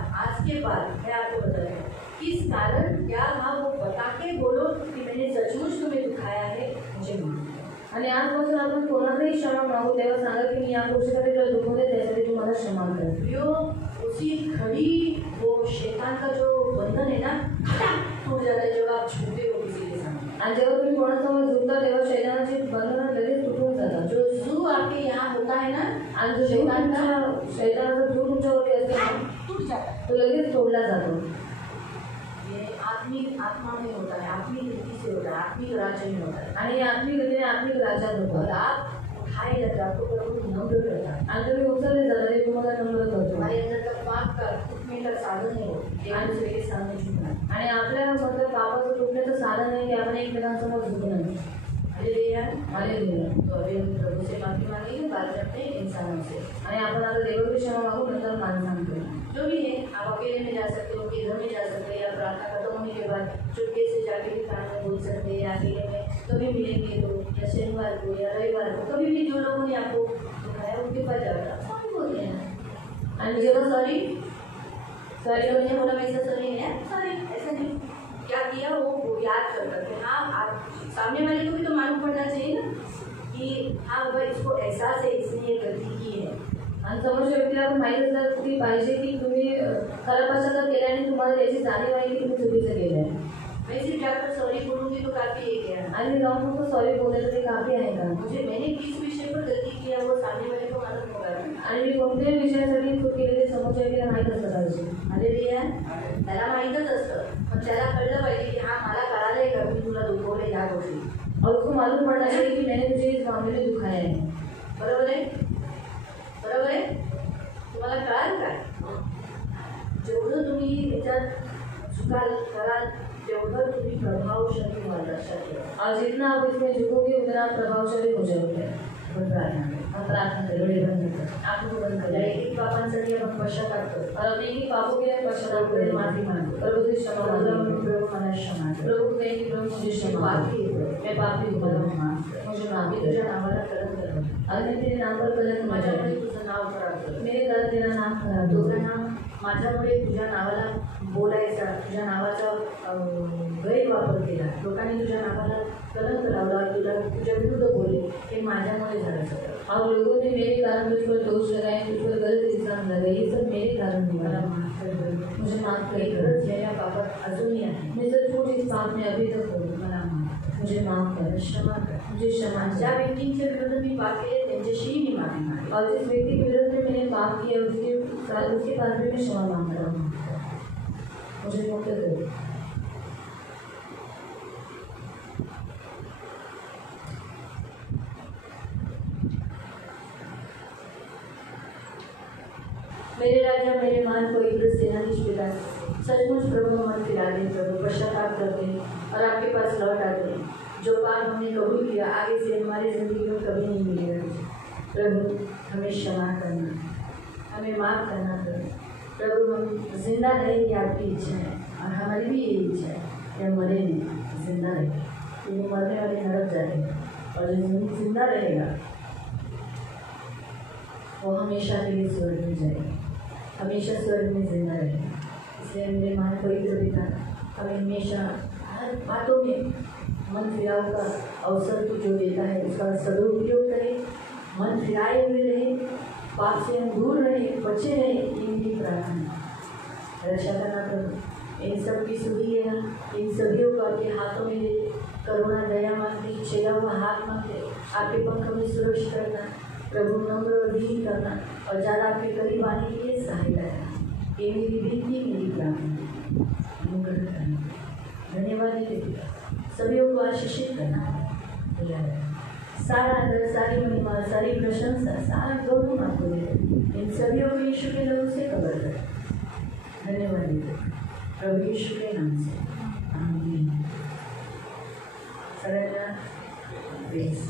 मैं आपको बता रही हूँ किस कारण क्या था वो बता के बोलो कि मैंने सचमुच तुम्हें दुखाया है, मुझे माफ करो। आणि आजपासून आपण कोणालाही क्षमा मागू तेव्हा सांगा की मी या गोष्टीसाठी तुला दुखवते, त्यासाठी तू मला क्षमा कर। जो उसी घड़ी वो शैतान का जो बंधन है ना टूट जाता है, जो आप झुकते हो किसी के सामने। आणि जेव्हा तुम्ही कोणासमोर झुकता तेव्हा शैतानाची बंधनं लगेच तुटून जातात. जो जू आपके यहाँ होता है ना, आणि जो शैतानाचा जो तुमच्यावरती असतो ना, टूट जाता है। तो लगेच तोडला जातो. ये आत्मिक आत्मा में होता है, आत्मिक रीति से होता है, आत्मिक राज्य में होता है। आणि आत्मिक गतीने आत्मिक राज्यात और होतो. आप उठाए जाते हो, आपको प्रभु नम्र करता है। आणि तुम्ही उचलले जाता ते तुम्हाला नम्र करतो. हमारे अंदर का पाप का टूटने का साधन है वो, एक दूसरे के सामने झुकना। आणि आपल्यामध्ये पापाचं तुटण्याचं साधन आहे की आपण एकमेकांसमोर झुकणं. हालेलुया। हालेलुया. तो अभी हम प्रभु से माफी मांगेंगे, बाद में अपने इंसानों से। आणि आपण आता देवाची क्षमा मागू, नंतर माणसांकडे. जो भी है, आप अकेले में जा सकते हो, घर में जा सकते हैं, या प्रार्थना खत्म होने के बाद चुपके से जाके भी कान में बोल सकते हैं, या अकेले में कभी मिलेंगे तो, या शनिवार को या रविवार को, कभी भी जो लोगों ने आपको दिखाया उनके पास जाकर सॉरी बोलते हैं। आणि जेव्हा सॉरी तो नहीं बोला, मैं ऐसा सॉरी है, सॉरी ऐसा नहीं, क्या किया वो याद कर करके। हाँ, आप सामने वाले को भी तो मालूम पड़ना चाहिए ना कि हाँ भाई इसको एहसास है, इसने ये गलती की है। आणि समोरच्या व्यक्तीला पण माहीत असलं की पाहिजे की तुम्ही खरा पश्चाताप केल्याने तुम्हाला त्याची जाणीव आहे की तुम्ही चुकीचं केलं आहे. मैं सिर्फ जाकर सॉरी बोलूँगी तो काफ़ी है क्या? आणि मी जाऊन फक्त सॉरी बोलले तर ते काफी आहे का? मैंने किस विषय पर गलती किया वो सामने वाले को मालूम होगा। आणि मी कोणत्याही विषयासाठी चूक केली ते समोरच्या व्यक्तीला माहीत असलं पाहिजे. हालेलुया। त्याला माहीतच असतं, पण त्याला कळलं पाहिजे की हा मला कळालंय का मी तुला दुखवलंय ह्या गोष्टी। और उसको मालूम पड़ना चाहिए कि मैंने तुझे इस मामले में दुखाया है. बरोबर आहे, बरोबर आहे। तुम्हाला कळाल काय? जेवढं तुम्ही त्याच्यात चुकाल कराल तेवढं तुम्ही प्रभावशाली व्हाल, लक्षात ठेवा। और जितना आप इसमें झुकोगे उतना आप प्रभावशाली हो जाओगे. आपण प्रार्थना करू। हम प्रार्थना करें. डोळे बंद कर. आंखों को बंद आपल्या कर. एक पापांसाठी आपण पश्चाताप करू, और अपने ही पापों के लिए पश्चाताप करें. माफी मांगू। प्रभु से क्षमा मांगें. प्रभु मला क्षमा कर। प्रभु को कहें कि प्रभु मुझे क्षमा कर. पापी है, मैं पापी हूँ. मला माफ कर। मुझे माफ मी कर. तुझ्या नावाला कलंक करतो, और मैं तेरे नाम पर कलंक न माझ्यामुळे करूं. तुझं नाव खराब कर। मेरे कारण तेरा नाम खराब हो. लोकांना माझ्यामुळे तुझ्या नावाला बोलायचा, तुझ्या नावाचा गैरवापर केला, लोकांनी तुझ्या नावाला कलंक लावला, तुझ्या विरुद्ध बोलले, हे माझ्यामुळे झालं सगळं। और लोगों ने मेरे कारण तुझ पर दोष लगाए, तुझ पर गलत इल्जाम लगाए, ये सब मेरे कारण हुआ. मला माफ कर गं. मुझे माफ कर. एकच या पापात अजूनही आहे, मैं सचमुच इस पाप में अभी तक हूँ. मला माफ कर. मुझे माफ कर. क्षमा कर। मुझे क्षमा ज्या कर. व्यक्तींच्या विरुद्ध मी पाप केले त्यांच्याशी मी माफी मागते। और जिस व्यक्ति के विरुद्ध में मैंने पाप किया उसके पास भी मैं क्षमा मांग रहा हूँ. मुझे मुक्त कर. मेरे राजा, मेरे महान पवित्र सेनाधीश पिता, सचमुच प्रभु मन फिरा दे, प्रभु पश्चाताप करते और आपके पास लौट आते हैं। जो पाप हमने कबूल किया आगे से हमारी जिंदगी में कभी नहीं मिलेगा। प्रभु हमें क्षमा करना, हमें माफ करना प्रभु। हम जिंदा रहे ये आपकी इच्छा है और हमारी भी यही इच्छा है कि हम मरे नहीं, जिंदा रहे। क्योंकि मरने वाले नरक जाएंगे और जो जिंदा रहेगा वो हमेशा के लिए स्वर्ग में जाएगा, हमेशा स्वर्ग में जिंदा रहेगा। इसलिए मेरे महान पवित्र पिता हमें हमेशा हर बातों में मन फिराव का अवसर तो जो देता है उसका सदुपयोग करें, मन फिराए हुए रहे, पाप से हम दूर रहे, बचे रहे, ये मेरी प्रार्थना। रक्षा करना प्रभु, इन सब की सुधी है, इन सभी को आपके हाथों में दे, करुणा दया मांगते, छेदा हुआ हाथ मांगते, आपके पंख में सुरक्षित करना प्रभु, नम्र और दीन करना और ज़्यादा आपके करीब आने के लिए सहायता करना। ये मेरी विनती, मेरी प्रार्थना। अनुग्रह करना, धन्यवाद है पिता, सभी को आशीषित करना। सारा आदर, सारी महिमा, सारी प्रशंसा, सारा गौरव आपको दे। इन सभी को यीशु के नाम से कवर कर। धन्यवाद है प्रभु यीशु के नाम से, आमीन। सगळ्यांना प्रेज